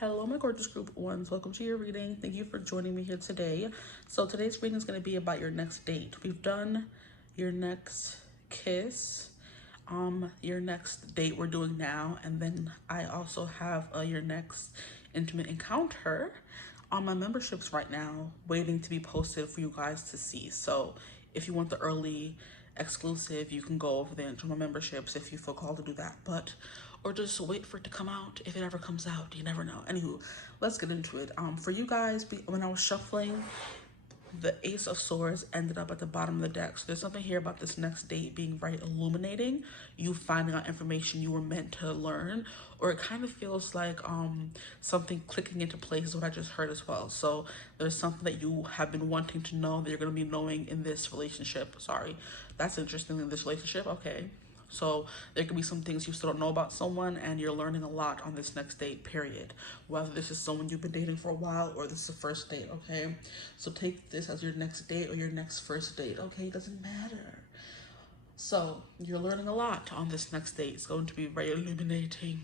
Hello, my gorgeous group ones. Welcome to your reading. Thank you for joining me here today. So today's reading is going to be about your next date. We've done your next kiss, your next date we're doing now, and then I also have your next intimate encounter on my memberships right now, waiting to be posted for you guys to see. So if you want the early exclusive, you can go over there into my memberships if you feel called to do that. Or just wait for it to come out. If it ever comes out, you never know. Anywho, let's get into it. For you guys, when I was shuffling, the Ace of Swords ended up at the bottom of the deck. So there's something here about this next date being very illuminating, you finding out information you were meant to learn, or it kind of feels like something clicking into place is what I just heard as well. So there's something that you have been wanting to know that you're going to be knowing in this relationship. Sorry, that's interesting, in this relationship. Okay. So there could be some things you still don't know about someone, and you're learning a lot on this next date, period. Whether this is someone you've been dating for a while or this is a first date, okay? So take this as your next date or your next first date, okay? It doesn't matter. So you're learning a lot on this next date. It's going to be very illuminating,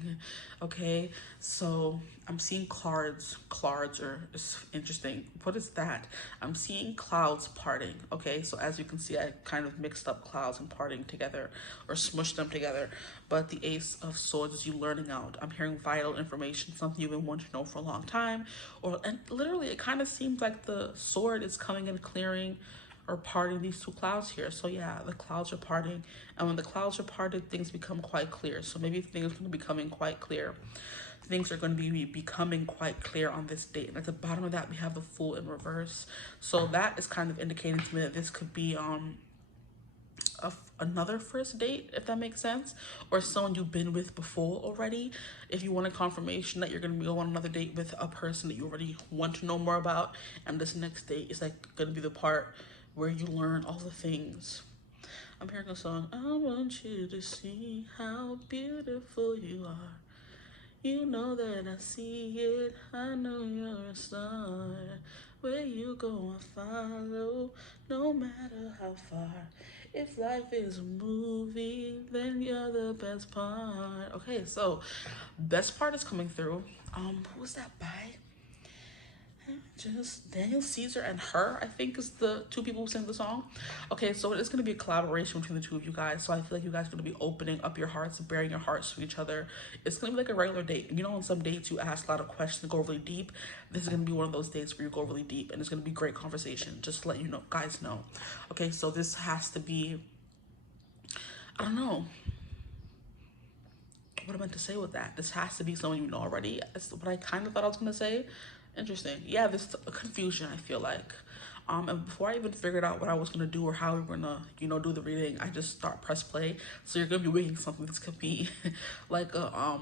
okay? So I'm seeing clouds are interesting. What is that? I'm seeing clouds parting, okay? So as you can see, I kind of mixed up clouds and parting together, or smushed them together. But the Ace of Swords is you learning out. I'm hearing vital information, something you've been wanting to know for a long time. And literally, it kind of seems like the sword is coming and clearing or parting these two clouds here. So yeah, the clouds are parting, and when the clouds are parted, things become quite clear. So maybe things are going to be becoming quite clear. Things are going to be becoming quite clear on this date. And at the bottom of that, we have the Fool in reverse. So that is kind of indicating to me that this could be another first date, if that makes sense, or someone you've been with before already. If you want a confirmation that you're going to go on another date with a person that you already want to know more about, and this next date is like going to be the part where you learn all the things. I'm hearing a song. I want you to see how beautiful you are. You know that I see it. I know you're a star. Where you go, I follow, no matter how far. If life is a movie, then you're the best part. Okay, so best part is coming through. Who was that by? Just Daniel Caesar and her, I think, is the two people who sing the song. Okay, so it is going to be a collaboration between the two of you guys. So I feel like you guys are going to be opening up your hearts and bearing your hearts to each other. It's going to be like a regular date. You know, on some dates you ask a lot of questions and go really deep. This is going to be one of those dates where you go really deep, and it's going to be great conversation. Just to let you know, guys know. Okay, so this has to be, I don't know what I meant to say with that. This has to be someone you know already. That's what I kind of thought I was going to say. Interesting. Yeah, there's a confusion, I feel like. And before I even figured out what I was gonna do or how we were gonna, do the reading, I just press play. So you're gonna be waiting something. This could be like a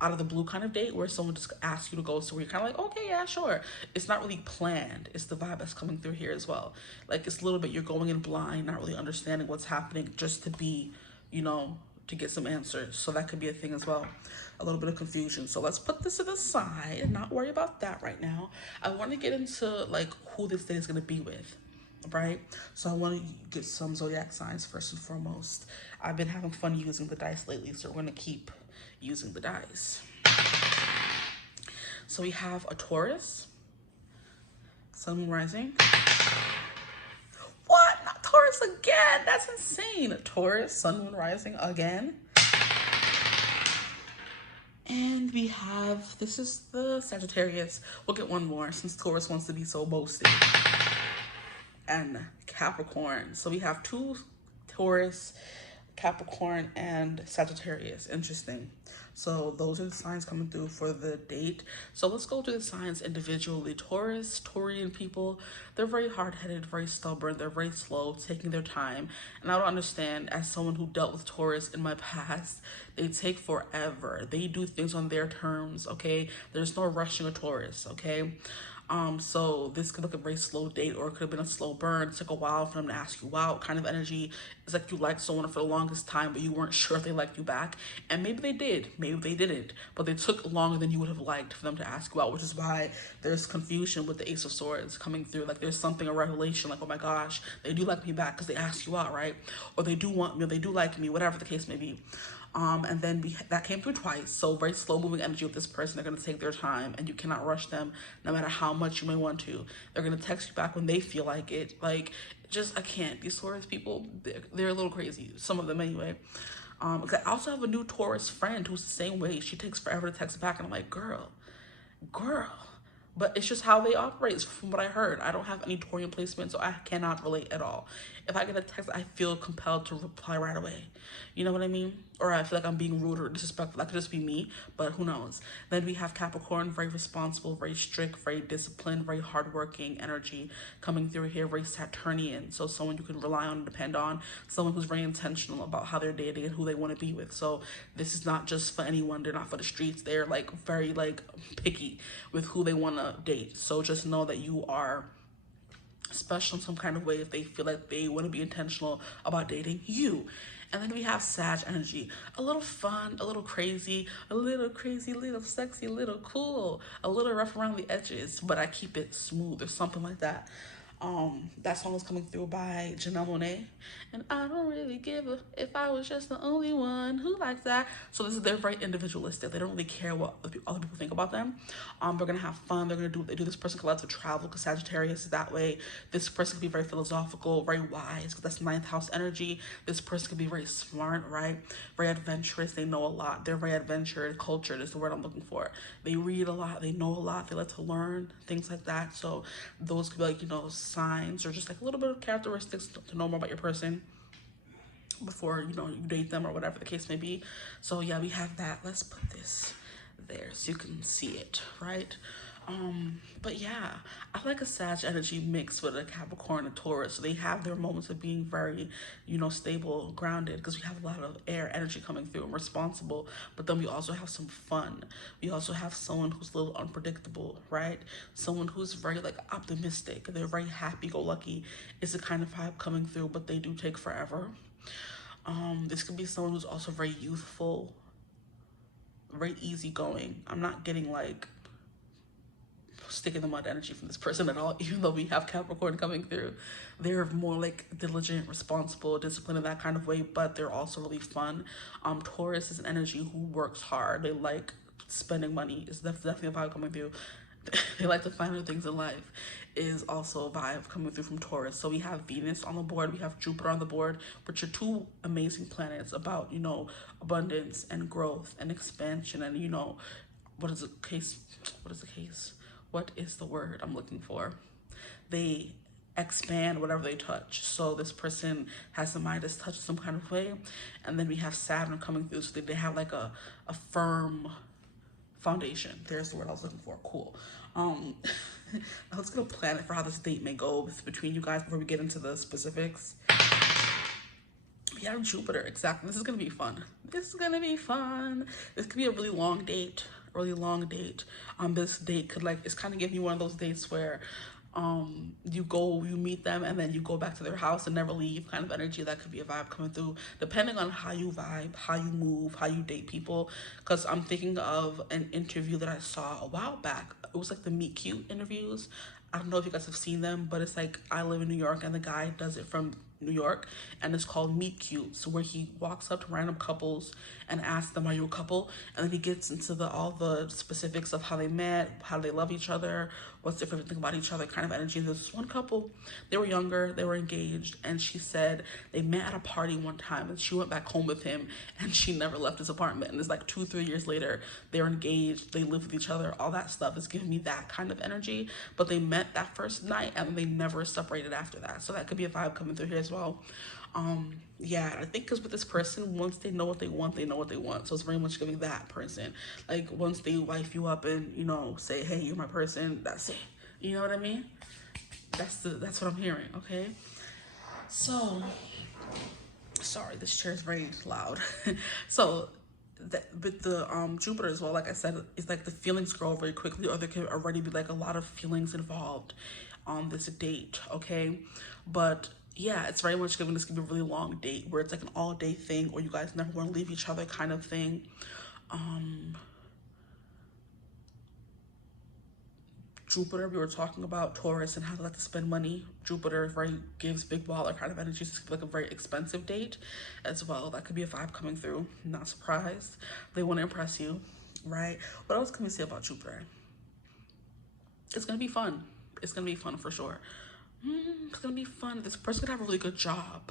out of the blue kind of date where someone just asks you to go somewhere. You're kind of like, okay, yeah, sure. It's not really planned. It's the vibe that's coming through here as well. Like, it's a little bit, you're going in blind, not really understanding what's happening, just to be, to get some answers. So that could be a thing as well. A little bit of confusion. So let's put this to the side and not worry about that right now. I want to get into like who this date is going to be with, right? So I want to get some zodiac signs first and foremost. I've been having fun using the dice lately, so we're going to keep using the dice. So we have a Taurus, Sun, Moon, Rising. What? Not Taurus again? That's insane. Taurus, Sun, Moon, Rising again. And we have, this is the Sagittarius. We'll get one more since Taurus wants to be so boasty. And Capricorn. So we have two Taurus, Capricorn, and Sagittarius. Interesting. So those are the signs coming through for the date. So let's go through the signs individually. Taurus, Taurian people, they're very hard-headed, very stubborn. They're very slow, taking their time. And I don't understand, as someone who dealt with Taurus in my past, they take forever. They do things on their terms, okay? There's no rushing a Taurus, okay? So this could look a very slow date, or it could have been a slow burn. It took a while for them to ask you out, kind of energy. It's like you liked someone for the longest time, but you weren't sure if they liked you back. And maybe they did, maybe they didn't, but they took longer than you would have liked for them to ask you out, which is why there's confusion with the Ace of Swords coming through. Like there's something, a revelation, like, oh my gosh, they do like me back because they asked you out, right? Or they do want me, or they do like me, whatever the case may be. And then that came through twice. So very slow moving energy with this person. They're going to take their time and you cannot rush them no matter how much you may want to. They're going to text you back when they feel like it. Like, just, I can't. These Taurus people, they're a little crazy. Some of them anyway. I also have a new Taurus friend who's the same way. She takes forever to text back and I'm like, girl. But it's just how they operate from what I heard. I don't have any Taurian placement, so I cannot relate at all. If I get a text, I feel compelled to reply right away. You know what I mean? Or I feel like I'm being rude or disrespectful. That could just be me, but who knows? Then we have Capricorn, very responsible, very strict, very disciplined, very hardworking energy coming through here, very Saturnian. So someone you can rely on and depend on, someone who's very intentional about how they're dating and who they want to be with. So this is not just for anyone. They're not for the streets. They're like very like picky with who they want to date. So just know that you are special in some kind of way if they feel like they want to be intentional about dating you. And then we have Sag energy, a little fun, a little crazy, a little sexy, a little cool, a little rough around the edges, but I keep it smooth or something like that. That song is coming through by Janelle Monáe, and I don't really give a if I was just the only one who likes that. So they're very individualistic. They don't really care what other people think about them. They're gonna have fun. They're gonna do what they do. This person could love to travel because Sagittarius is that way. This person could be very philosophical, very wise because that's ninth house energy. This person could be very smart, right? Very adventurous. They know a lot. They're very adventurous, cultured is the word I'm looking for. They read a lot. They know a lot. They like to learn things like that. So those could be like, you know, signs or just like a little bit of characteristics to know more about your person before, you know, you date them or whatever the case may be. So yeah, we have that. Let's put this there so you can see it, right? But yeah, I like a Sag energy mixed with a Capricorn and Taurus. So they have their moments of being very, you know, stable, grounded, because we have a lot of air energy coming through and responsible. But then we also have some fun. We also have someone who's a little unpredictable, right? Someone who's very like optimistic. They're very happy-go-lucky. It's the kind of vibe coming through, but they do take forever. This could be someone who's also very youthful, very easygoing. I'm not getting like stick in the mud energy from this person at all, even though we have Capricorn coming through. They're more like diligent, responsible, disciplined in that kind of way, but they're also really fun. Taurus is an energy who works hard. They like spending money. It's definitely a vibe coming through. They like to find other things in life is also a vibe coming through from Taurus. So we have Venus on the board, we have Jupiter on the board, which are two amazing planets about, you know, abundance and growth and expansion and, you know, what is the word I'm looking for? They expand whatever they touch. So this person has the Midas touch some kind of way. And then we have Saturn coming through, so they have like a firm foundation. There's the word I was looking for. Cool. Let's get a planet for how this date may go between you guys before we get into the specifics. We have Jupiter, exactly. This is gonna be fun. This could be a really long date. This date could like, it's kind of giving you one of those dates where you meet them and then you go back to their house and never leave kind of energy. That could be a vibe coming through depending on how you vibe, how you move, how you date people. Because I'm thinking of an interview that I saw a while back. It was like the Meet Cute interviews. I don't know if you guys have seen them, but it's like, I live in New York and the guy does it from New York and it's called Meet Cute. So where he walks up to random couples and asks them, are you a couple? And then he gets into all the specifics of how they met, how they love each other, what's their favorite thing about each other, kind of energy. There's this one couple, they were younger, they were engaged, and she said they met at a party one time and she went back home with him and she never left his apartment. And it's like 2-3 years later, they're engaged, they live with each other, all that stuff is giving me that kind of energy. But they met that first night and they never separated after that. So that could be a vibe coming through here as well. Yeah, I think because with this person, once they know what they want, they know what they want. So it's very much giving that person. Like once they wife you up and, you know, say, hey, you're my person, that's it. You know what I mean? That's what I'm hearing, okay? So, sorry, this chair is very loud. So with the Jupiter as well, like I said, it's like the feelings grow very quickly, or there could already be like a lot of feelings involved on this date, okay? But yeah, it's very much giving this could be a really long date where it's like an all-day thing, or you guys never want to leave each other kind of thing. Jupiter, we were talking about Taurus and how they like to spend money. Jupiter very gives big baller kind of energy. It's like a very expensive date as well. That could be a vibe coming through. Not surprised. They want to impress you, right? What else can we say about Jupiter? It's gonna be fun. It's gonna be fun for sure. It's gonna be fun. This person could have a really good job.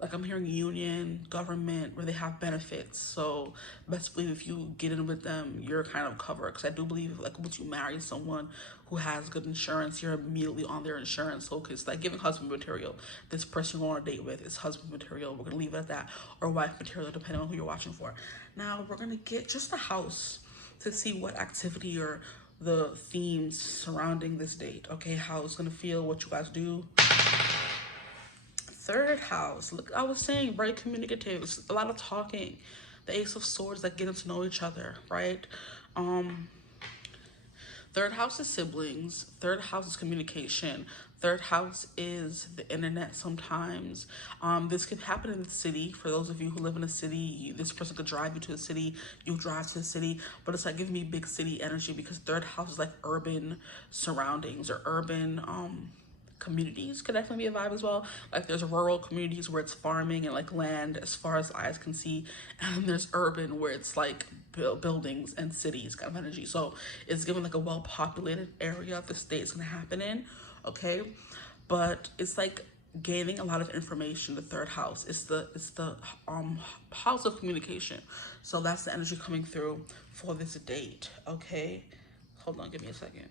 Like I'm hearing union, government, where they have benefits. So best believe if you get in with them, you're kind of covered. Because I do believe like once you marry someone who has good insurance, you're immediately on their insurance. So it's like giving husband material. This person you're on a date with is husband material. We're gonna leave it at that. Or wife material, depending on who you're watching for. Now we're gonna get just a house to see what activity or the themes surrounding this date. Okay, how it's gonna feel, what you guys do. Third house, look, I was saying very communicative. It's a lot of talking. The Ace of Swords, like getting to know each other, right? Third house is siblings. Third house is communication. Third house is the internet sometimes. This could happen in the city. For those of you who live in a city, this person could drive you to the city, you drive to the city, but it's like giving me big city energy because third house is like urban surroundings or urban, communities could definitely be a vibe as well. Like there's rural communities where it's farming and like land as far as eyes can see, and there's urban where it's like buildings and cities kind of energy. So it's given like a well-populated area the state's gonna happen in, okay? But it's like gaining a lot of information. The third house is the house of communication. So that's the energy coming through for this date, okay? Hold on, give me a second.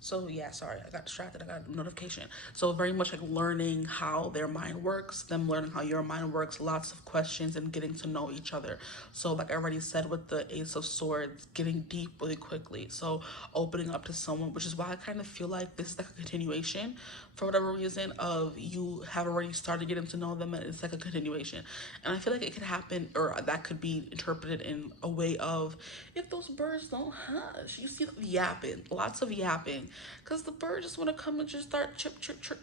So yeah, sorry, I got distracted. I got a notification. So very much like learning how their mind works, them learning how your mind works, lots of questions and getting to know each other. So like I already said with the Ace of Swords, getting deep really quickly. So opening up to someone, which is why I kind of feel like this is like a continuation for whatever reason of you have already started getting to know them and it's like a continuation. And I feel like it could happen, or that could be interpreted in a way of, if those birds don't hush, you see yapping, lots of yapping. Because the birds just want to come and just start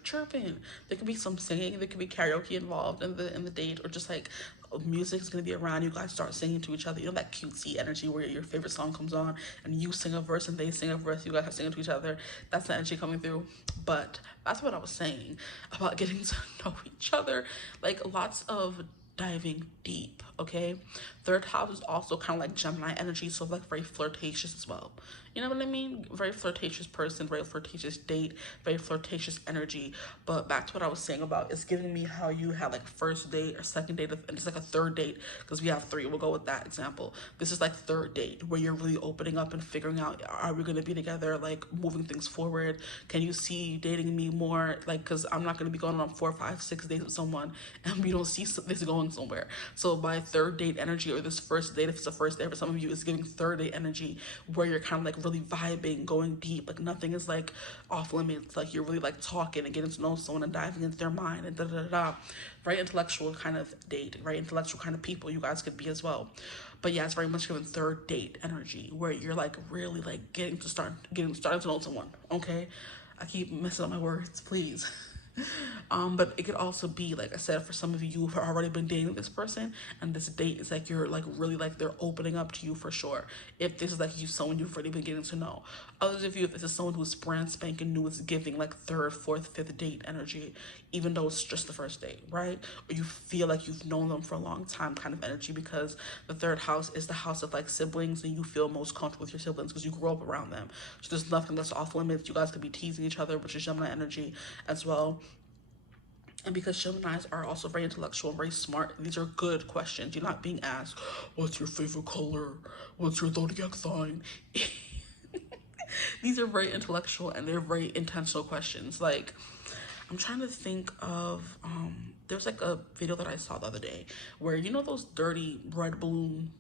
chirping. There could be some singing, there could be karaoke involved in the date, or just like music is going to be around, you guys start singing to each other. You know that cutesy energy where your favorite song comes on and you sing a verse and they sing a verse, you guys are singing to each other. That's the energy coming through. But that's what I was saying about getting to know each other. Like lots of diving deep, okay? Third house is also kind of like Gemini energy, so like very flirtatious as well. You know what I mean? Very flirtatious person, very flirtatious date, very flirtatious energy. But back to what I was saying about, it's giving me how you had like first date or second date, and it's like a third date, because we have three. We'll go with that example. This is like third date, where you're really opening up and figuring out, are we going to be together, like moving things forward? Can you see dating me more? Like, because I'm not going to be going on 4, 5, 6 dates with someone and we don't see this going somewhere. So by third date energy, or this first date, if it's a first date for some of you, is giving third date energy, where you're kind of like really vibing, going deep, like nothing is like off limits, like you're really like talking and getting to know someone and diving into their mind and very intellectual kind of date, very intellectual kind of people you guys could be as well. But yeah, it's very much given third date energy, where you're like really like starting to know someone, okay? I keep messing up my words, please. But it could also be, like I said, for some of you who have already been dating this person, and this date is like you're like really like they're opening up to you for sure. If this is like someone you've already been getting to know. Others of you, if this is someone who's brand spanking new, is giving like third, fourth, fifth date energy, even though it's just the first date, right? Or you feel like you've known them for a long time kind of energy, because the third house is the house of like siblings, and you feel most comfortable with your siblings because you grew up around them. So there's nothing that's off limits. You guys could be teasing each other, which is Gemini energy as well. And because Geminis are also very intellectual and very smart, these are good questions. You're not being asked, what's your favorite color? What's your zodiac sign? These are very intellectual and they're very intentional questions. Like, I'm trying to think of, there's like a video that I saw the other day where, you know those dirty red balloon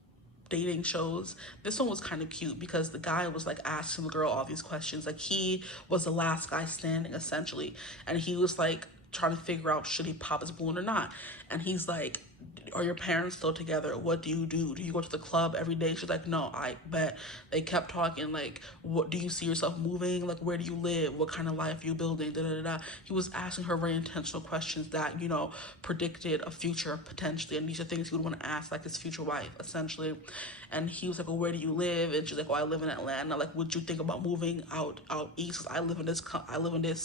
dating shows? This one was kind of cute because the guy was like asking the girl all these questions. Like he was the last guy standing essentially. And he was like, trying to figure out should he pop his balloon or not, and he's like are your parents still together? What do you do? Do you go to the club every day? She's like, no, I bet. They kept talking, like, what do you see yourself moving? Like, where do you live? What kind of life are you building? Da, da, da, da. He was asking her very intentional questions that, you know, predicted a future potentially. And these are things he would want to ask, like, his future wife, essentially. And he was like, well, where do you live? And she's like, oh, I live in Atlanta. Like, would you think about moving out east? I live in this,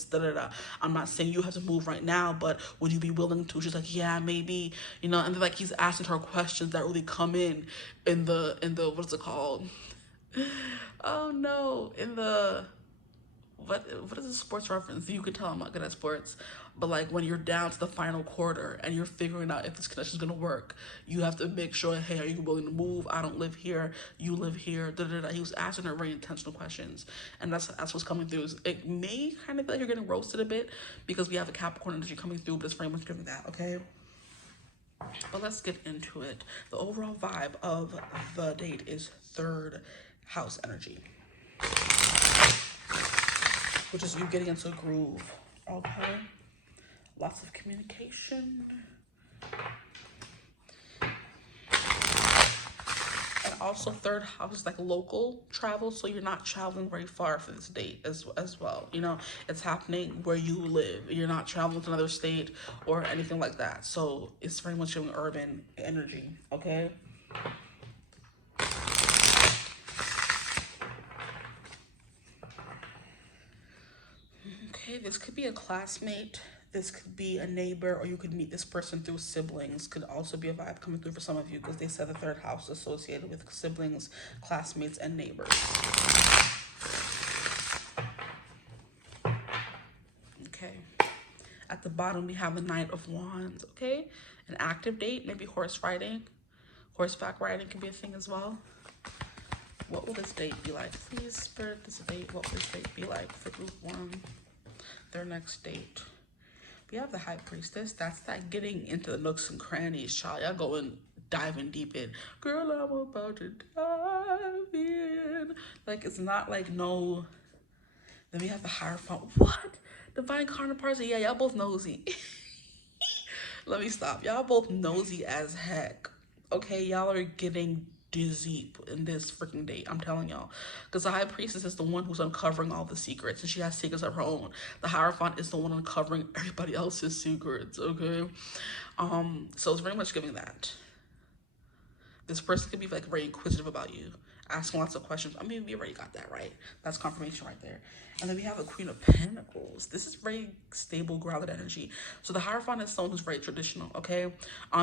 da, da, da. I'm not saying you have to move right now, but would you be willing to? She's like, yeah, maybe, you know. And then, like, he's asking her questions that really come in the what's it called? Oh no, in the what is a sports reference? You can tell I'm not good at sports, but like when you're down to the final quarter and you're figuring out if this connection is gonna work, you have to make sure, hey, are you willing to move? I don't live here, you live here. Da, da, da. He was asking her very intentional questions, and that's what's coming through. It may kind of feel like you're getting roasted a bit because we have a Capricorn energy coming through, but it's very much giving that, okay? But let's get into it. The overall vibe of the date is third house energy, which is you getting into a groove, okay? Lots of communication. And also third house is like local travel, so you're not traveling very far for this date as well. You know, it's happening where you live. You're not traveling to another state or anything like that. So it's very much showing urban energy, okay? Okay, this could be a classmate, this could be a neighbor, or you could meet this person through siblings. Could also be a vibe coming through for some of you because they said the third house is associated with siblings, classmates, and neighbors. Okay, at the bottom we have the Knight of Wands, okay? An active date, maybe horse riding, horseback riding can be a thing as well. What will this date be like? Please, Spirit, this date, what will this date be like for group one? Their next date. We have the High Priestess. That's that getting into the nooks and crannies, child. Y'all going diving deep in. Girl, I'm about to dive in. Like, it's not like no. Then we have the Hierophant. What? Divine counterparts? Yeah, y'all both nosy. Let me stop. Y'all both nosy as heck. Okay, y'all are getting dizzy in this freaking date, I'm telling y'all, because the High Priestess is the one who's uncovering all the secrets, and she has secrets of her own. The Hierophant is the one uncovering everybody else's secrets, okay? So it's very much giving that this person could be like very inquisitive about you, asking lots of questions. I mean, we already got that, right? That's confirmation right there. And then we have a Queen of Pentacles. This is very stable, grounded energy. So the Hierophant is someone who's very traditional, okay?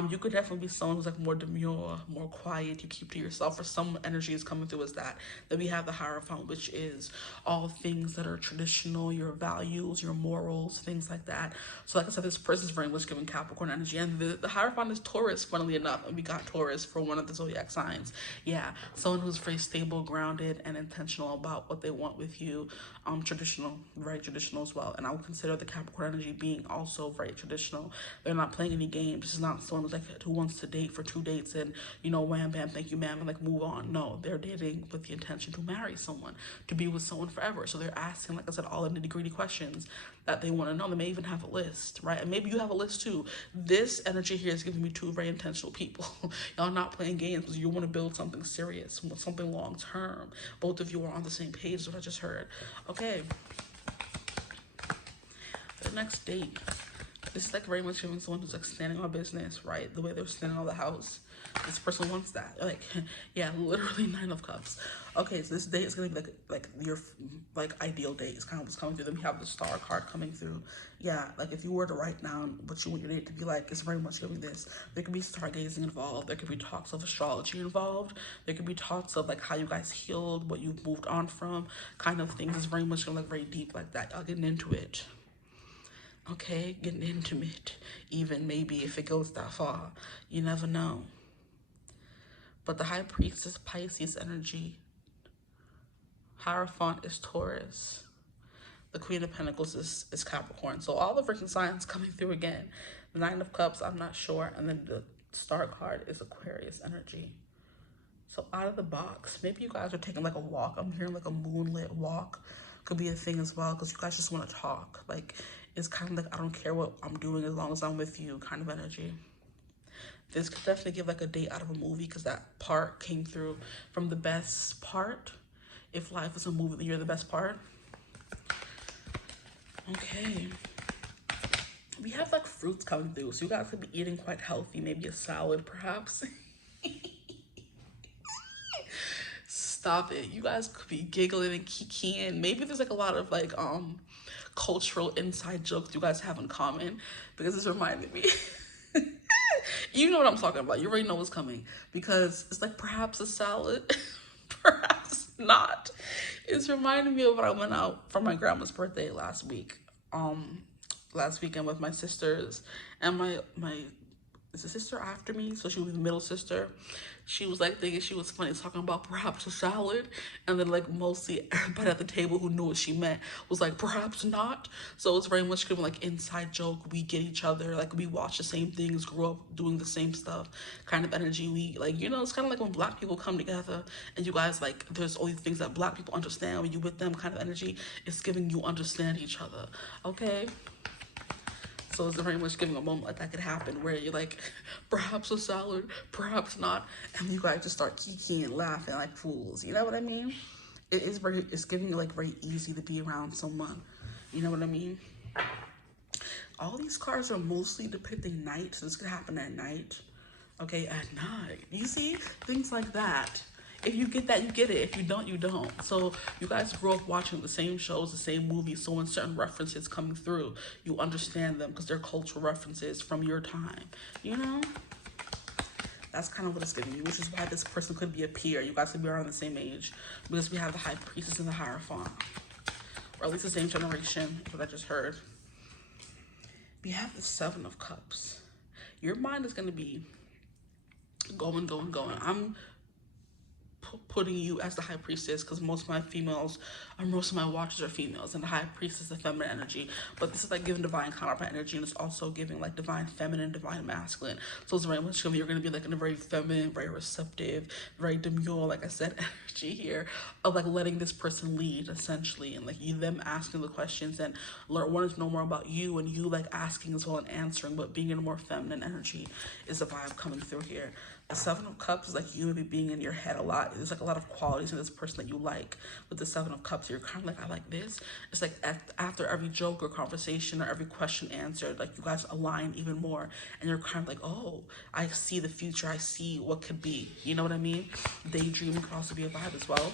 You could definitely be someone who's like more demure, more quiet, you keep to yourself, or some energy is coming through as that. Then we have the Hierophant, which is all things that are traditional, your values, your morals, things like that. So like I said, this person is very much giving Capricorn energy. And the Hierophant is Taurus, funnily enough. And we got Taurus for one of the zodiac signs. Yeah, someone who's very stable, grounded, and intentional about what they want with you. Traditional, very traditional as well. And I would consider the Capricorn energy being also very traditional. They're not playing any games. This is not someone who's like who wants to date for 2 dates and, you know, wham bam, thank you ma'am, and like move on. No, they're dating with the intention to marry someone, to be with someone forever. So they're asking, like I said, all the nitty-gritty questions that they want to know. They may even have a list, right? And maybe you have a list too. This energy here is giving me 2 very intentional people. Y'all not playing games because you want to build something serious, something long term. Both of you are on the same page, is what I just heard. Okay. The next date. This is like very much giving someone who's like standing on business, right? The way they're standing on the house. This person wants that. Like, yeah, literally 9 of Cups. Okay, so this date is gonna be like your like ideal date. It's kind of what's coming through. Then we have the Star card coming through. Yeah, like if you were to write down what you want your date to be like, it's very much giving this. There could be stargazing involved. There could be talks of astrology involved. There could be talks of like how you guys healed, what you've moved on from, kind of things. It's very much gonna look very deep like that. Y'all getting into it. Okay, getting intimate, even maybe if it goes that far. You never know. But the High Priestess, Pisces energy. Hierophant is Taurus. The Queen of Pentacles is Capricorn. So all the freaking signs coming through again. The 9 of Cups, I'm not sure. And then the Star card is Aquarius energy. So out of the box, maybe you guys are taking like a walk. I'm hearing like a moonlit walk. Could be a thing as well, because you guys just want to talk. Like, it's kind of like, I don't care what I'm doing as long as I'm with you kind of energy. This could definitely give like a date out of a movie, because that part came through from the best part. If life is a movie, then you're the best part. Okay. We have like fruits coming through, so you guys could be eating quite healthy, maybe a salad perhaps. Stop it. You guys could be giggling and kikiing. Maybe there's like a lot of like cultural inside jokes you guys have in common, because this reminded me. You know what I'm talking about. You already know what's coming, because it's like perhaps a salad, perhaps not. It's reminding me of when I went out for my grandma's birthday last week. Last weekend with my sisters, and my is a sister after me, so she was the middle sister. She was like thinking she was funny, talking about perhaps a salad, and then like mostly everybody at the table who knew what she meant was like perhaps not. So it's very much given like inside joke. We get each other, like we watch the same things, grew up doing the same stuff, kind of energy. We like, you know, it's kind of like when black people come together and you guys like, there's all these things that black people understand when you with them, kind of energy. It's giving you understand each other. Okay. So it's very much giving a moment like that could happen, where you're like, perhaps a salad, perhaps not, and you guys just start kikiing and laughing like fools. You know what I mean? It's giving you like very easy to be around someone. You know what I mean? All these cards are mostly depicting night, so this could happen at night. Okay, at night. You see? Things like that. If you get that, you get it. If you don't, you don't. So you guys grew up watching the same shows, the same movies. So when certain references coming through, you understand them because they're cultural references from your time. You know? That's kind of what it's giving you, which is why this person could be a peer. You guys could be around the same age, because we have the High Priestess and the Hierophant. Or at least the same generation, what I just heard. We have the Seven of Cups. Your mind is going to be going. I'm putting you as the High Priestess, because most of my females, or most of my watchers are females, and the High Priestess is the feminine energy. But this is like giving divine counterpart energy, and it's also giving like divine feminine, divine masculine. So it's very much you're going to be like in a very feminine, very receptive, very demure, like I said, energy here of like letting this person lead essentially, and like you them asking the questions and wanting to know more about you, and you like asking as well and answering, but being in a more feminine energy is the vibe coming through here. The Seven of Cups is like you maybe being in your head a lot. There's like a lot of qualities in this person that you like. With the Seven of Cups, you're kind of like, I like this. It's like after every joke or conversation or every question answered, like you guys align even more, and you're kind of like, oh, I see the future. I see what could be. You know what I mean? Daydreaming could also be a vibe as well.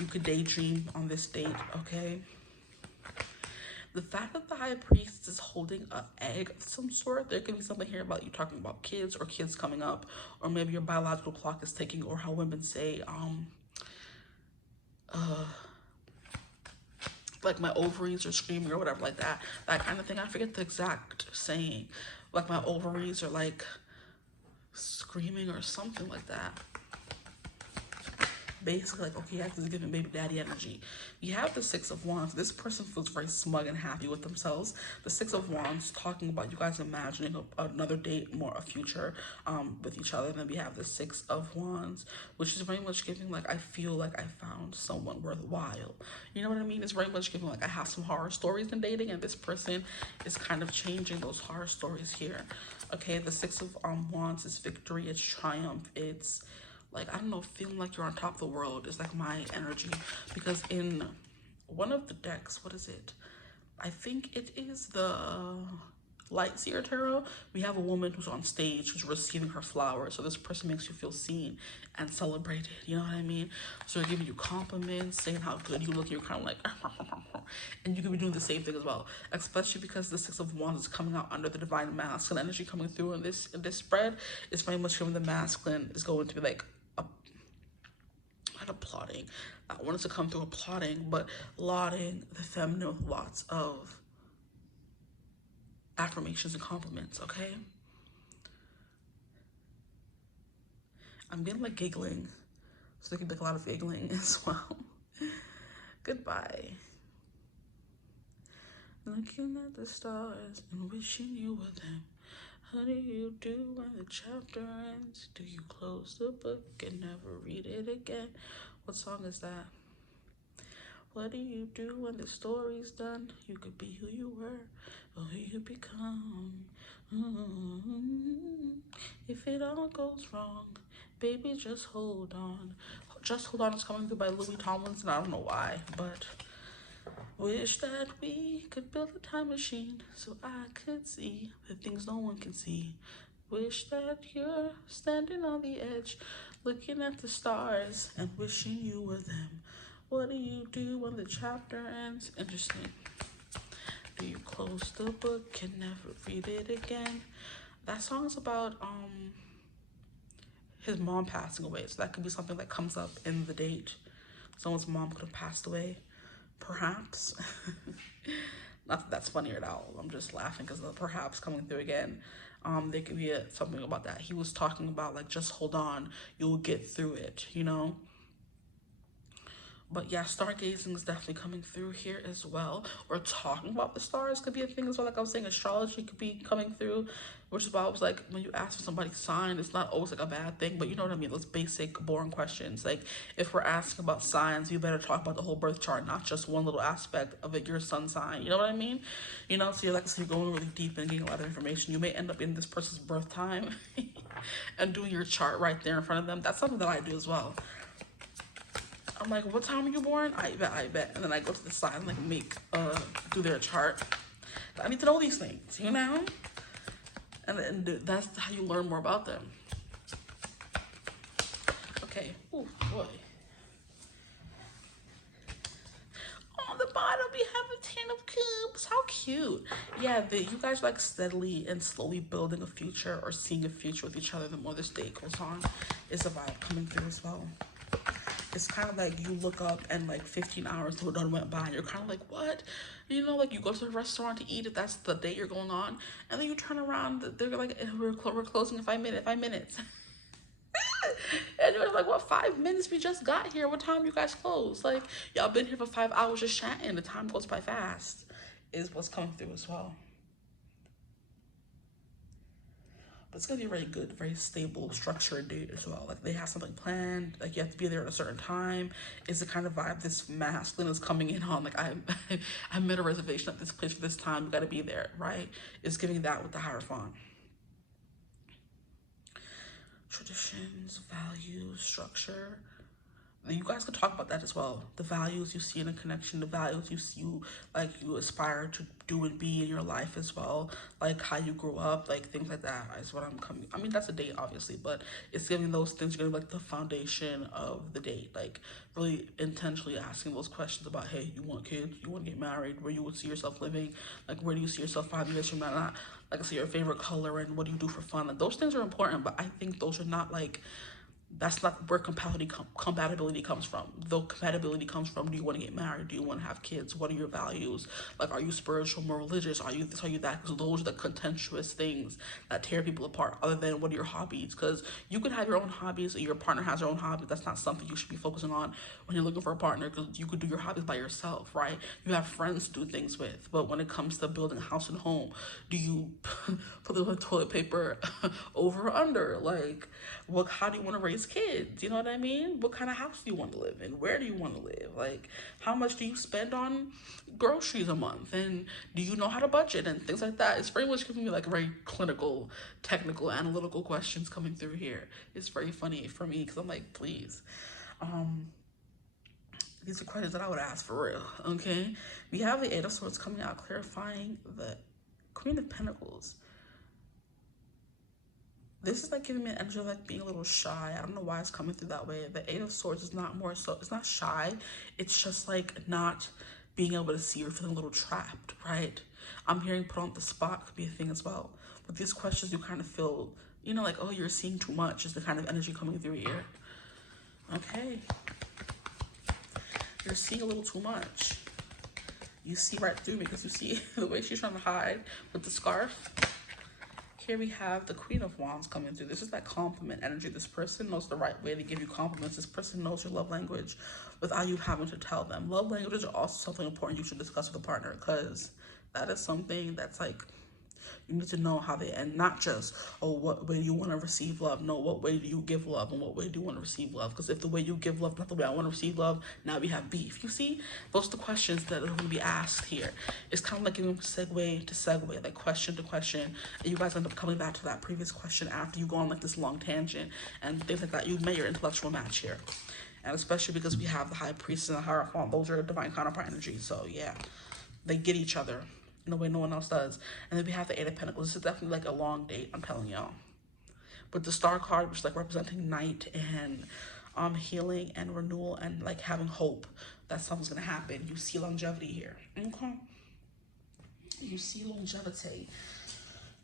You could daydream on this date, okay? The fact that the High Priest is holding an egg of some sort, there could be something here about you talking about kids or kids coming up, or maybe your biological clock is ticking, or how women say, like my ovaries are screaming or whatever like that. That kind of thing. I forget the exact saying. Like my ovaries are like screaming or something like that. Basically like, okay, this is giving baby daddy energy. You have the Six of Wands. This person feels very smug and happy with themselves. The Six of Wands talking about you guys imagining another date, more a future with each other. And then we have the Six of Wands, which is very much giving like, I feel like I found someone worthwhile. You know what I mean? It's very much giving like, I have some horror stories in dating, and this person is kind of changing those horror stories here. Okay, the Six of Wands is victory, it's triumph, it's like, I don't know, feeling like you're on top of the world is like my energy. Because in one of the decks, what is it? I think it is the Light Seer Tarot. We have a woman who's on stage who's receiving her flowers. So this person makes you feel seen and celebrated. You know what I mean? So they're giving you compliments, saying how good you look. You're kind of like, and you can be doing the same thing as well. Especially because the Six of Wands is coming out under the divine masculine energy coming through in this spread. It's very much from the masculine is going to be like applauding. I wanted to come through applauding, but lauding the feminine with lots of affirmations and compliments, okay? I'm getting like giggling, so there can be like a lot of giggling as well. Goodbye. Looking at the stars and wishing you were them. How do you do when the chapter ends? Do you close the book and never read it again? What song is that? What do you do when the story's done? You could be who you were or who you become. If it all goes wrong, baby, just hold on. Just Hold On is coming through by Louis Tomlinson. I don't know why, but wish that we could build a time machine so I could see the things no one can see. Wish that you're standing on the edge, looking at the stars and wishing you were them. What do you do when the chapter ends? Interesting. Do you close the book and never read it again? That song is about his mom passing away, so that could be something that comes up in the date. Someone's mom could have passed away, perhaps. Not that that's funny at all. I'm just laughing because the perhaps coming through again. There could be something about that. He was talking about like, just hold on, you'll get through it, you know? But yeah, stargazing is definitely coming through here as well. Or talking about the stars could be a thing as well. Like I was saying, astrology could be coming through, which is why I was like, when you ask for somebody's sign, it's not always like a bad thing, but you know what I mean? Those basic, boring questions. Like if we're asking about signs, you better talk about the whole birth chart, not just one little aspect of it, your sun sign. You know what I mean? You know, so you're going really deep and getting a lot of information. You may end up in this person's birth time and doing your chart right there in front of them. That's something that I do as well. I'm like, what time are you born? I bet. And then I go to the side and like do their chart. I need to know these things, you know? And then that's how you learn more about them. Okay, oh boy. On the bottom we have a 10 of cups. How cute. Yeah, you guys are like steadily and slowly building a future or seeing a future with each other the more this day goes on. Is a vibe coming through as well. It's kind of like you look up and like 15 hours done went by and you're kind of like, what? You know, like you go to a restaurant to eat if that's the date you're going on, and then you turn around, they're like, we're closing in 5 minutes. And you're like, what, 5 minutes? We just got here. What time you guys close? Like, y'all been here for 5 hours just chatting. The time goes by fast is what's coming through as well. But it's gonna be a very good, very stable, structured date as well. Like they have something planned. Like you have to be there at a certain time. It's the kind of vibe this masculine is coming in on. Like I made a reservation at this place for this time. You got to be there, right? It's giving that with the Hierophant. Traditions, values, structure. You guys could talk about that as well. The values you see in a connection, the values you aspire to do and be in your life as well, like how you grew up, like things like that is what I'm coming. I mean, that's a date obviously, but it's giving those things, you're like the foundation of the date, like really intentionally asking those questions about, hey, you want kids, you want to get married, where you would see yourself living, like where do you see yourself 5 years from now, not like I say your favorite color and what do you do for fun. Like those things are important, but I think those are not like, that's not where compatibility comes from. Though compatibility comes from, do you want to get married? Do you want to have kids? What are your values? Like, are you spiritual, more religious? Are you this, are you that? Because those are the contentious things that tear people apart, other than what are your hobbies? Because you can have your own hobbies, or your partner has their own hobby. That's not something you should be focusing on when you're looking for a partner, because you could do your hobbies by yourself, right? You have friends to do things with. But when it comes to building a house and home, do you put the toilet paper over or under? Like, how do you want to raise kids? You know what I mean? What kind of house do you want to live in? Where do you want to live? Like, how much do you spend on groceries a month? And do you know how to budget and things like that? It's very much giving me like very clinical, technical, analytical questions coming through here. It's very funny for me because I'm like, please. These are questions that I would ask for real, okay? We have the 8 of Swords coming out, clarifying the Queen of Pentacles. This is like giving me an energy of like being a little shy. I don't know why it's coming through that way. The 8 of Swords is not more so, it's not shy. It's just like not being able to see or feeling a little trapped, right? I'm hearing put on the spot could be a thing as well. With these questions, you kind of feel, you know, like, oh, you're seeing too much is the kind of energy coming through here. Okay. You're seeing a little too much. You see right through me because you see the way she's trying to hide with the scarf. Here we have the Queen of Wands coming through. This is that compliment energy. This person knows the right way to give you compliments. This person knows your love language without you having to tell them. Love languages are also something important you should discuss with a partner, because that is something that's like, You need to know how they end, not just, oh, what way do you want to receive love? No, what way do you give love, and what way do you want to receive love? Because if the way you give love, not the way I want to receive love, now we have beef. You see, those are the questions that are going to be asked here. It's kind of like giving segue to segue, like question to question, and you guys end up coming back to that previous question after you go on like this long tangent and things like that. You met your intellectual match here. And especially because we have the High Priestess and the Hierophant, those are divine counterpart energy. So yeah, they get each other in a way no one else does. And then we have the Eight of Pentacles. This is definitely like a long date, I'm telling y'all. With the Star card, which is like representing night and healing and renewal and like having hope that something's gonna happen. You see longevity here. Okay. You see longevity.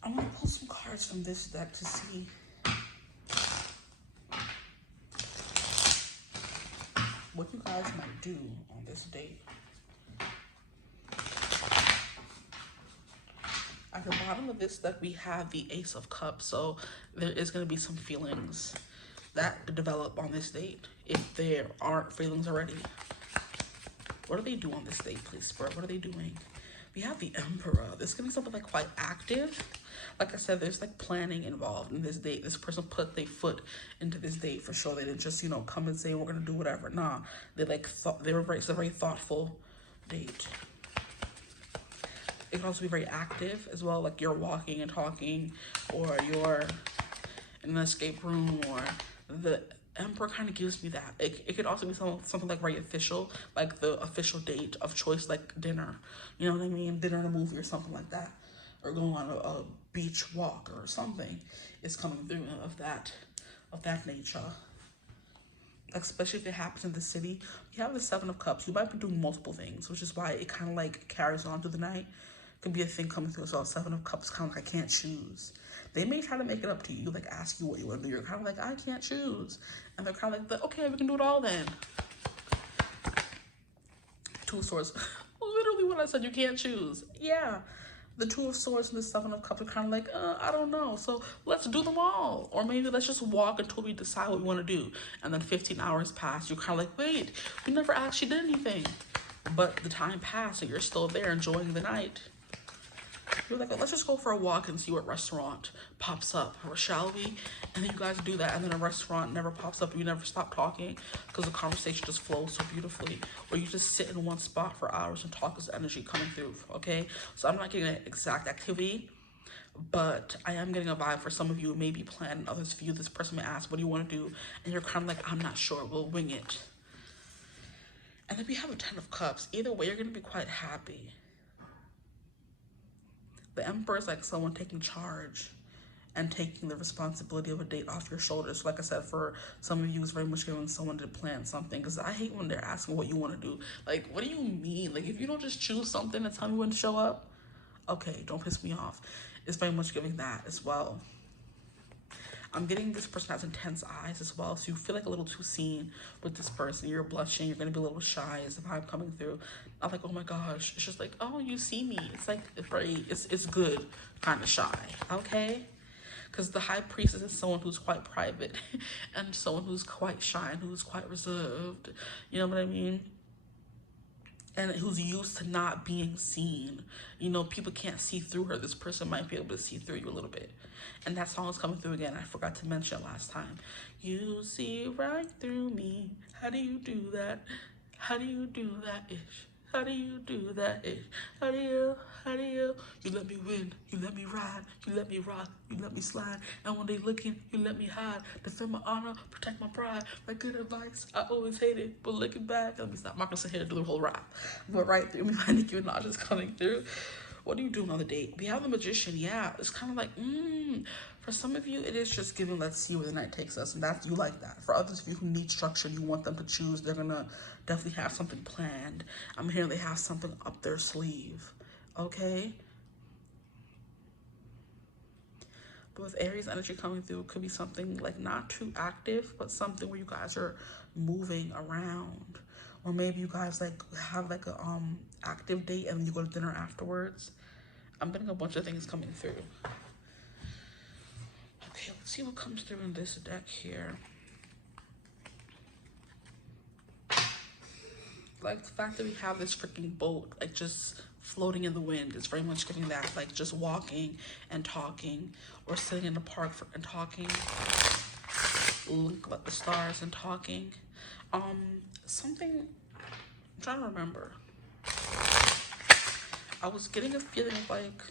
I'm gonna pull some cards from this deck to see what you guys might do on this date. At the bottom of this deck, we have the Ace of Cups. So there is going to be some feelings that develop on this date, if there aren't feelings already. What do they do on this date, please, Spirit? What are they doing? We have the Emperor. This is going to be something like quite active. Like I said, there's like planning involved in this date. This person put their foot into this date for sure. They didn't just, you know, come and say, we're going to do whatever. Nah, they like thought, it's a very thoughtful date. It can also be very active as well, like you're walking and talking, or you're in an escape room, or the Emperor kind of gives me that. It could also be something like very official, like the official date of choice, like dinner. You know what I mean? Dinner and a movie or something like that. Or going on a beach walk or something is coming through of that nature. Especially if it happens in the city. You have the Seven of Cups. You might be doing multiple things, which is why it kind of like carries on through the night. Could be a thing coming through as well. Seven of Cups, kind of like I can't choose. They may try to make it up to you, like ask you what you want to do. You're kind of like, I can't choose. And they're kind of like, okay, we can do it all then. Two of Swords. Literally what I said, you can't choose. Yeah. The Two of Swords and the Seven of Cups are kind of like, I don't know. So let's do them all. Or maybe let's just walk until we decide what we want to do. And then 15 hours pass. You're kind of like, wait, we never actually did anything. But the time passed and you're still there enjoying the night. You're like, let's just go for a walk and see what restaurant pops up, or shall we? And then you guys do that, and then a restaurant never pops up. You never stop talking because the conversation just flows so beautifully. Or you just sit in one spot for hours and talk as energy coming through, okay? So I'm not getting an exact activity, but I am getting a vibe for some of you. Maybe plan, others for you. This person may ask, what do you want to do? And you're kind of like, I'm not sure. We'll wing it. And then we have a Ten of Cups. Either way, you're going to be quite happy. The Emperor is like someone taking charge and taking the responsibility of a date off your shoulders. So like I said, for some of you, it's very much giving someone to plan something. Because I hate when they're asking what you want to do. Like, what do you mean? Like, if you don't just choose something and tell me when to show up, okay, don't piss me off. It's very much giving that as well. I'm getting this person has intense eyes as well. So you feel like a little too seen with this person. You're blushing. You're going to be a little shy as the vibe coming through. Not like, oh my gosh. It's just like, oh, you see me. It's like, it's good kind of shy. Okay? Because the High Priestess is someone who's quite private and someone who's quite shy and who's quite reserved. You know what I mean? And who's used to not being seen. You know, people can't see through her. This person might be able to see through you a little bit. And that song is coming through again. I forgot to mention last time. You see right through me. How do you do that? How do you do that ish? How do you do that ish? How do you? You let me win. You let me ride. You let me rock. You let me slide. And when they looking, you let me hide. Defend my honor. Protect my pride. My good advice. I always hate it. But looking back, let me stop. I'm not going to sit here and do the whole rap. But right through me, my Nicki Minaj is coming through. What are you doing on the date? We have the Magician. Yeah, it's kind of like, for some of you, it is just giving, let's see where the night takes us. And that's, you like that. For others of you who need structure, you want them to choose, they're going to definitely have something planned. I'm hearing they have something up their sleeve. Okay? But with Aries energy coming through, it could be something like not too active, but something where you guys are moving around. Or maybe you guys like have like a active date and then you go to dinner afterwards. I'm getting a bunch of things coming through. Okay, let's see what comes through in this deck here. Like the fact that we have this freaking boat, like just floating in the wind, is very much giving that. Like just walking and talking, or sitting in the park and talking, looking at the stars and talking. Something, I'm trying to remember. I was getting a feeling of like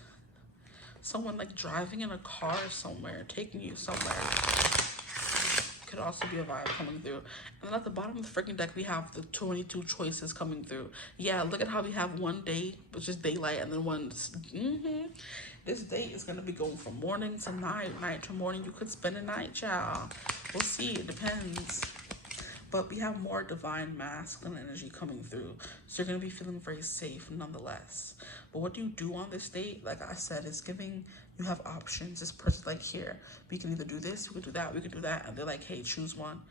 someone like driving in a car somewhere, taking you somewhere. Could also be a vibe coming through. And then at the bottom of the freaking deck, we have the 22 choices coming through. Yeah, look at how we have one day, which is daylight, and then one. This day is gonna be going from morning to night, night to morning. You could spend a night, y'all. We'll see. It depends. But we have more divine masculine energy coming through. So you're going to be feeling very safe nonetheless. But what you do on this date, like I said, is giving, you have options. This person's like, here, we can either do this, we can do that, we can do that. And they're like, hey, choose one.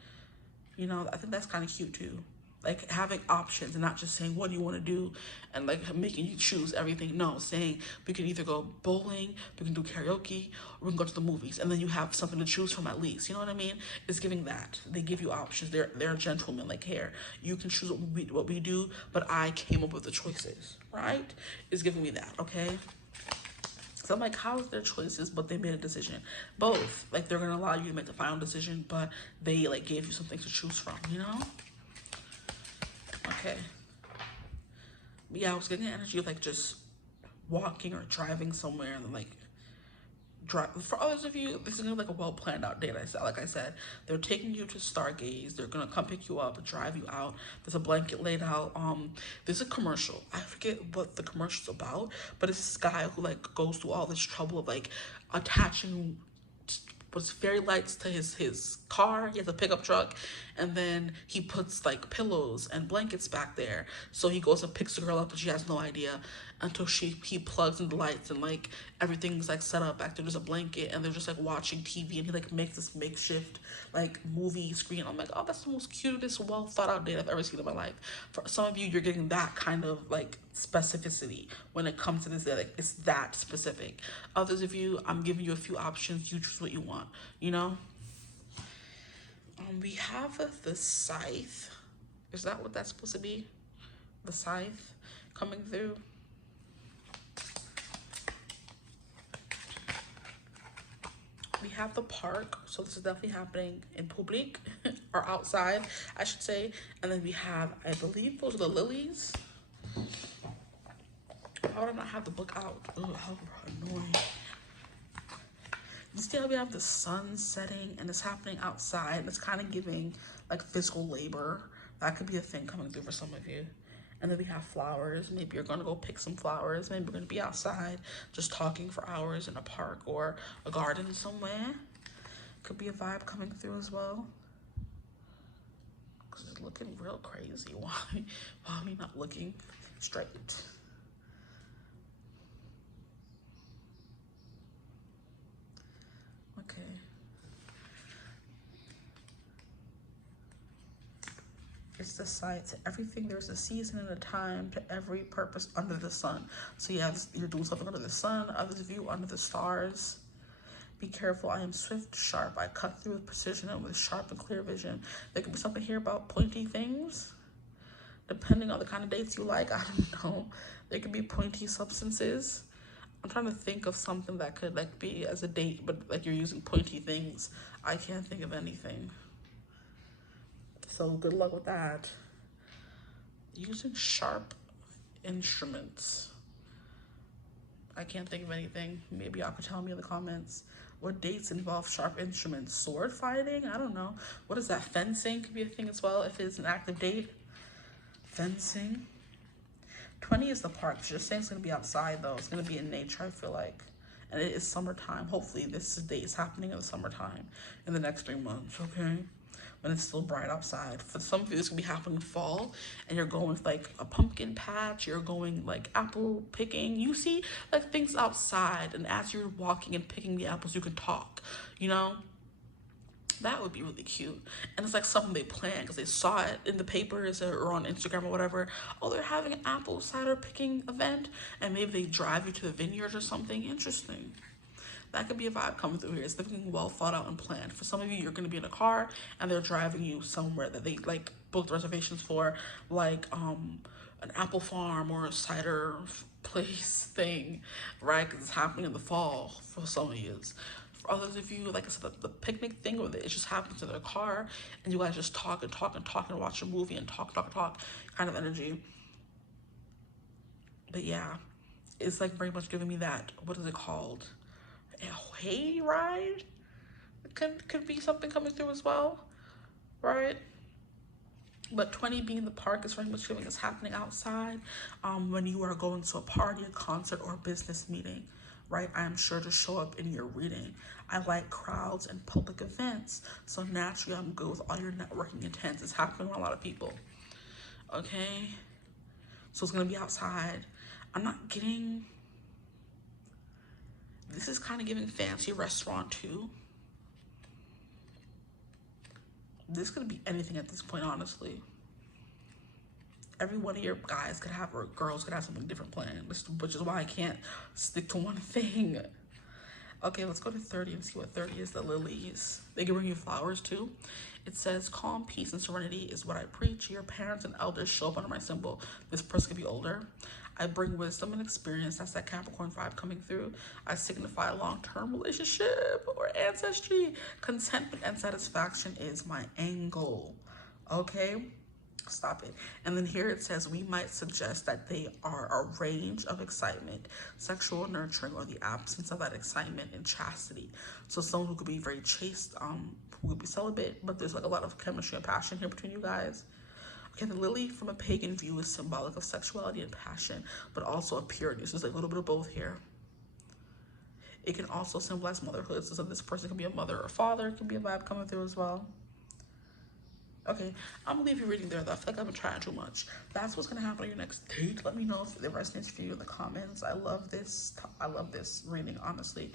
You know, I think that's kind of cute too. Like having options and not just saying, what do you want to do? And like making you choose everything. No, saying we can either go bowling, we can do karaoke, or we can go to the movies. And then you have something to choose from at least. You know what I mean? It's giving that. They give you options. They're gentlemen. Like, here, you can choose what we do, but I came up with the choices, right? It's giving me that, okay? So I'm like, how is their choices, but they made a decision? Both. Like, they're going to allow you to make the final decision, but they like gave you something to choose from, you know? Okay. Yeah, I was getting the energy of like just walking or driving somewhere and then like drive. For others of you, this is gonna be like a well planned out date. Like I said, they're taking you to stargaze. They're gonna come pick you up, drive you out. There's a blanket laid out. There's a commercial. I forget what the commercial's about, but it's this guy who like goes through all this trouble of like attaching was fairy lights to his car. He has a pickup truck, and then he puts like pillows and blankets back there. So he goes and picks the girl up, but she has no idea until he plugs in the lights, and like everything's like set up back there. There's a blanket, and they're just like watching TV, and he like makes this makeshift like movie screen. I'm like, oh, that's the most cutest, well thought out date I've ever seen in my life. For some of you, you're getting that kind of like specificity when it comes to this day. Like, it's that specific. Others of you, I'm giving you a few options. You choose what you want, you know? We have the scythe. Is that what that's supposed to be? The scythe coming through. We have the park, so this is definitely happening in public, or outside, I should say. And then we have, I believe those are the lilies. How would I not have the book out? Ugh, how annoying. You see how we have the sun setting and it's happening outside. It's kind of giving like physical labor. That could be a thing coming through for some of you. And then we have flowers. Maybe you're going to go pick some flowers. Maybe we're going to be outside just talking for hours in a park or a garden somewhere. Could be a vibe coming through as well. Because it's looking real crazy. Why are we not looking straight? Okay. It's the site to everything. There's a season and a time to every purpose under the sun. So yeah, you're doing something under the sun. Others of you under the stars. Be careful. I am swift, sharp. I cut through with precision and with sharp and clear vision. There could be something here about pointy things. Depending on the kind of dates you like, I don't know. There could be pointy substances. I'm trying to think of something that could like be as a date, but like you're using pointy things. I can't think of anything. So good luck with that. Using sharp instruments. I can't think of anything. Maybe y'all could tell me in the comments. What dates involve sharp instruments? Sword fighting? I don't know. What is that? Fencing could be a thing as well if it's an active date. Fencing. 20 is the park. Just saying it's going to be outside though. It's going to be in nature, I feel like. And it is summertime. Hopefully this date is happening in the summertime in the next 3 months, okay? When it's still bright outside. For some of you, this can be happening in fall, and you're going with like a pumpkin patch, you're going like apple picking. You see like things outside, and as you're walking and picking the apples, you can talk, you know? That would be really cute. And it's like something they planned because they saw it in the papers or on Instagram or whatever. Oh, they're having an apple cider picking event, and maybe they drive you to the vineyard or something. Interesting. That could be a vibe coming through here. It's definitely well thought out and planned. For some of you, you're going to be in a car and they're driving you somewhere that they like booked reservations for, like an apple farm or a cider place thing, right? Because it's happening in the fall for some of you. For others of you, like I said, the picnic thing where it just happens in their car and you guys just talk and talk and talk and watch a movie and talk kind of energy. But yeah, it's like very much giving me that, what is it called? A hay ride? Could be something coming through as well, right? But 20 being the park is very much feeling it's happening outside when you are going to a party, a concert, or a business meeting, right? I am sure to show up in your reading. I like crowds and public events, so naturally I'm good with all your networking intents. It's happening with a lot of people, okay? So it's gonna be outside. I'm not getting, this is kind of giving fancy restaurant too. This could be anything at this point, honestly. Every one of your guys could have, or girls could have something different planned, which is why I can't stick to one thing. Okay, let's go to 30 and see what 30 is. The lilies. They can bring you flowers too. It says, calm, peace, and serenity is what I preach. Your parents and elders show up under my symbol. This person could be older. I bring wisdom and experience. That's that Capricorn vibe coming through. I signify a long-term relationship or ancestry. Contentment and satisfaction is my angle. Okay? Stop it. And then here it says, we might suggest that they are a range of excitement, sexual nurturing, or the absence of that excitement and chastity. So someone who could be very chaste, who would be celibate, but there's like a lot of chemistry and passion here between you guys. Okay, the lily from a pagan view is symbolic of sexuality and passion, but also of purity. So there's like a little bit of both here. It can also symbolize motherhood. So this person can be a mother or father. It can be a vibe coming through as well. Okay, I'm gonna leave you reading there though. I feel like I've been trying too much. That's what's gonna happen on your next date. Let me know if it resonates for you in the comments. I love this reading, honestly.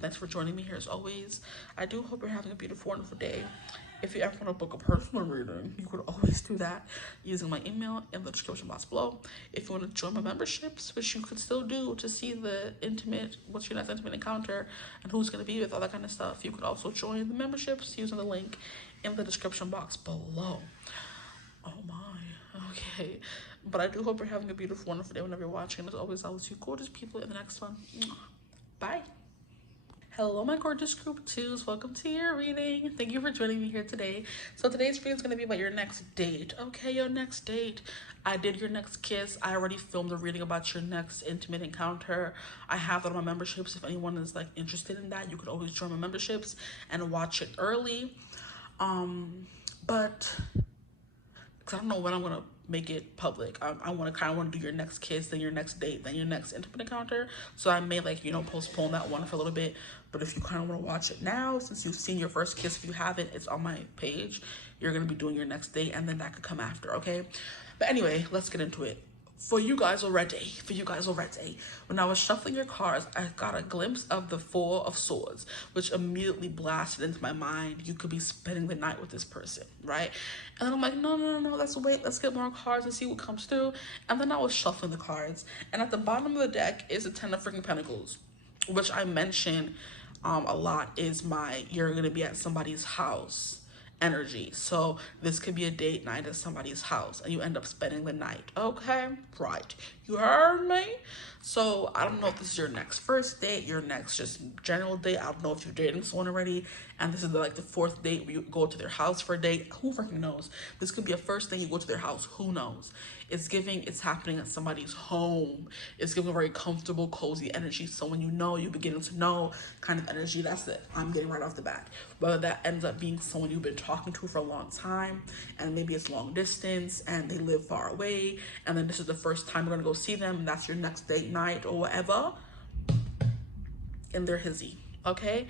Thanks for joining me here as always. I do hope you're having a beautiful, wonderful day. If you ever want to book a personal reading, you could always do that using my email in the description box below. If you want to join my memberships, which you could still do to see the what's your next intimate encounter and who's going to be with, all that kind of stuff, you could also join the memberships using the link in the description box below. Oh my, okay. But I do hope you're having a beautiful, wonderful day whenever you're watching. As always, I will see you gorgeous people in the next one. Bye. Hello, my gorgeous group twos. Welcome to your reading. Thank you for joining me here today. So today's reading is going to be about your next date. Okay, your next date. I did your next kiss. I already filmed a reading about your next intimate encounter. I have that on my memberships. If anyone is like interested in that, you could always join my memberships and watch it early. But because I don't know when I'm going to make it public. I want to do your next kiss, then your next date, then your next intimate encounter. So I may postpone that one for a little bit. But if you kind of want to watch it now, since you've seen your first kiss, if you haven't, it's on my page. You're going to be doing your next date, and then that could come after, okay? But anyway, let's get into it. For you guys already, when I was shuffling your cards, I got a glimpse of the Four of Swords, which immediately blasted into my mind. You could be spending the night with this person, right? And then I'm like, no, let's wait. Let's get more cards and see what comes through. And then I was shuffling the cards. And at the bottom of the deck is the Ten of freaking Pentacles, which I mention a lot is you're going to be at somebody's house energy. So this could be a date night at somebody's house and you end up spending the night. Okay, right, you heard me. So I don't know if this is your next first date, your next just general date. I don't know if you're dating someone already and this is like the fourth date where you go to their house for a date. Who freaking knows? This could be a first thing you go to their house. Who knows? It's happening at somebody's home. It's giving a very comfortable, cozy energy. Someone you beginning to know kind of energy. That's it. I'm getting right off the bat. Whether that ends up being someone you've been talking to for a long time and maybe it's long distance and they live far away and then this is the first time you're gonna go see them and that's your next date night or whatever, and they're hizzy, okay?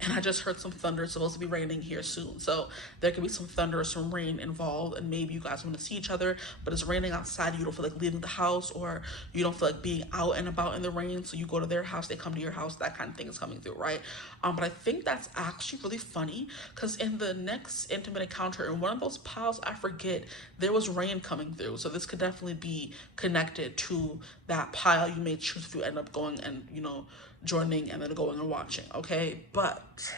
And I just heard some thunder. It's supposed to be raining here soon. So there could be some thunder or some rain involved. And maybe you guys want to see each other, but it's raining outside. You don't feel like leaving the house or you don't feel like being out and about in the rain. So you go to their house, they come to your house. That kind of thing is coming through, right? But I think that's actually really funny because in the next intimate encounter, in one of those piles, I forget, there was rain coming through. So this could definitely be connected to that pile you may choose if you end up going and, joining and then going and watching, okay? But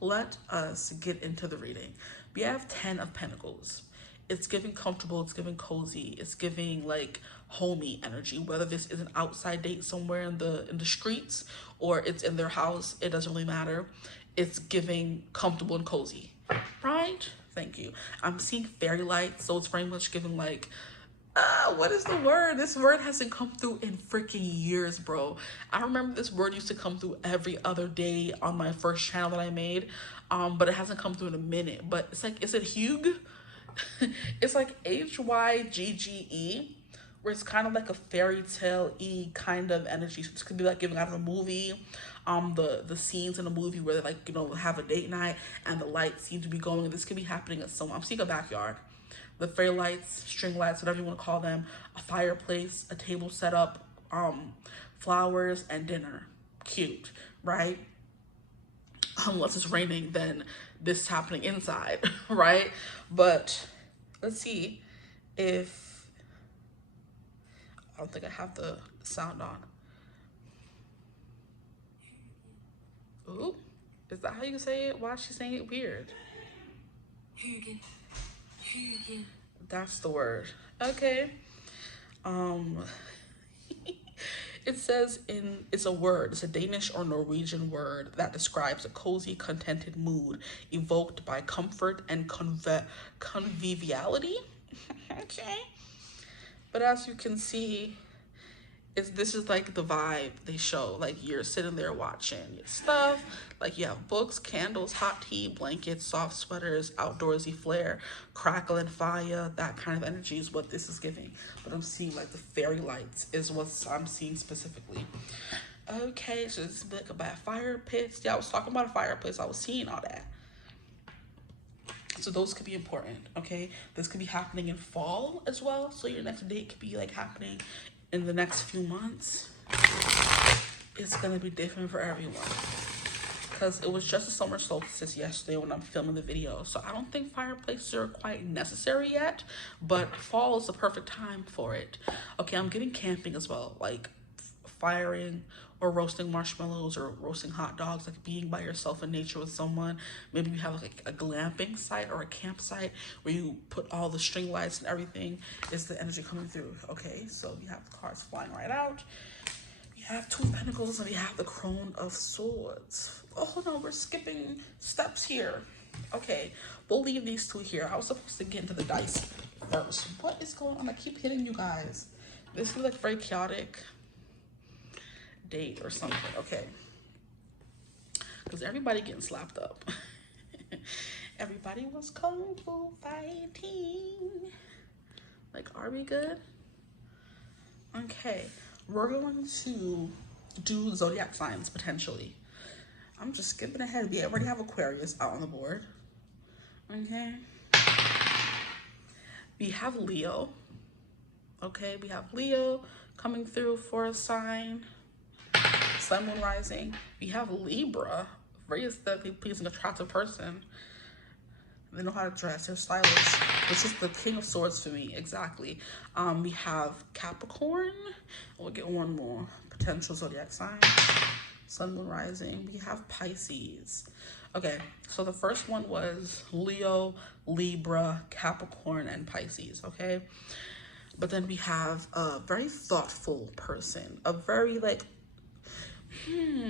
let us get into the reading. We have 10 of Pentacles. It's giving comfortable, it's giving cozy, it's giving like homey energy. Whether this is an outside date somewhere in the streets or it's in their house, it doesn't really matter. It's giving comfortable and cozy, right? Thank you. I'm seeing fairy lights, so it's very much giving like, what is the word? This word hasn't come through in freaking years, bro. I remember this word used to come through every other day on my first channel that I made, but it hasn't come through in a minute. But it's like, is it Hygge? It's like HYGGE, where it's kind of like a fairy tale-y kind of energy. So this could be like giving out of a movie, the scenes in a movie where they like, you know, have a date night and the lights seem to be going. This could be happening at someone. I'm seeing a backyard. The fairy lights, string lights, whatever you want to call them, a fireplace, a table set up, flowers, and dinner. Cute, right? Unless it's raining, then this is happening inside, right? But let's see if, I don't think I have the sound on. Ooh, is that how you say it? Why is she saying it weird? That's the word. Okay. It says it's a word. It's a Danish or Norwegian word that describes a cozy, contented mood evoked by comfort and conviviality. Okay. But as you can see, this is like the vibe they show. Like you're sitting there watching your stuff. Like you have books, candles, hot tea, blankets, soft sweaters, outdoorsy flair, crackling fire. That kind of energy is what this is giving. But I'm seeing like the fairy lights is what I'm seeing specifically. Okay, so this is like a fire pits. Yeah, I was talking about a fireplace. I was seeing all that. So those could be important, okay? This could be happening in fall as well. So your next date could be like happening in the next few months. It's gonna be different for everyone. Because it was just a summer solstice yesterday when I'm filming the video. So I don't think fireplaces are quite necessary yet, but fall is the perfect time for it. Okay, I'm getting camping as well, like firing or roasting marshmallows or roasting hot dogs, like being by yourself in nature with someone. Maybe you have like a glamping site or a campsite where you put all the string lights and everything. Is the energy coming through? Okay, so we have the cards flying right out. We have Two of Pentacles and we have the Crone of Swords. Oh, hold on, we're skipping steps here. Okay, we'll leave these two here. I was supposed to get into the dice first. What is going on? I keep hitting you guys. This is like very chaotic date or something. Okay, because everybody getting slapped up. Everybody was kung fu fighting. Like, are we good? Okay, we're going to do zodiac signs potentially. I'm just skipping ahead. We already have Aquarius out on the board. Okay, we have Leo. Okay, we have Leo coming through for a sign. Sun, Moon, Rising. We have Libra, very aesthetically pleasing, attractive person. They know how to dress. They're stylish, which is the King of Swords for me. Exactly. We have Capricorn. We'll get one more potential zodiac sign. Sun, Moon, Rising. We have Pisces. Okay, so the first one was Leo, Libra, Capricorn, and Pisces. Okay, but then we have a very thoughtful person, a very like,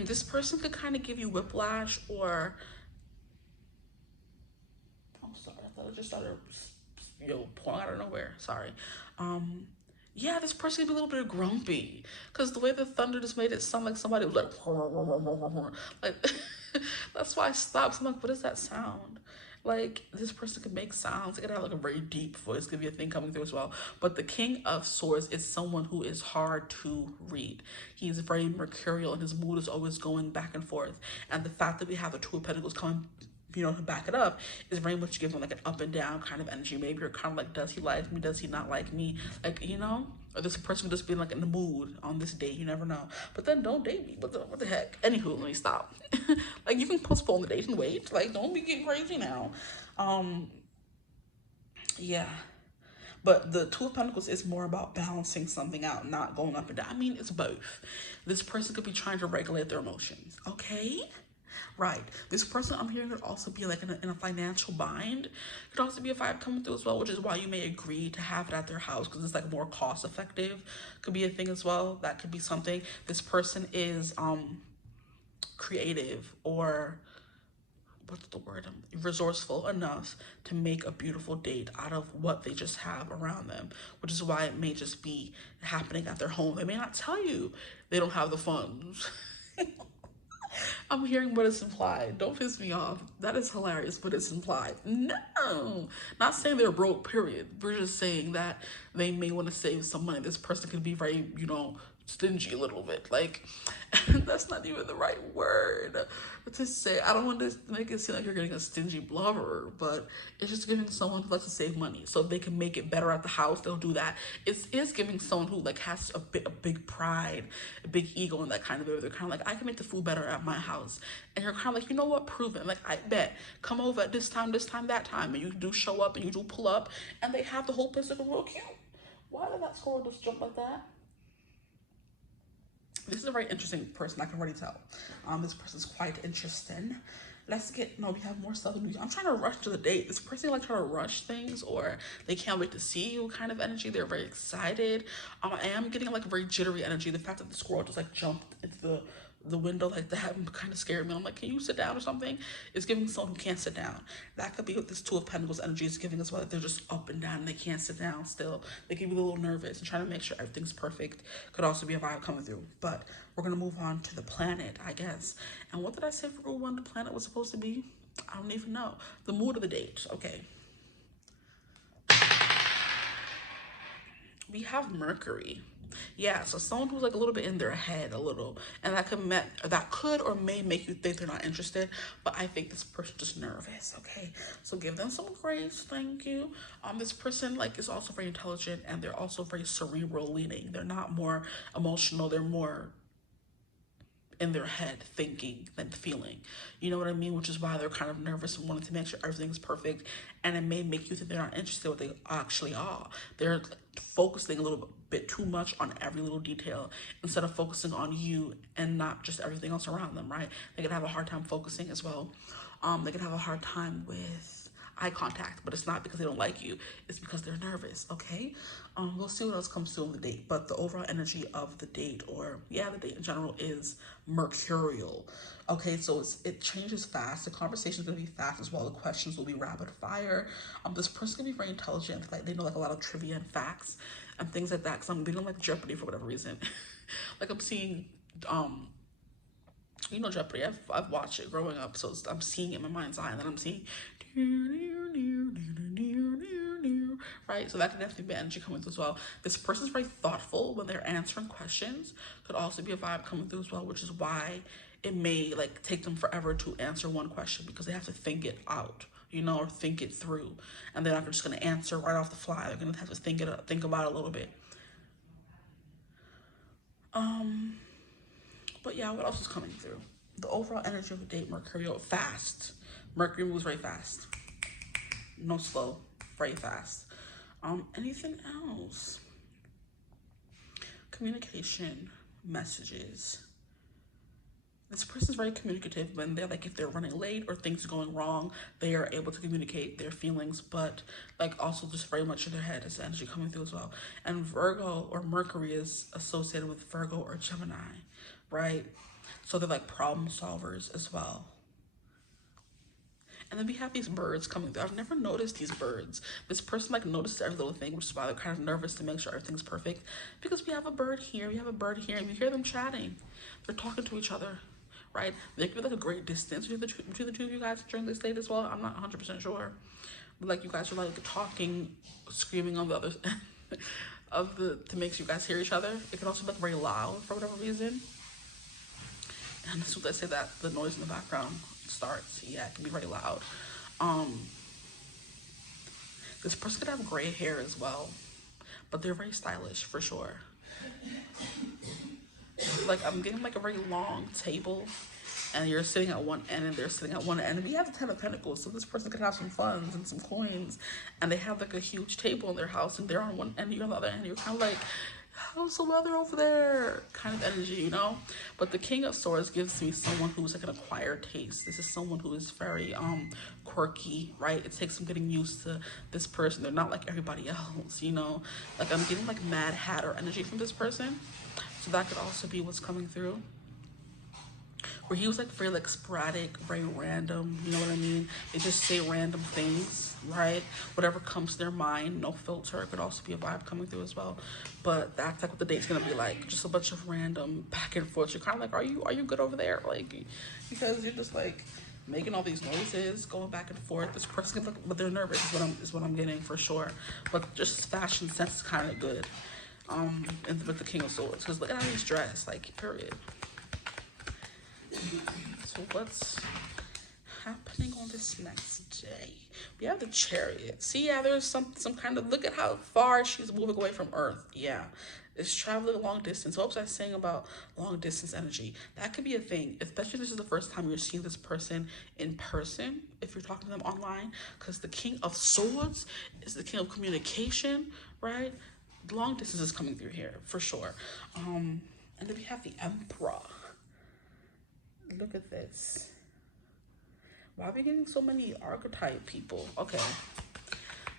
this person could kind of give you whiplash or, oh, sorry, I thought I just started, pouring out of nowhere, sorry. Yeah, this person could be a little bit grumpy, because the way the thunder just made it sound like somebody was like, that's why I stopped. I'm like, what is that sound? Like, this person could make sounds. It could have like a very deep voice, could be a thing coming through as well. But the King of Swords is someone who is hard to read. He's very mercurial and his mood is always going back and forth. And the fact that we have the Two of Pentacles coming, to back it up, is very much giving like an up and down kind of energy. Maybe you're kind of like, does he like me? Does he not like me? Like, or this person just being like in the mood on this date. You never know. But then don't date me. What the heck? Anywho, let me stop. Like, you can postpone the date and wait. Like, don't be getting crazy now. Yeah. But the Two of Pentacles is more about balancing something out, not going up and down. I mean, it's both. This person could be trying to regulate their emotions, okay? Right. This person I'm hearing could also be like in a financial bind. Could also be a vibe coming through as well, which is why you may agree to have it at their house because it's like more cost effective. Could be a thing as well. That could be something. This person is creative or what's the word, resourceful enough to make a beautiful date out of what they just have around them, which is why it may just be happening at their home. They may not tell you they don't have the funds. I'm hearing what is implied. Don't piss me off. That is hilarious, but it's implied. No, not saying they're broke, period. We're just saying that they may want to save some money. This person could be very, you know, stingy a little bit. Like, that's not even the right word to say. I don't want to make it seem like you're getting a stingy blubber, but it's just giving someone who likes to save money. So if they can make it better at the house, they'll do that. It is giving someone who like has a big pride, a big ego, and that kind of area. They're kind of like, I can make the food better at my house. And you're kind of like, you know what, prove it. Like, I bet, come over at this time, that time. And you do show up and you do pull up and they have the whole place looking real cute. Why did that score just jump like that? This is a very interesting person, I can already tell. This person's quite interesting. Let's get, no, we have more stuff. I'm trying to rush to the date. This person like trying to rush things, or they can't wait to see you kind of energy. They're very excited. I am getting like a very jittery energy. The fact that the squirrel just like jumped into the window like that kind of scared me. I'm like, can you sit down or something? It's giving someone who can't sit down. That could be what this Two of Pentacles energy is giving as well. They're just up and down and they can't sit down still. They can be a little nervous and trying to make sure everything's perfect. Could also be a vibe coming through. But we're going to move on to the planet, I guess. And what did I say for rule one the planet was supposed to be? I don't even know. The mood of the date. Okay. We have Mercury. Yeah, so someone who's like a little bit in their head a little, and that could or may make you think they're not interested, but I think this person's just nervous, okay? So give them some grace, thank you. This person like is also very intelligent and they're also very cerebral leaning. They're not more emotional, they're more in their head thinking than feeling, you know what I mean? Which is why they're kind of nervous and wanting to make sure everything's perfect, and it may make you think they're not interested in what they actually are. They're focusing a little bit too much on every little detail instead of focusing on you and not just everything else around them, right? They can have a hard time focusing as well. They can have a hard time with eye contact, but it's not because they don't like you, it's because they're nervous, okay? We'll see what else comes through on the date, but the overall energy of the date, or yeah, the date in general, is mercurial. Okay, so it changes fast. The conversation's gonna be fast as well. The questions will be rapid fire. This person can be very intelligent, like they know like a lot of trivia and facts and things like that, because they don't like Jeopardy for whatever reason. Like I'm seeing you know Jeopardy, I've watched it growing up, so I'm seeing it in my mind's eye, and then I'm seeing right? So that can definitely be energy coming through as well. This person's very thoughtful when they're answering questions. Could also be a vibe coming through as well, which is why it may like take them forever to answer one question, because they have to think it out, you know, or think it through, and they're not just going to answer right off the fly. They're going to have to think about it a little bit. But yeah, what else is coming through? The overall energy of the date, Mercurial, fast. Mercury moves very fast. No slow, very fast. Anything else? Communication, messages. This person's very communicative when they're like, if they're running late or things are going wrong, they are able to communicate their feelings, but like also just very much in their head is energy coming through as well. And Virgo or Mercury is associated with Virgo or Gemini, right? So they're like problem solvers as well. And then we have these birds coming through. I've never noticed these birds. This person like notices every little thing, which is why they're kind of nervous to make sure everything's perfect. Because we have a bird here, we have a bird here, and we hear them chatting. They're talking to each other, right? There could be like a great distance between the two of you guys during this date as well. I'm not 100% sure. But like you guys are like talking, screaming on the other to make sure you guys hear each other. It can also be like very loud for whatever reason. And as soon as I say that, the noise in the background starts. Yeah, it can be very loud. This person could have gray hair as well, but they're very stylish for sure. Like I'm getting like a very long table and you're sitting at one end and they're sitting at one end. And we have the Ten of Pentacles, so this person could have some funds and some coins, and they have like a huge table in their house, and they're on one end, you're on the other end. You're kind of like, how's the weather over there? Kind of energy, you know? But the King of Swords gives me someone who's like an acquired taste. This is someone who is very quirky, right? It takes some getting used to this person. They're not like everybody else, you know? Like I'm getting like Mad Hatter energy from this person. So that could also be what's coming through. Where he was like very like sporadic, very random, you know what I mean? They just say random things, right? Whatever comes to their mind, no filter. It could also be a vibe coming through as well. But that's like what the date's gonna be like. Just a bunch of random back and forth. You're kind of like, are you good over there? Like, because you're just like making all these noises, going back and forth. This person, but they're nervous is what I'm getting for sure. But just fashion sense is kind of good. And with the King of Swords, because look at how he's dressed, like, period. So what's happening on this next day? We have the Chariot. See, yeah, there's some kind of, look at how far she's moving away from Earth. Yeah, it's traveling long distance. What was I saying about long distance energy? That could be a thing, especially if this is the first time you're seeing this person in person, if you're talking to them online, because the King of Swords is the king of communication, right? Long distance is coming through here for sure. And then we have the Emperor. Look at this. Why are we getting so many archetype people? Okay.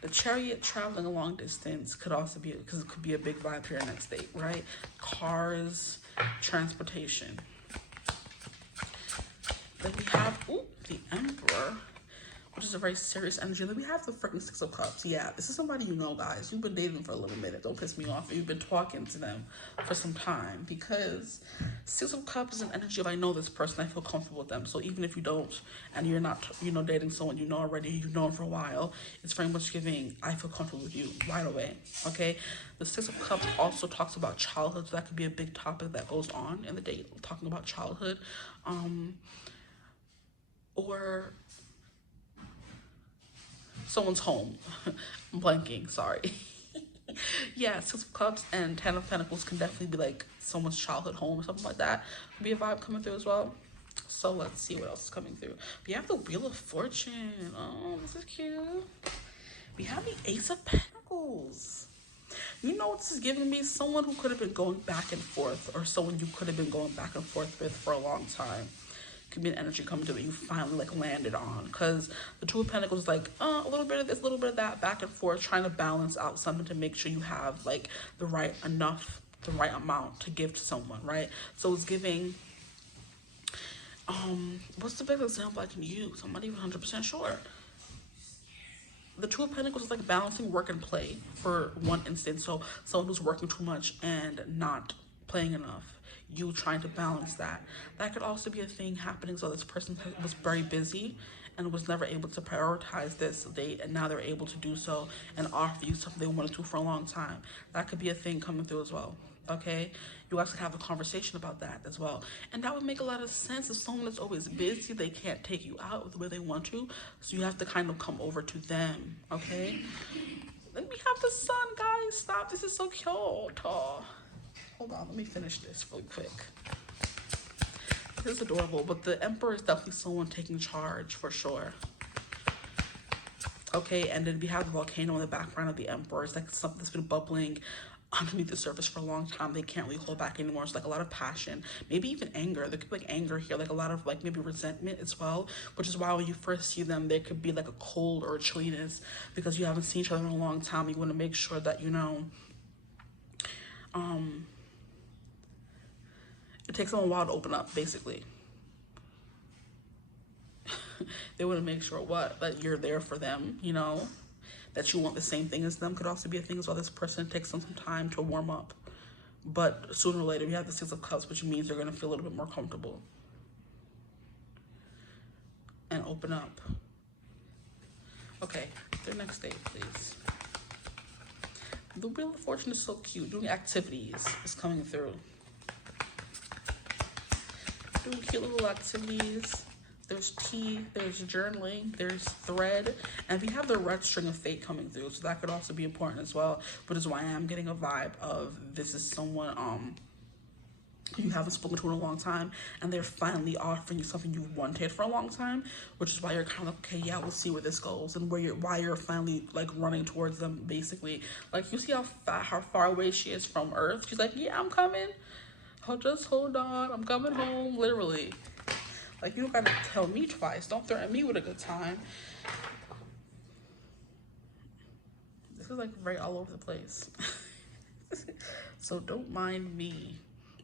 The Chariot traveling a long distance could also be, because it could be a big vibe here next date, right? Cars, transportation. Then we have, the Emperor, which is a very serious energy. Then we have the freaking Six of Cups. Yeah, this is somebody you know, guys. You've been dating for a little minute. Don't piss me off. You've been talking to them for some time, because Six of Cups is an energy of, I know this person, I feel comfortable with them. So even if you don't, and you're not, you know, dating someone you know already, you've known for a while, it's very much giving, I feel comfortable with you right away, okay? The Six of Cups also talks about childhood, so that could be a big topic that goes on in the date, talking about childhood, or someone's home. I'm blanking, sorry. Yeah, Six of Cups and Ten of Pentacles can definitely be like someone's childhood home or something like that. Could be a vibe coming through as well. So let's see what else is coming through. We have the Wheel of Fortune. Oh, this is cute. We have the Ace of Pentacles. You know what this is giving me? Someone who could have been going back and forth, or someone you could have been going back and forth with for a long time. Could be an energy coming to it you finally like landed on, because the Two of Pentacles is like a little bit of this, a little bit of that, back and forth, trying to balance out something to make sure you have like the right amount to give to someone, right? So it's giving what's the best example I can use? I'm not even 100% sure. The Two of Pentacles is like balancing work and play for one instance. So someone who's working too much and not playing enough, you trying to balance that. That could also be a thing happening. So this person was very busy and was never able to prioritize this date, and now they're able to do so and offer you something they wanted to for a long time. That could be a thing coming through as well, okay? You guys could have a conversation about that as well. And that would make a lot of sense. If someone that's always busy, they can't take you out the way they want to, so you have to kind of come over to them, okay? Then we have the Sun, guys. Stop, this is so cute. Oh. Hold on, let me finish this really quick. This is adorable, but the Emperor is definitely someone taking charge for sure. Okay, and then we have the volcano in the background of the Emperor. It's like something that's been bubbling underneath the surface for a long time. They can't really hold back anymore. It's like a lot of passion, maybe even anger. There could be like anger here, like a lot of like maybe resentment as well, which is why when you first see them, there could be like a cold or a chilliness, because you haven't seen each other in a long time. You want to make sure that, you know, it takes them a while to open up, basically. They want to make sure that you're there for them, you know, that you want the same thing as them. Could also be a thing as well. This person takes some time to warm up, but sooner or later we have the Six of Cups, which means they're going to feel a little bit more comfortable and open up. Okay, their next date, please. The Wheel of Fortune is so cute. Doing activities is coming through. Doing cute little activities. There's tea, there's journaling, there's thread, and we have the red string of fate coming through, so that could also be important as well. But is why I'm getting a vibe of this is someone you haven't spoken to in a long time, and they're finally offering you something you wanted for a long time, which is why you're kind of like, okay, yeah, we'll see where this goes, and why you're finally like running towards them. Basically, like, you see how far away she is from Earth. She's like, yeah, I'm coming. Oh, just hold on, I'm coming home. Literally, like, you don't gotta tell me twice. Don't threaten me with a good time. This is like very all over the place. So don't mind me.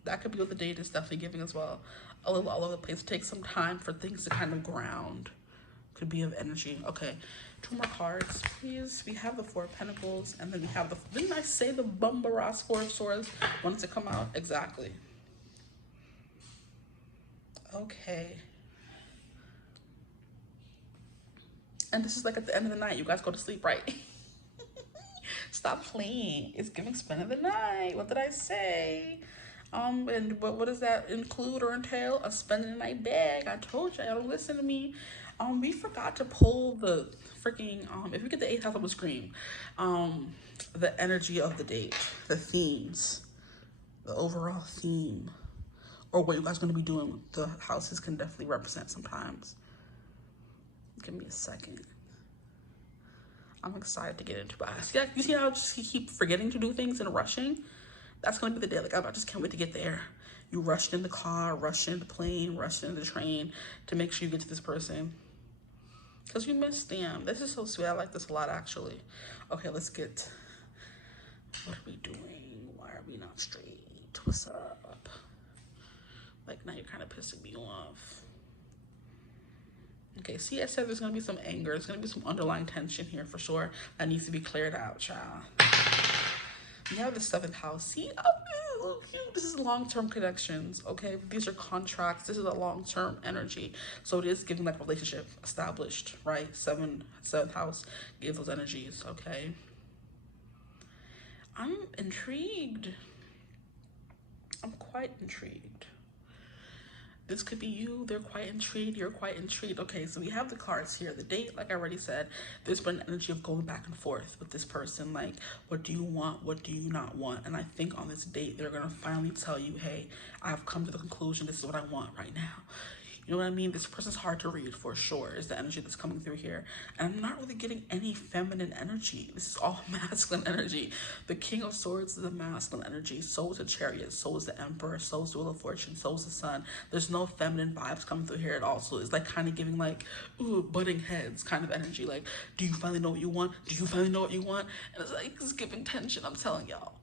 That could be what the date is definitely giving as well. A little all over the place. Take some time for things to kind of ground. Could be of energy. Okay, 2 more cards, please. We have the 4 of Pentacles, and then we have the, didn't I say the Bumbaras 4 of Swords wanted to come out? Exactly. Okay. And this is like at the end of the night. You guys go to sleep, right? Stop playing. It's giving spend of the night. What did I say? And what does that include or entail? A spend of the night bag. I told you, don't listen to me. We forgot to pull the freaking, if we get the 8th house, I would scream. The energy of the date, the themes, the overall theme, or what you guys are going to be doing with the houses can definitely represent sometimes. Give me a second. I'm excited to get into it. Yeah, you see how I just keep forgetting to do things and rushing? That's going to be the day. Like, I just can't wait to get there. You rushed in the car, rushed in the plane, rushed in the train to make sure you get to this person. Because you missed them. This is so sweet. I like this a lot, actually. Okay, let's get... What are we doing? Why are we not straight? What's up? Like, now you're kind of pissing me off. Okay, see, I said there's going to be some anger. There's going to be some underlying tension here for sure that needs to be cleared out, child. You have the 7th house. See, oh, this is long-term connections, okay? These are contracts. This is a long-term energy. So it is giving like relationship established, right? 7th house gives those energies, okay? I'm intrigued. I'm quite intrigued. This could be you. They're quite intrigued. You're quite intrigued. Okay, so we have the cards here. The date, like I already said, there's been an energy of going back and forth with this person. Like, what do you want? What do you not want? And I think on this date, they're going to finally tell you, hey, I've come to the conclusion. This is what I want right now. You know what I mean? This person's hard to read for sure, is the energy that's coming through here. And I'm not really getting any feminine energy. This is all masculine energy. The King of Swords is a masculine energy. So is the Chariot. So is the Emperor. So is the Wheel of Fortune. So is the Sun. There's no feminine vibes coming through here at all. So it's like kind of giving like, ooh, butting heads kind of energy. Like, do you finally know what you want? Do you finally know what you want? And it's like, it's giving tension, I'm telling y'all.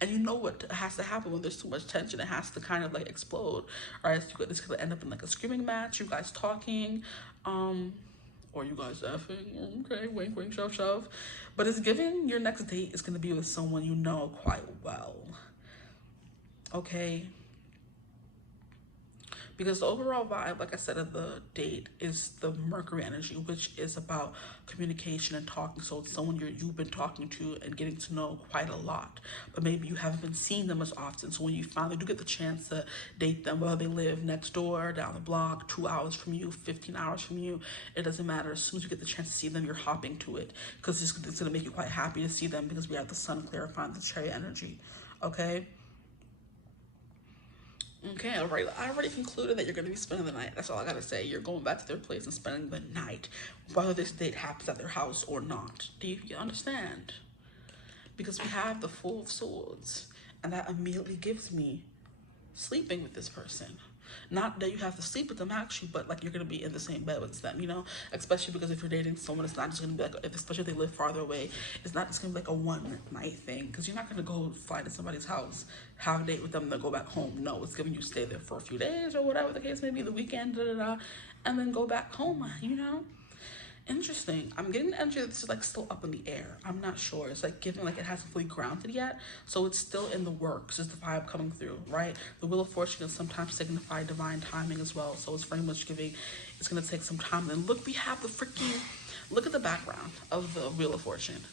And you know what has to happen when there's too much tension. It has to kind of like explode, right? So this could end up in like a screaming match, you guys talking, or you guys effing, okay, wink, wink, shove, shove. But it's giving your next date is going to be with someone you know quite well, okay? Because the overall vibe, like I said, of the date is the Mercury energy, which is about communication and talking. So it's someone you've been talking to and getting to know quite a lot, but maybe you haven't been seeing them as often. So when you finally do get the chance to date them, whether they live next door, down the block, 2 hours from you, 15 hours from you, it doesn't matter. As soon as you get the chance to see them, you're hopping to it because it's going to make you quite happy to see them because we have the Sun clarifying the Chariot energy, okay? Okay, all right. I already concluded that you're going to be spending the night. That's all I got to say. You're going back to their place and spending the night, whether this date happens at their house or not. Do you understand? Because we have the Fool of Swords, and that immediately gives me sleeping with this person. Not that you have to sleep with them actually, but like you're going to be in the same bed with them, you know, especially because if you're dating someone, it's not just going to be like, especially if they live farther away, it's not just going to be like a one night thing, because you're not going to go fly to somebody's house, have a date with them, and then go back home. No, it's giving you stay there for a few days or whatever the case may be, the weekend, and then go back home, you know. Interesting. I'm getting the energy that's like still up in the air. I'm not sure. It's like giving like it hasn't fully grounded yet. So it's still in the works is the vibe coming through, right? The Wheel of Fortune can sometimes signify divine timing as well. So it's very much giving, it's going to take some time. And look, we have the freaking, look at the background of the Wheel of Fortune.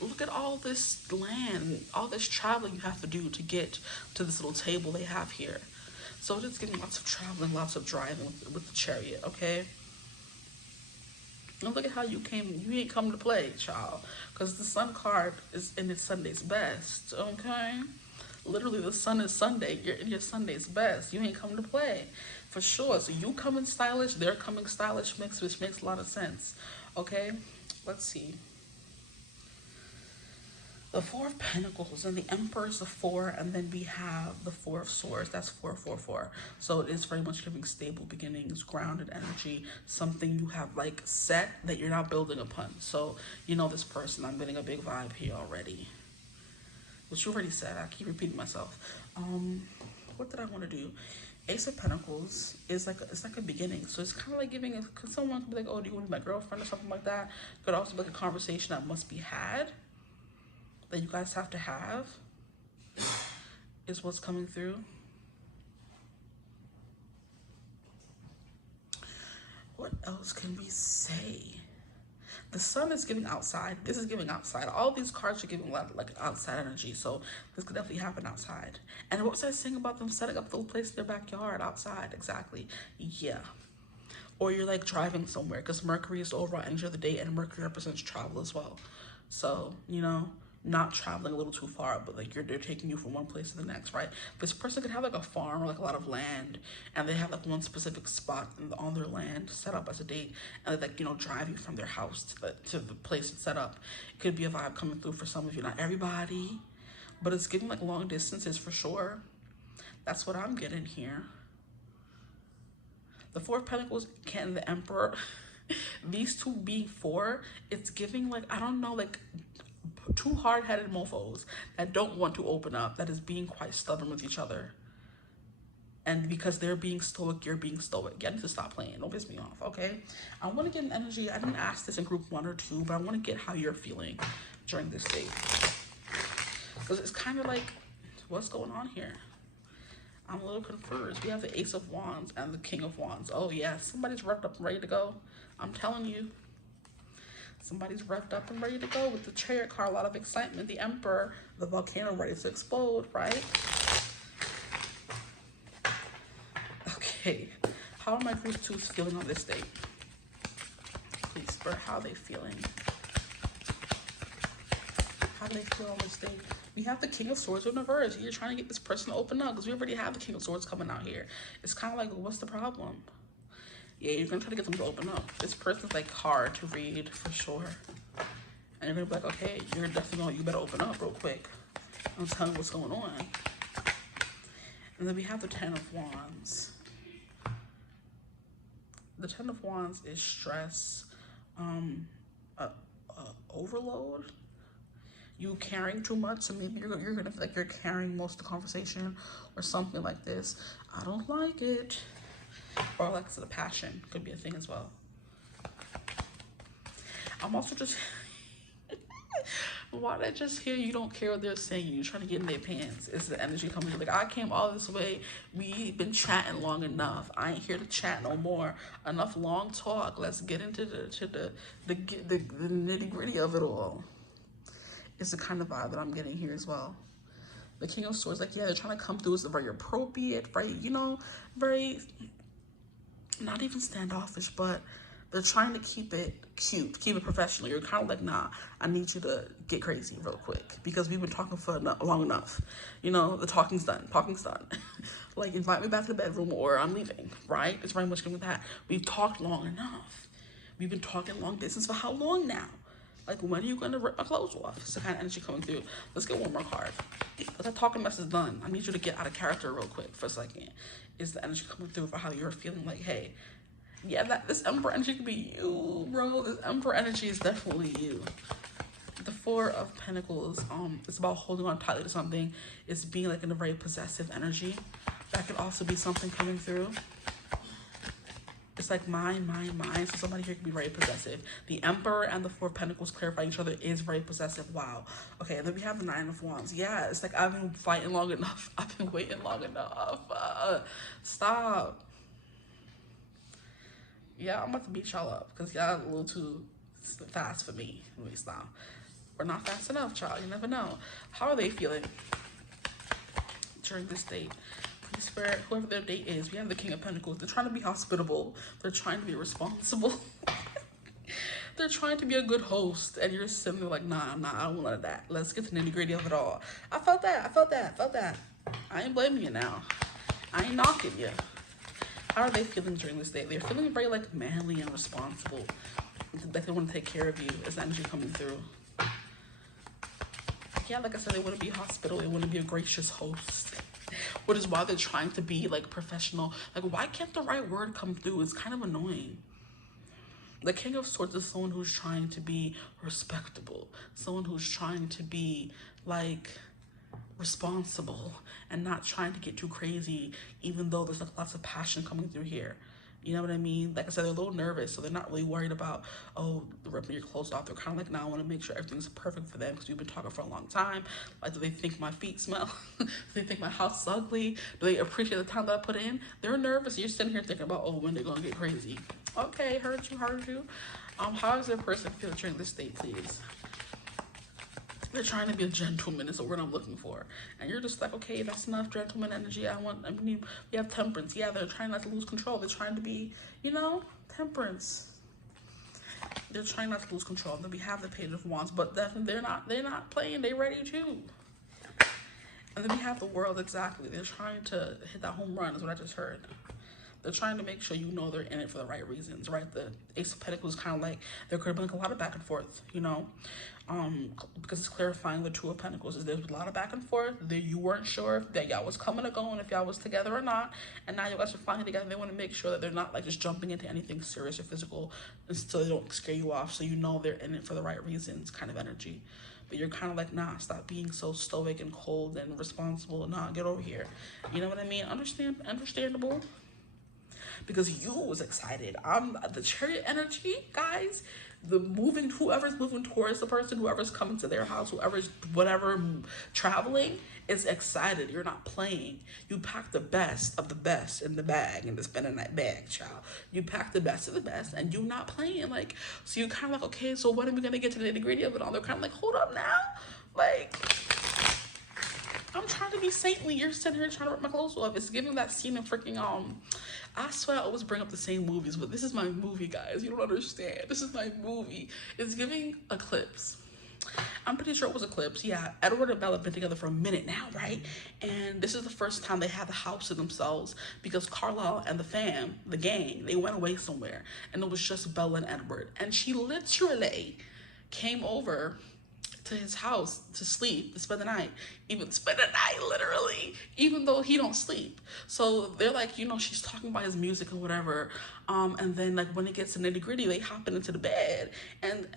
Look at all this land, all this traveling you have to do to get to this little table they have here. So it's getting lots of traveling, lots of driving with the Chariot, okay? And look at how you ain't come to play, child. Because the Sun card is in its Sunday's best, okay? Literally, the sun is Sunday. You're in your Sunday's best. You ain't come to play, for sure. So you coming stylish, they're coming stylish mix, which makes a lot of sense. Okay, let's see. The Four of Pentacles and the Emperor is the 4, and then we have the 4 of Swords. That's 444. So it is very much giving stable beginnings, grounded energy, something you have like set that you're not building upon. So you know this person. I'm getting a big vibe here already, which you already said. I keep repeating myself. What did I want to do? Ace of Pentacles is like it's like a beginning, so it's kind of like giving. Cause someone could be like, "Oh, do you want to be my girlfriend?" or something like that. Could also be like a conversation that must be had, that you guys have to have, is what's coming through. What else can we say? The sun is giving outside. This is giving outside. All these cards are giving a lot of like outside energy. So this could definitely happen outside. And what was I saying about them setting up the place in their backyard outside? Exactly. Yeah. Or you're like driving somewhere, because Mercury is the overall energy of the day, and Mercury represents travel as well. So, you know, not traveling a little too far, but like they're taking you from one place to the next, right? This person could have like a farm or like a lot of land, and they have like one specific spot on their land set up as a date, and they like, you know, drive you from their house to the place it's set up. It could be a vibe coming through for some of you, not everybody, but it's giving like long distances for sure. That's what I'm getting here. The Four of Pentacles and the Emperor, these two being 4, it's giving like, I don't know, like two hard-headed mofos that don't want to open up, that is being quite stubborn with each other. And because they're being stoic, you're being stoic. You need to stop playing. Don't piss me off, okay? I want to get an energy. I didn't ask this in group 1 or 2, but I want to get how you're feeling during this date. Because it's kind of like, what's going on here? I'm a little confused. We have the Ace of Wands and the King of Wands. Oh, yeah. Somebody's revved up and ready to go. I'm telling you. Somebody's revved up and ready to go with the Chariot card. A lot of excitement. The Emperor, the volcano ready to explode, right? Okay. How are my group 2s feeling on this date? Please, Spirit, how are they feeling? How do they feel on this date? We have the King of Swords in reverse. You're trying to get this person to open up, because we already have the King of Swords coming out here. It's kind of like, what's the problem? Yeah, you're gonna try to get them to open up. This person's like hard to read for sure. And you're gonna be like, okay, you're definitely gonna, you better open up real quick. I'm telling you what's going on. And then we have the 10 of Wands. The 10 of Wands is stress, overload. You carrying too much, so maybe you're gonna feel like you're carrying most of the conversation or something like this. I don't like it. Or like the passion could be a thing as well. I'm also just why did I just hear you don't care what they're saying? You're trying to get in their pants. It's the energy coming through. Like, I came all this way. We've been chatting long enough. I ain't here to chat no more. Enough long talk. Let's get into the nitty gritty of it all. It's the kind of vibe that I'm getting here as well. The King of Swords, like, yeah, they're trying to come through as very appropriate, very, you know, very, not even standoffish, but they're trying to keep it cute, keep it professional. You're kind of like, nah, I need you to get crazy real quick, because we've been talking for long enough. You know, the talking's done. Like, invite me back to the bedroom or I'm leaving, right? It's very much going with that. We've talked long enough. We've been talking long distance for how long now? Like, when are you going to rip my clothes off? It's the kind of energy coming through. Let's get one more card. But that talking mess is done. I need you to get out of character real quick for a second. Is the energy coming through for how you're feeling? Like, hey, yeah, this Emperor energy could be you, bro. This Emperor energy is definitely you. The Four of Pentacles, it's about holding on tightly to something. It's being like in a very possessive energy. That could also be something coming through. It's like mine. So somebody here can be very possessive. The Emperor and the Four of Pentacles clarifying each other is very possessive. Wow. Okay, and then we have the Nine of Wands. Yeah, it's like I've been fighting long enough. I've been waiting long enough. Stop. Yeah, I'm about to beat y'all up because y'all a little too fast for me. Let me stop. We're not fast enough, child. You never know. How are they feeling during this date? Spirit, whoever their date is, we have the King of Pentacles. They're trying to be hospitable. They're trying to be responsible. They're trying to be a good host, and you're sitting there like, nah, I'm not. I don't want none of that. Let's get to the nitty-gritty of it all. I felt that. I ain't blaming you now. I ain't knocking you. How are they feeling during this day? They're feeling very like manly and responsible. Like they want to take care of you. Is energy coming through? Yeah, like I said, they want to be hospitable. They want to be a gracious host. Which is why they're trying to be like professional. Like, why can't the right word come through? It's kind of annoying. The King of Swords is someone who's trying to be respectable. Someone who's trying to be like responsible and not trying to get too crazy, even though there's like lots of passion coming through here. You know what I mean? Like I said, they're a little nervous, so they're not really worried about, oh, ripping your clothes off. They're kind of like, now I want to make sure everything's perfect for them because we've been talking for a long time. Like, do they think my feet smell? Do they think my house is ugly? Do they appreciate the time that I put in? They're nervous. You're sitting here thinking about, oh, when they're going to get crazy. Okay, heard you. How does their person feel during this date, please? They're trying to be a gentleman is the word I'm looking for. And you're just like, okay, that's enough gentleman energy. We have temperance. Yeah, they're trying not to lose control. They're trying to be, you know, temperance. They're trying not to lose control. Then we have the Page of Wands, but definitely they're not playing. They're ready too. And then we have the World, exactly. They're trying to hit that home run is what I just heard. They're trying to make sure you know they're in it for the right reasons, right? The Ace of Pentacles is kind of like, there could have been like a lot of back and forth, you know? Because it's clarifying the Two of Pentacles. There's a lot of back and forth. You weren't sure if that y'all was coming or going, if y'all was together or not. And now you guys are finally together. They want to make sure that they're not like just jumping into anything serious or physical so they don't scare you off. So you know they're in it for the right reasons kind of energy. But you're kind of like, nah, stop being so stoic and cold and responsible. Nah, get over here. You know what I mean? Understandable. Because you was excited. The Chariot energy, guys, whoever's moving towards the person, whoever's coming to their house, whoever's whatever traveling is excited. You're not playing. You pack the best of the best in the bag and to spend in that bag, child. You pack the best of the best and you're not playing. Like, so you're kind of like, okay, so when are we gonna get to the nitty-gritty of it all? They're kind of like, hold up now. Like, I'm trying to be saintly. You're sitting here trying to rip my clothes off. It's giving that scene of freaking I swear I always bring up the same movies, but this is my movie, guys. You don't understand. This is my movie. It's giving Eclipse. I'm pretty sure it was Eclipse. Yeah, Edward and Bella have been together for a minute now, right? And this is the first time they had the house to themselves because Carlisle and the gang, they went away somewhere. And it was just Bella and Edward. And she literally came over to his house to sleep, to spend the night, literally, even though he don't sleep. So they're like, you know, she's talking about his music and whatever. And then like when it gets to nitty gritty, they hop into the bed and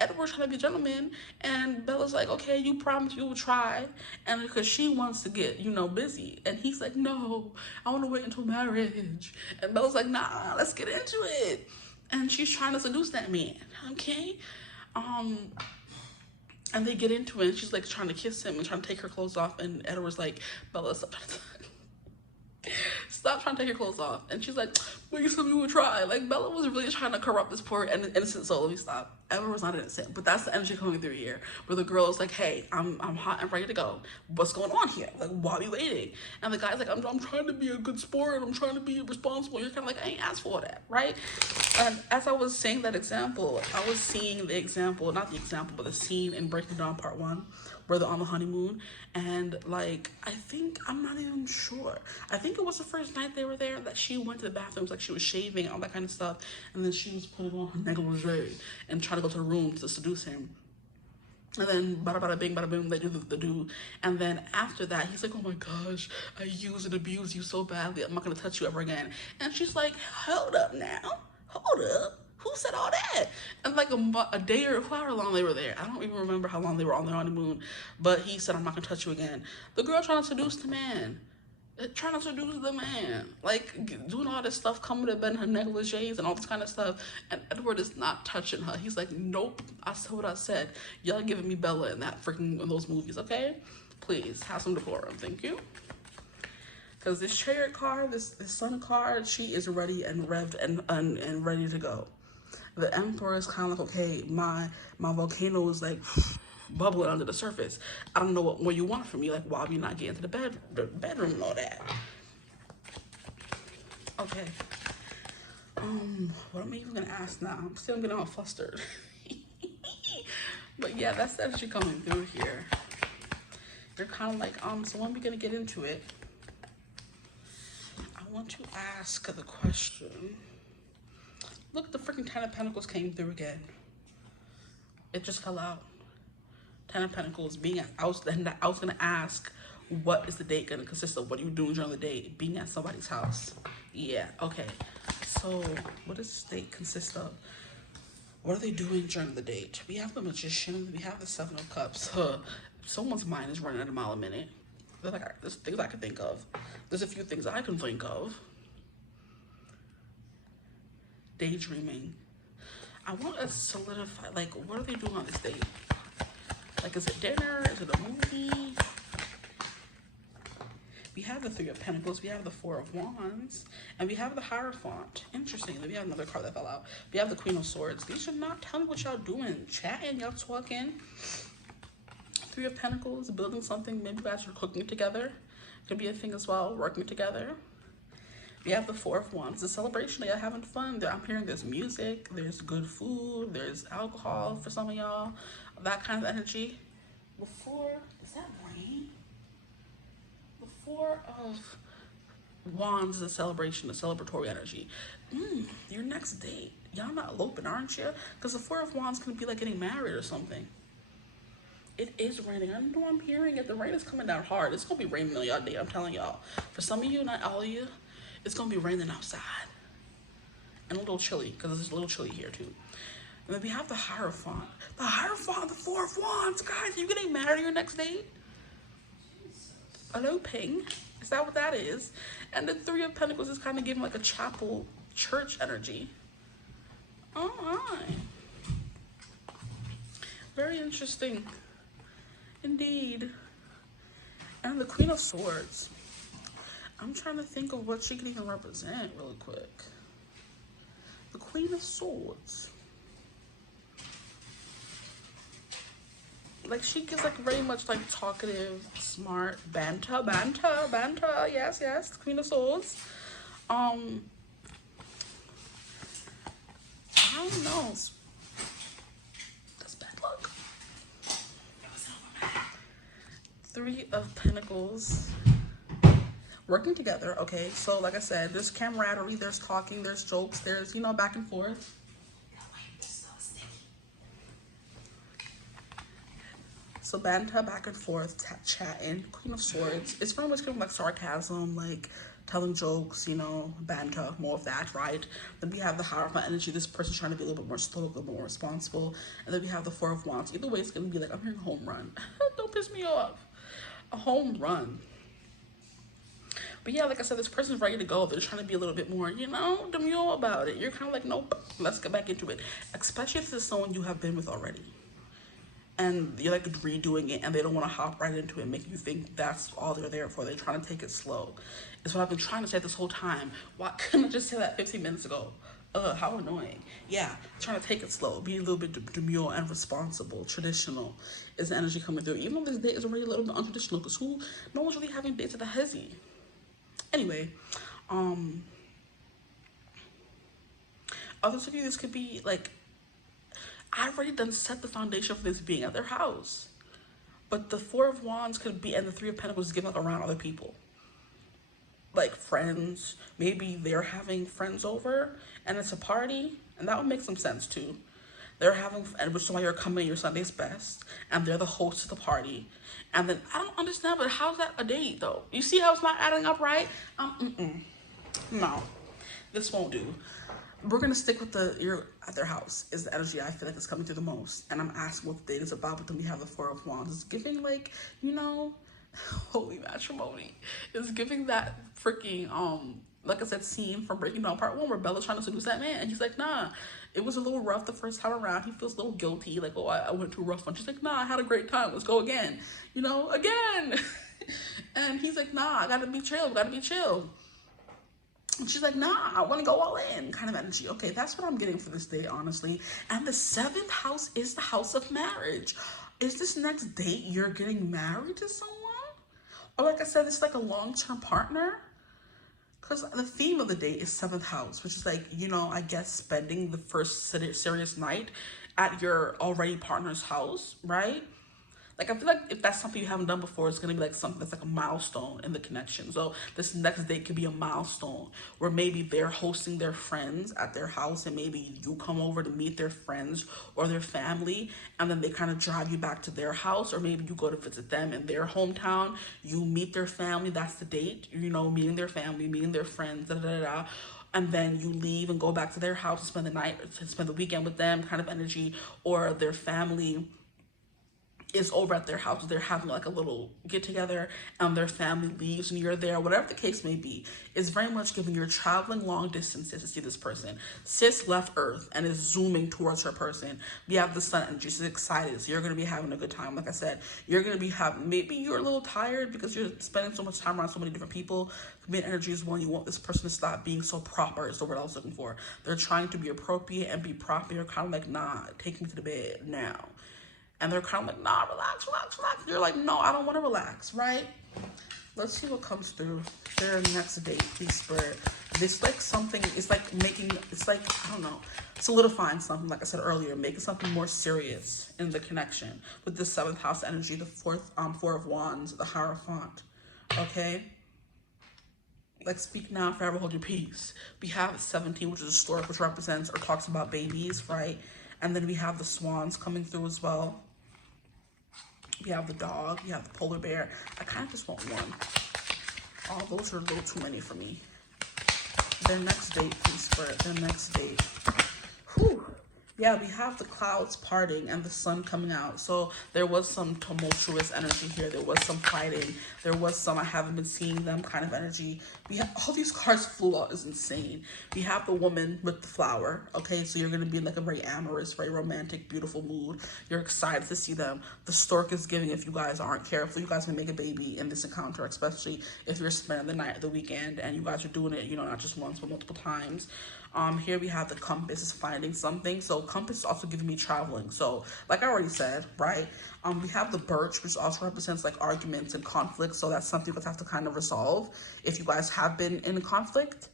Edward's trying to be a gentleman and Bella's like, okay, you promised you will try. And because she wants to get, you know, busy. And he's like, no, I want to wait until marriage. And Bella's like, nah, let's get into it. And she's trying to seduce that man, okay? And they get into it, and she's like trying to kiss him and trying to take her clothes off. And Edward's like, Bella, stop trying to take your clothes off. And she's like, well, you said we would try. Like, Bella was really trying to corrupt this poor innocent soul. Let me stop. Edward was not innocent, but that's the energy coming through here, where the girl is like, hey, I'm hot and ready to go. What's going on here? Like, why are we waiting? And the guy's like, I'm trying to be a good sport. I'm trying to be responsible. You're kind of like, I ain't asked for that, right? And as I was saying that example, I was seeing the example, not the example, but the scene in Breaking Dawn Part 1, where they're on the honeymoon. And like, I'm not even sure. I think it was the first night they were there that she went to the bathrooms, like she was shaving, all that kind of stuff. And then she was putting on her negligee and trying to go to the room to seduce him. And then bada bada bing bada boom, they do the do. And then after that, he's like, oh my gosh, I use and abuse you so badly, I'm not gonna touch you ever again. And she's like, hold up now, hold up. Who said all that? And like a day or however long they were there, I don't even remember how long they were on their honeymoon, but he said, I'm not gonna touch you again. The girl trying to seduce the man. Trying to seduce the man. Like, doing all this stuff, coming to bed in her negligees and all this kind of stuff. And Edward is not touching her. He's like, nope, I said what I said. Y'all giving me Bella in those movies, okay? Please, have some decorum, thank you. Because this Chariot card, this Sun card, she is ready and revved and ready to go. The Emperor is kind of like, okay, my volcano is like bubbling under the surface. I don't know what you want from me. Like, why are we not getting to the bedroom and all that? Okay. What am I even gonna ask now? I'm still getting all flustered. But yeah, that's actually coming through here. You're kind of like, so when are we gonna get into it? I want to ask the question. Look, the freaking Ten of Pentacles came through again. It just fell out. Ten of Pentacles being at, I was gonna ask, what is the date gonna consist of? What are you doing during the day? Being at somebody's house. Yeah, okay. So what does this date consist of? What are they doing during the date? We have the Magician, we have the Seven of Cups. Someone's mind is running at a mile a minute. There's things I can think of. There's a few things I can think of. Daydreaming. I want to solidify, like, what are they doing on this date? Like, is it dinner? Is it a movie? We have the Three of Pentacles, we have the Four of Wands, and we have the Hierophant. Interesting. Then we have another card that fell out. We have the Queen of Swords. These should not tell me what y'all doing. Chatting, y'all talking. Three of Pentacles, building something. Maybe you guys are cooking together. Could be a thing as well, working together. We have the Four of Wands, the celebration. Y'all having fun. I'm hearing there's music, there's good food, there's alcohol for some of y'all. That kind of energy. Before, is that rain? The Four of Wands is a celebration, a celebratory energy. Your next date. Y'all not eloping, aren't you? Because the Four of Wands can be like getting married or something. It is raining. I know I'm hearing it. The rain is coming down hard. It's going to be raining on y'all day. I'm telling y'all. For some of you, not all of you, it's going to be raining outside. And a little chilly, because it's a little chilly here too. And then we have the Hierophant. The Hierophant, the Four of Wands. Guys, are you getting married on your next date? Eloping. Is that what that is? And the Three of Pentacles is kind of giving like a chapel church energy. All right. Very interesting. Indeed. And the Queen of Swords. I'm trying to think of what she can even represent really quick. The Queen of Swords. Like, she gives like very much like talkative, smart, banter, yes, the Queen of Swords. I don't know. That's bad luck. Three of Pentacles. Working together, okay? So like I said, there's camaraderie, there's talking, there's jokes, there's, you know, back and forth. So banter, back and forth, chatting. Queen of Swords. It's very much kind of like sarcasm, like telling jokes, you know, banter, more of that, right? Then we have the Hierophant energy. This person's trying to be a little bit more stoic, a little bit more responsible. And then we have the Four of Wands. Either way, it's going to be like, I'm hearing a home run. Don't piss me off. A home run. But yeah, like I said, this person's ready to go. They're trying to be a little bit more, you know, demure about it. You're kind of like, nope, let's get back into it. Especially if this is someone you have been with already. And you're like redoing it and they don't want to hop right into it and make you think that's all they're there for. They're trying to take it slow. It's what I've been trying to say this whole time. Why couldn't I just say that 15 minutes ago? How annoying. Yeah, trying to take it slow. Be a little bit demure and responsible. Traditional is the energy coming through. Even though this date is already a little bit untraditional, because no one's really having dates at the hezzy. Anyway, others of you, this could be like, I've already done set the foundation for this being at their house. But the Four of Wands could be, and the Three of Pentacles is giving like around other people. Like friends, maybe they're having friends over and it's a party, and that would make some sense too. They're having, and which is why you're coming your Sunday's best, and they're the host of the party. And then, I don't understand, but how's that a date though? You see how it's not adding up right? No, this won't do. We're gonna stick with you're at their house is the energy I feel like is coming through the most. And I'm asking what the date is about, but then we have the Four of Wands. It's giving like, you know, holy matrimony. It's giving that freaking, like I said, scene from Breaking Down Part 1 where Bella's trying to seduce that man. And he's like, nah, it was a little rough the first time around. He feels a little guilty. Like, oh, I went too rough one. She's like, nah, I had a great time. Let's go again. You know, again. And he's like, nah, I gotta be chill. We gotta be chill. And she's like, nah, I want to go all in kind of energy. Okay, that's what I'm getting for this day, honestly. And the 7th house is the house of marriage. Is this next date you're getting married to someone? Or like I said, it's like a long-term partner. Because the theme of the day is 7th house, which is like, you know, I guess spending the first serious night at your already partner's house, right? Like, I feel like if that's something you haven't done before, it's gonna be like something that's like a milestone in the connection. So this next date could be a milestone where maybe they're hosting their friends at their house, and maybe you come over to meet their friends or their family, and then they kind of drive you back to their house, or maybe you go to visit them in their hometown, you meet their family, that's the date, you know, meeting their family, meeting their friends, da da da da. And then you leave and go back to their house to spend the night, to spend the weekend with them, kind of energy, or their family is over at their house. They're having like a little get together and their family leaves and you're there, whatever the case may be. It's very much giving you're traveling long distances to see this person. Sis left Earth and is zooming towards her person. We have the sun energy. She's excited. So you're going to be having a good time. Like I said, you're going to be having, maybe you're a little tired because you're spending so much time around so many different people. Commit energy is one, you want this person to stop being so proper, is the word I was looking for. They're trying to be appropriate and be proper. You're kind of like, nah, take me to the bed now. And they're kind of like, nah, relax, relax, relax. You're like, no, I don't want to relax, right? Let's see what comes through their next date, please, Spirit. This like something, it's like making, it's like, I don't know, solidifying something, like I said earlier, making something more serious in the connection with the 7th house energy, the Four of Wands, the Hierophant, okay? Like, speak now, forever hold your peace. We have 17, which is a stork, which represents or talks about babies, right? And then we have the swans coming through as well. We have the dog, we have the polar bear. I kind of just want one. All those are a little too many for me. Their next date, please, Spirit. Their next date. Whew. Yeah, we have the clouds parting and the sun coming out. So there was some tumultuous energy here. There was some fighting. There was some I haven't been seeing them kind of energy. We have all these cards flew out. Is insane. We have the woman with the flower. Okay, so you're going to be in like a very amorous, very romantic, beautiful mood. You're excited to see them. The stork is giving, if you guys aren't careful, you guys may make a baby in this encounter, especially if you're spending the night, the weekend, and you guys are doing it, you know, not just once, but multiple times. Here we have the compass is finding something. So compass is also giving me traveling. So like I already said, right? We have the birch, which also represents like arguments and conflicts. So that's something you guys have to kind of resolve if you guys have been in conflict,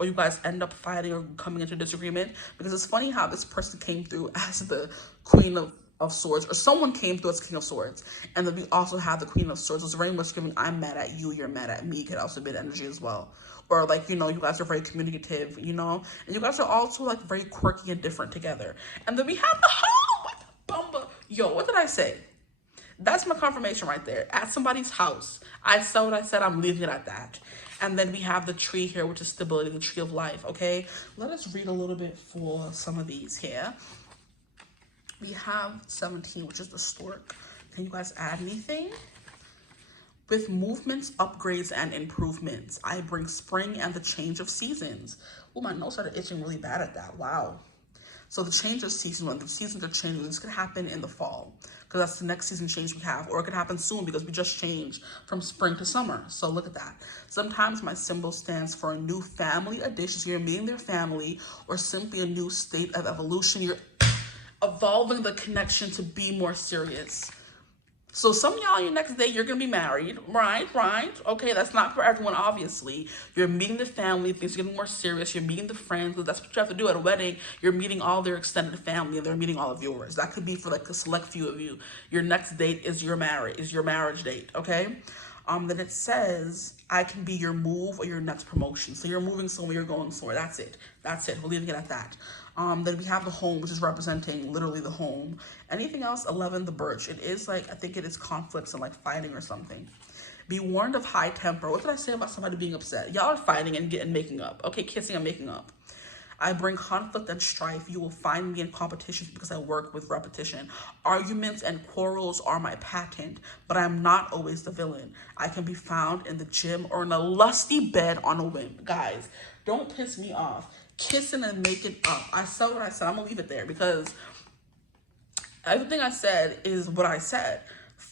or you guys end up fighting or coming into disagreement. Because it's funny how this person came through as the Queen of Swords, or someone came through as King of Swords, and then we also have the Queen of Swords. It's very much giving I'm mad at you, you're mad at me, could also be an energy as well. Or like, you know, you guys are very communicative, you know, and you guys are also like very quirky and different together. And then we have the Bumba. Yo, what did I say? That's my confirmation right there. At somebody's house. I said what I said, I'm leaving it at that. And then we have the tree here, which is stability, the tree of life, okay? Let us read a little bit for some of these here. We have 17, which is the stork. Can you guys add anything? With movements, upgrades, and improvements, I bring spring and the change of seasons. Oh, my nose started itching really bad at that. Wow. So the change of season, when the seasons are changing, this could happen in the fall, because that's the next season change we have, or it could happen soon because we just changed from spring to summer. So look at that. Sometimes my symbol stands for a new family addition. So you're meeting their family, or simply a new state of evolution. You're evolving the connection to be more serious. So some of y'all, your next day, you're going to be married, right? Okay, that's not for everyone, obviously. You're meeting the family, things are getting more serious. You're meeting the friends, that's what you have to do at a wedding. You're meeting all their extended family, and they're meeting all of yours. That could be for like a select few of you. Your next date is your marriage date, okay? Then it says, I can be your move or your next promotion. So you're moving somewhere, you're going somewhere. That's it. We're leaving it at that. Then we have the home, which is representing literally the home. Anything else? 11, the birch. It is like, I think it is conflicts and like fighting or something. Be warned of high temper. What did I say about somebody being upset? Y'all are fighting and making up. Okay, kissing and making up. I bring conflict and strife. You will find me in competitions because I work with repetition. Arguments and quarrels are my patent, but I'm not always the villain. I can be found in the gym or in a lusty bed on a whim. Guys, don't piss me off. Kissing and making up. I said what I said. I'm gonna leave it there because everything I said is what I said.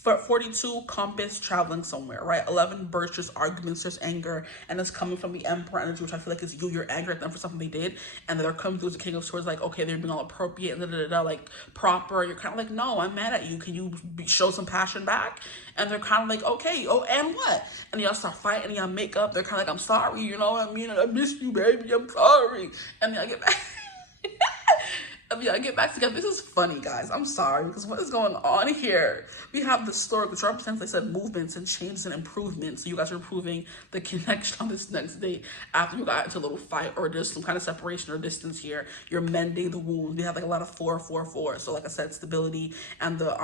42, compass, traveling somewhere, right? 11, birch, just arguments, just anger, and it's coming from the Emperor energy, which I feel like is you. You're angry at them for something they did, and they're coming through as the King of Swords, like, okay, they're being all appropriate and like proper. You're kind of like, no, I'm mad at you. Can you show some passion back? And they're kind of like, okay, oh, and what? And y'all start fighting, and y'all make up. They're kind of like, I'm sorry, you know what I mean? I miss you, baby. I'm sorry. And y'all get back. Yeah, get back together. This is funny, guys. I'm sorry, because what is going on here? We have the story, which represents, like I said, movements and changes and improvements. So you guys are improving the connection on this next date after you got into a little fight or just some kind of separation or distance here. You're mending the wounds. We have like a lot of 4, 4, 4. So like I said, stability, and the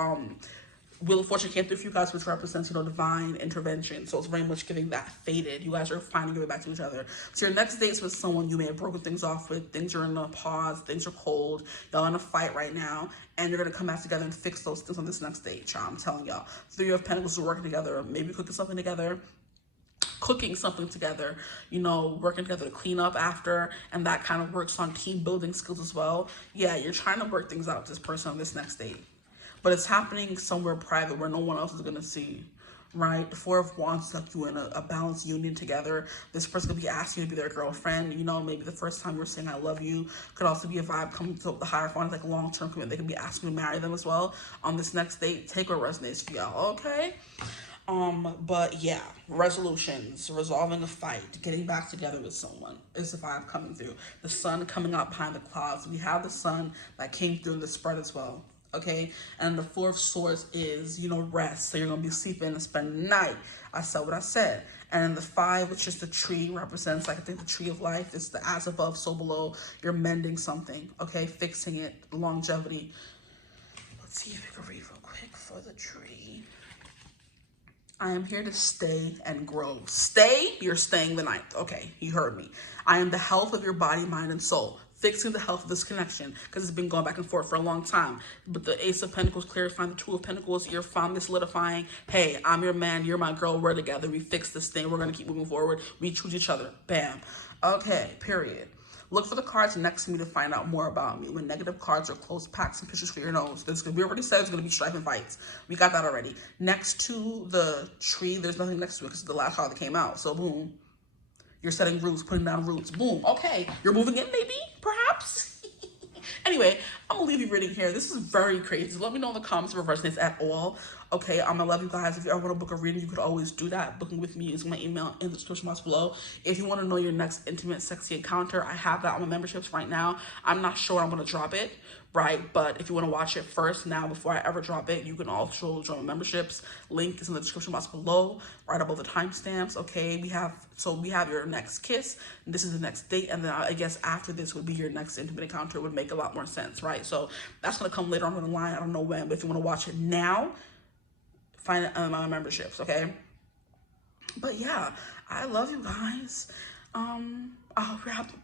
Wheel of Fortune came through for you guys, which represents, you know, divine intervention. So it's very much giving that faded. You guys are finally giving back to each other. So your next date's with someone you may have broken things off with. Things are in a pause. Things are cold. Y'all in a fight right now. And you're going to come back together and fix those things on this next date, child. I'm telling y'all. 3 of Pentacles are working together. Maybe cooking something together. You know, working together to clean up after, and that kind of works on team building skills as well. Yeah, you're trying to work things out with this person on this next date. But it's happening somewhere private where no one else is going to see, right? The 4 of Wands left you in a balanced union together. This person could be asking you to be their girlfriend. You know, maybe the first time you're saying I love you could also be a vibe coming to the Hierophant, like long-term commitment. They could be asking you to marry them as well on this next date. Take what resonates for y'all, okay? But yeah, resolutions, resolving a fight, getting back together with someone is the vibe coming through. The sun coming out behind the clouds. We have the sun that came through in the spread as well. Okay, and the 4 of Swords is, you know, rest. So you're gonna be sleeping and spend the night. I said what I said. And the 5, which is the tree, represents, like, I think the tree of life is the as above, so below. You're mending something, okay, fixing it, longevity. Let's see if we can read real quick for the tree. I am here to stay and grow. Stay, you're staying the night. Okay, you heard me. I am the health of your body, mind, and soul. Fixing the health of this connection, because it's been going back and forth for a long time. But the Ace of Pentacles clarifying, the 2 of Pentacles, you're finally solidifying, hey, I'm your man, you're my girl, we're together, we fix this thing, we're going to keep moving forward, we choose each other, bam. Okay, period. Look for the cards next to me to find out more about me. When negative cards are close, pack some pictures for your nose. We already said there's going to be strife and fights. We got that already. Next to the tree, there's nothing next to it because it's the last card that came out. So boom. You're setting roots, putting down roots. Boom. Okay. You're moving in, maybe? Perhaps? Anyway, I'm going to leave you reading here. This is very crazy. Let me know in the comments if it resonates at all. Okay, I'm going to love you guys. If you ever want to book a reading, you could always do that. Booking with me using my email in the description box below. If you want to know your next intimate, sexy encounter, I have that on my memberships right now. I'm not sure I'm going to drop it, right? But if you want to watch it first now before I ever drop it, you can also join my memberships. Link is in the description box below, right above the timestamps. Okay, we have your next kiss. This is the next date, and then I guess after this would be your next intimate encounter. It would make a lot more sense, right? So that's going to come later on in the line. I don't know when, but if you want to watch it now, find it on my memberships, okay? But yeah, I love you guys. I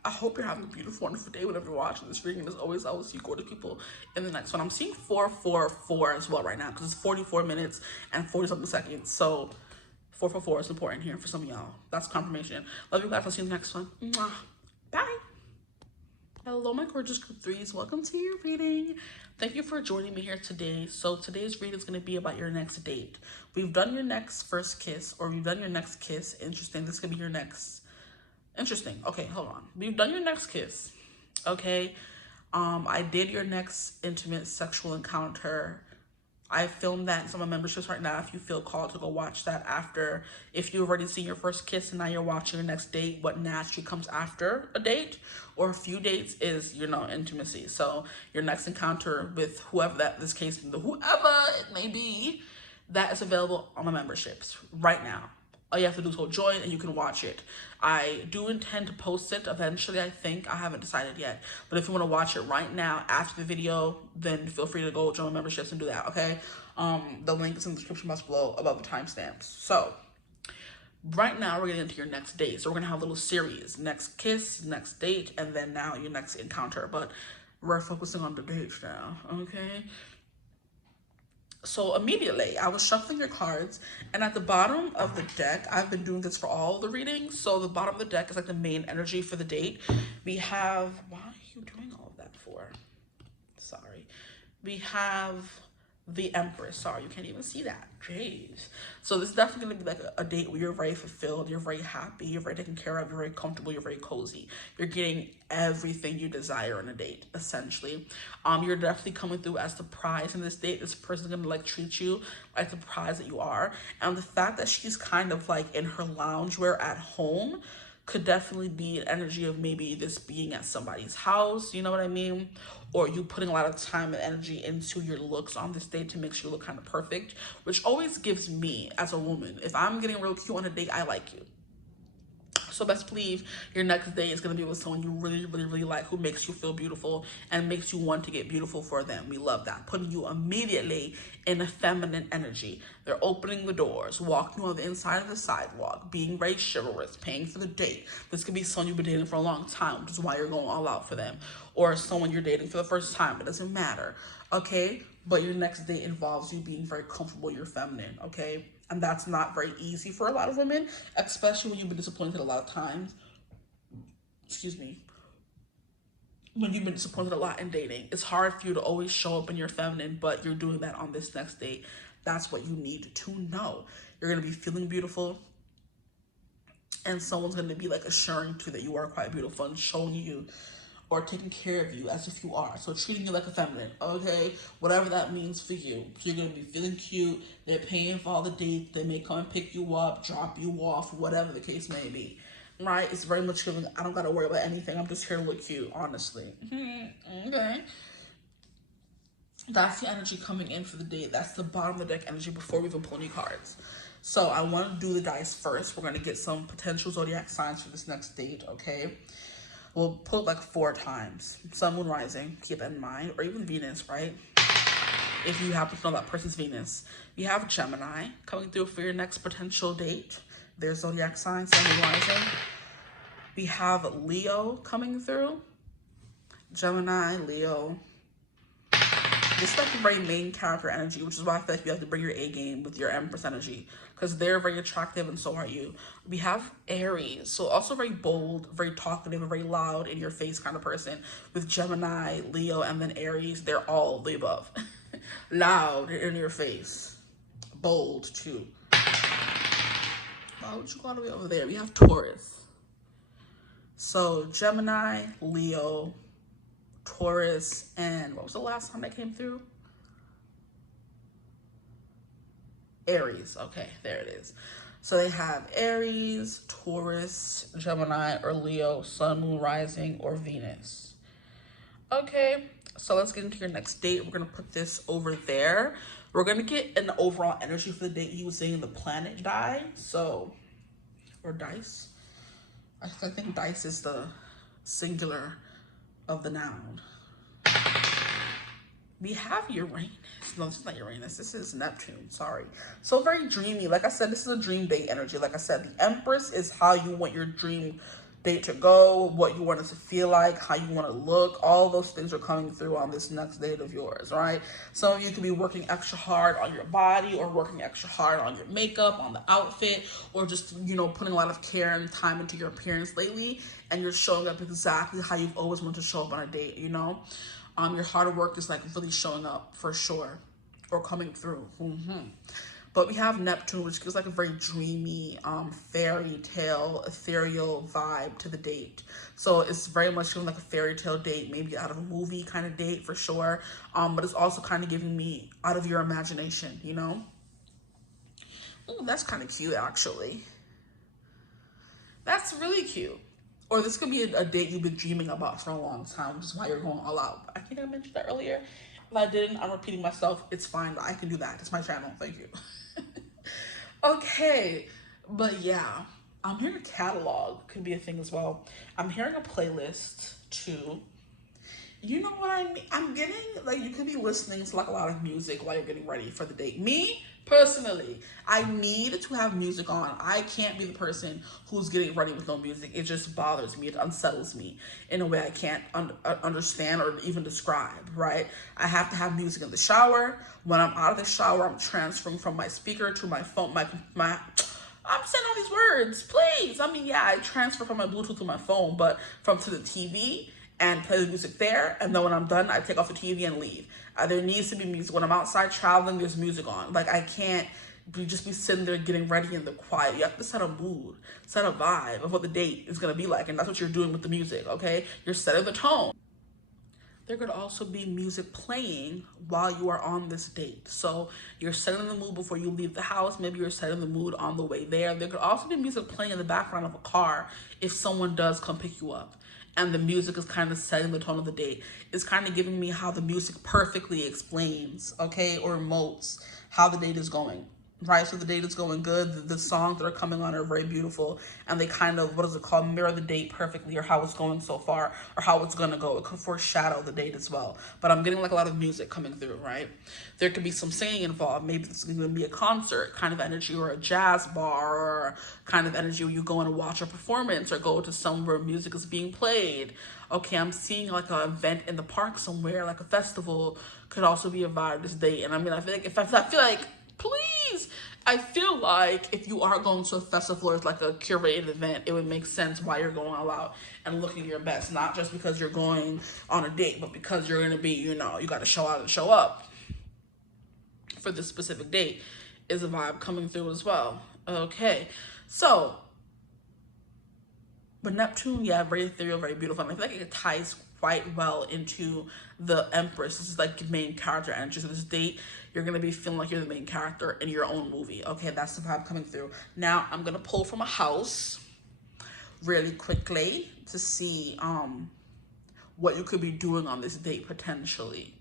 hope you're having a beautiful, wonderful day whenever you're watching this reading. And as always, I will see you gorgeous people in the next one. I'm seeing 444 as well right now because it's 44 minutes and 40-something seconds. So 444 is important here for some of y'all. That's confirmation. Love you guys. I'll see you in the next one. Mwah. Bye. Hello, my gorgeous group 3s. Welcome to your reading. Thank you for joining me here today. So today's reading is going to be about your next date. We've done your next first kiss, or we've done your next kiss. Interesting. This could be your next. Interesting. Okay, hold on. We've done your next kiss. Okay. I did your next intimate sexual encounter. I filmed that in some of my memberships right now if you feel called to go watch that after. If you've already seen your first kiss and now you're watching your next date, what naturally comes after a date or a few dates is, you know, intimacy. So your next encounter with whoever whoever it may be, that is available on my memberships right now. All you have to do is go join and you can watch it. I do intend to post it eventually, I think. I haven't decided yet. But if you want to watch it right now after the video, then feel free to go join memberships and do that, okay? The link is in the description box below above the timestamps. So right now we're getting into your next date. So we're going to have a little series. Next kiss, next date, and then now your next encounter. But we're focusing on the dates now, okay? So immediately, I was shuffling your cards, and at the bottom of the deck, I've been doing this for all the readings, so the bottom of the deck is like the main energy for the date. We have, why are you doing all of that for? Sorry. We have the Empress. Sorry, you can't even see that. Jeez. So this is definitely going to be like a date where you're very fulfilled, you're very happy, you're very taken care of, you're very comfortable, you're very cozy. You're getting everything you desire in a date, essentially. You're definitely coming through as the prize in this date. This person's going to like treat you like the prize that you are. And the fact that she's kind of like in her loungewear at home could definitely be an energy of maybe this being at somebody's house, you know what I mean? Or you putting a lot of time and energy into your looks on this date to make sure you look kind of perfect, which always gives me, as a woman, if I'm getting real cute on a date, I like you. So best believe your next date is going to be with someone you really, really, really like, who makes you feel beautiful and makes you want to get beautiful for them. We love that. Putting you immediately in a feminine energy. They're opening the doors, walking on the inside of the sidewalk, being very chivalrous, paying for the date. This could be someone you've been dating for a long time, which is why you're going all out for them. Or someone you're dating for the first time. It doesn't matter, okay? But your next date involves you being very comfortable, you're feminine, okay? And that's not very easy for a lot of women, especially when you've been disappointed a lot of times. Excuse me. When you've been disappointed a lot in dating, it's hard for you to always show up in your feminine, but you're doing that on this next date. That's what you need to know. You're going to be feeling beautiful, and someone's going to be like assuring to you that you are quite beautiful and showing you or taking care of you as if you are. So treating you like a feminine, okay? Whatever that means for you. So you're going to be feeling cute. They're paying for all the dates. They may come and pick you up, drop you off, whatever the case may be, right? It's very much feeling, I don't got to worry about anything. I'm just here to look cute, honestly. Okay. That's the energy coming in for the date. That's the bottom of the deck energy before we even pull any cards. So I want to do the dice first. We're going to get some potential zodiac signs for this next date, okay? We'll pull it like 4 times. Sun, Moon, Rising, keep that in mind. Or even Venus, right? If you happen to know that person's Venus. You have Gemini coming through for your next potential date. Their zodiac sign, Sun, Moon, Rising. We have Leo coming through. Gemini, Leo. This is like the very main character energy, which is why I feel like you have to bring your A game with your Empress energy, because they're very attractive and so are you. We have Aries, so also very bold, very talkative, very loud, in your face kind of person. With Gemini, Leo, and then Aries, they're all the above. Loud, in your face. Bold, too. Why would you go all the way over there? We have Taurus. So Gemini, Leo, Taurus, and what was the last time that came through? Aries. Okay, there it is. So they have Aries, Taurus, Gemini, or Leo, Sun, Moon, Rising, or Venus. Okay, so let's get into your next date. We're going to put this over there. We're going to get an overall energy for the date using the planet die. So, or dice. I think dice is the singular of the noun. We have Uranus. No, this is not Uranus. This is Neptune. Sorry. So very dreamy. Like I said, this is a dream date energy. Like I said, the Empress is how you want your dream date to go, what you want it to feel like, how you want to look. All those things are coming through on this next date of yours, right? Some of you could be working extra hard on your body, or working extra hard on your makeup, on the outfit, or just, you know, putting a lot of care and time into your appearance lately, and you're showing up exactly how you've always wanted to show up on a date, you know? Your hard work is like really showing up for sure, or coming through. But we have Neptune, which gives like a very dreamy, fairy tale, ethereal vibe to the date. So it's very much feeling like a fairy tale date, maybe out of a movie kind of date for sure. But it's also kind of giving me out of your imagination, you know? Ooh, that's kind of cute, actually. That's really cute. Or this could be a date you've been dreaming about for a long time, which is why you're going all out. I think I mentioned that earlier. If I didn't, I'm repeating myself. It's fine, but I can do that. It's my channel. Thank you. Okay, but yeah, I'm hearing a catalog could be a thing as well. I'm hearing a playlist too. You know what I mean? I'm getting, like, you could be listening to like a lot of music while you're getting ready for the date. Me, personally, I need to have music on. I can't be the person who's getting ready with no music. It just bothers me. It unsettles me in a way I can't understand or even describe, right? I have to have music in the shower. When I'm out of the shower, I'm transferring from my speaker to my phone, I'm saying all these words, please. I mean, yeah, I transfer from my Bluetooth to my phone, but to the TV. and play the music there. And then when I'm done, I take off the TV and leave. There needs to be music. When I'm outside traveling, there's music on. Like, I can't just be sitting there getting ready in the quiet. You have to set a mood, set a vibe of what the date is going to be like. And that's what you're doing with the music, okay? You're setting the tone. There could also be music playing while you are on this date. So you're setting the mood before you leave the house. Maybe you're setting the mood on the way there. There could also be music playing in the background of a car if someone does come pick you up. And the music is kind of setting the tone of the date. It's kind of giving me how the music perfectly explains, okay, or emotes how the date is going. Right, so the date is going good. The songs that are coming on are very beautiful, and they kind of, what is it called, mirror the date perfectly, or how it's going so far, or how it's gonna go. It could foreshadow the date as well. But I'm getting like a lot of music coming through, right? There could be some singing involved. Maybe it's gonna be a concert kind of energy, or a jazz bar, or kind of energy where you go and watch a performance, or go to somewhere where music is being played. Okay, I'm seeing like an event in the park somewhere, like a festival could also be a vibe this date. And I mean, I feel like please, I feel like if you are going to a festival or it's like a curated event, it would make sense why you're going all out and looking your best, not just because you're going on a date, but because you're going to be, you know, you got to show out and show up for this specific date is a vibe coming through as well. Okay, so, but Neptune, yeah, very ethereal, very beautiful. And I feel like it ties quite well into the Empress. This is like main character energy. So this date, you're going to be feeling like you're the main character in your own movie. Okay, that's the vibe coming through. Now, I'm going to pull from a house really quickly to see what you could be doing on this date potentially.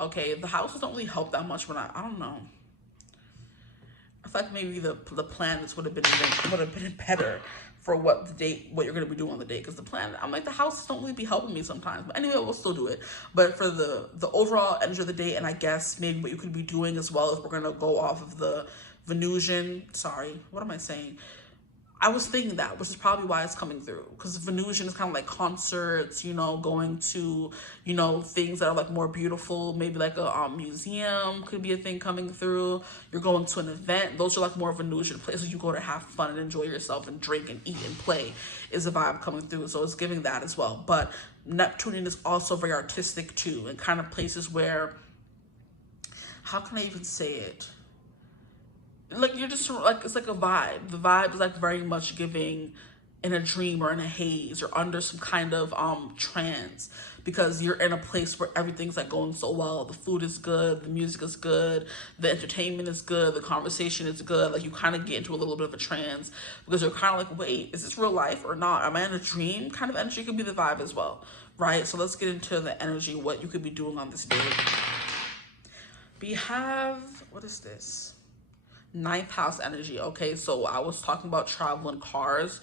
Okay, the houses don't really help that much when I don't know. I feel like maybe the planets would have been better for what you're gonna be doing on the date, because the planet, I'm like, the houses don't really be helping me sometimes, but anyway, we'll still do it. But for the overall energy of the date, and I guess maybe what you could be doing as well, if we're gonna go off of the Venusian, sorry, what am I saying? I was thinking that, which is probably why it's coming through, because Venusian is kind of like concerts, you know, going to, you know, things that are like more beautiful, maybe like a museum could be a thing coming through. You're going to an event. Those are like more Venusian places you go to have fun and enjoy yourself and drink and eat and play is a vibe coming through. So it's giving that as well. But Neptunian is also very artistic too, and kind of places where, how can I even say it? Like, you're just like, it's like a vibe. The vibe is like very much giving in a dream or in a haze or under some kind of trance, because you're in a place where everything's like going so well. The food is good, the music is good, the entertainment is good, the conversation is good. Like, you kind of get into a little bit of a trance because you're kind of like, wait, is this real life or not? Am I in a dream? Kind of energy could be the vibe as well, right? So let's get into the energy, what you could be doing on this day. We have, what is this? 9th house energy. Okay, so I was talking about traveling cars.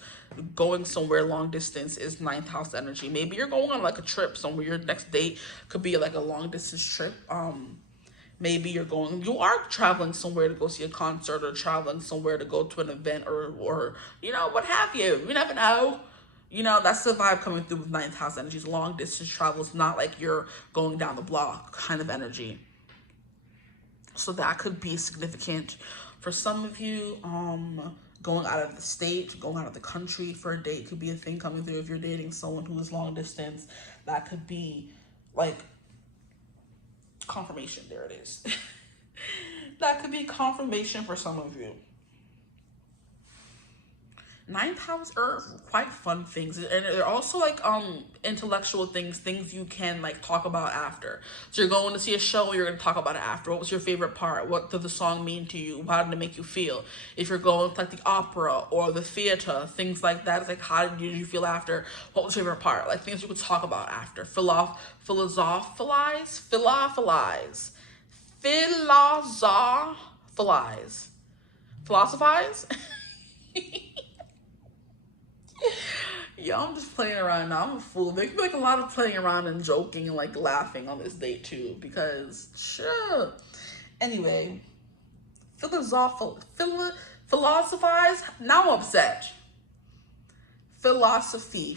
Going somewhere long distance is 9th house energy. Maybe you're going on like a trip somewhere. Your next date could be like a long distance trip. Maybe you are traveling somewhere to go see a concert, or traveling somewhere to go to an event, or you know, what have you. You never know. You know, that's the vibe coming through with 9th house energies. Long distance travel is not like you're going down the block kind of energy. So that could be significant for some of you. Going out of the state, going out of the country for a date could be a thing coming through. If you're dating someone who is long distance, that could be like confirmation. There it is. That could be confirmation for some of you. 9th house are quite fun things, and they're also like intellectual things you can like talk about after. So you're going to see a show, you're going to talk about it after. What was your favorite part? What did the song mean to you? How did it make you feel? If you're going to like the opera or the theater, things like that, it's like, how did you feel after? What was your favorite part? Like, things you could talk about after. Philosophize. Yo, I'm just playing around now. I'm a fool. There could be like a lot of playing around and joking and like laughing on this date too, because sure. Anyway, philosophize. Now I'm upset. Philosophize.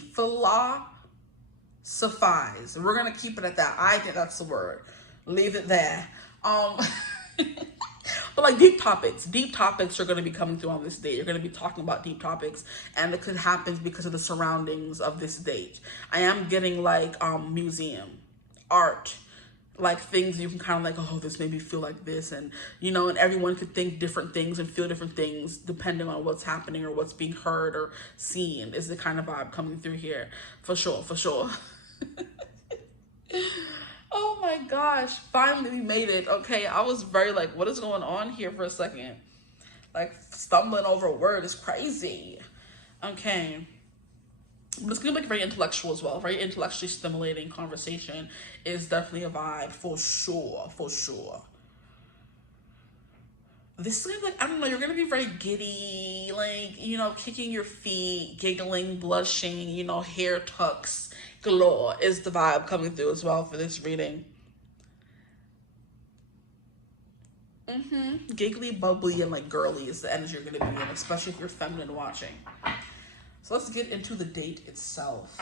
We're gonna keep it at that. I think that's the word. Leave it there. But like deep topics are going to be coming through on this date. You're going to be talking about deep topics, and it could happen because of the surroundings of this date. I am getting like museum, art, like things you can kind of like, oh, this made me feel like this, and you know, and everyone could think different things and feel different things depending on what's happening or what's being heard or seen. Is the kind of vibe coming through here, for sure, for sure. Oh my gosh, finally we made it. Okay, I was very like, what is going on here for a second? Like stumbling over a word is crazy. Okay. But it's gonna be very intellectual as well. Very intellectually stimulating conversation is definitely a vibe for sure, for sure. This is gonna be like, I don't know, you're gonna be very giddy, like, you know, kicking your feet, giggling, blushing, you know, hair tucks galore is the vibe coming through as well for this reading. Giggly, bubbly, and like girly is the energy you're gonna be in, especially if you're feminine watching. So let's get into the date itself.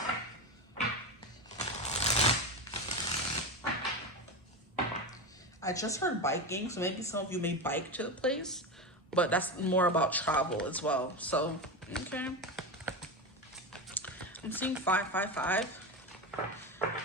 I just heard biking, so maybe some of you may bike to the place, but that's more about travel as well. So, okay. I'm seeing 555.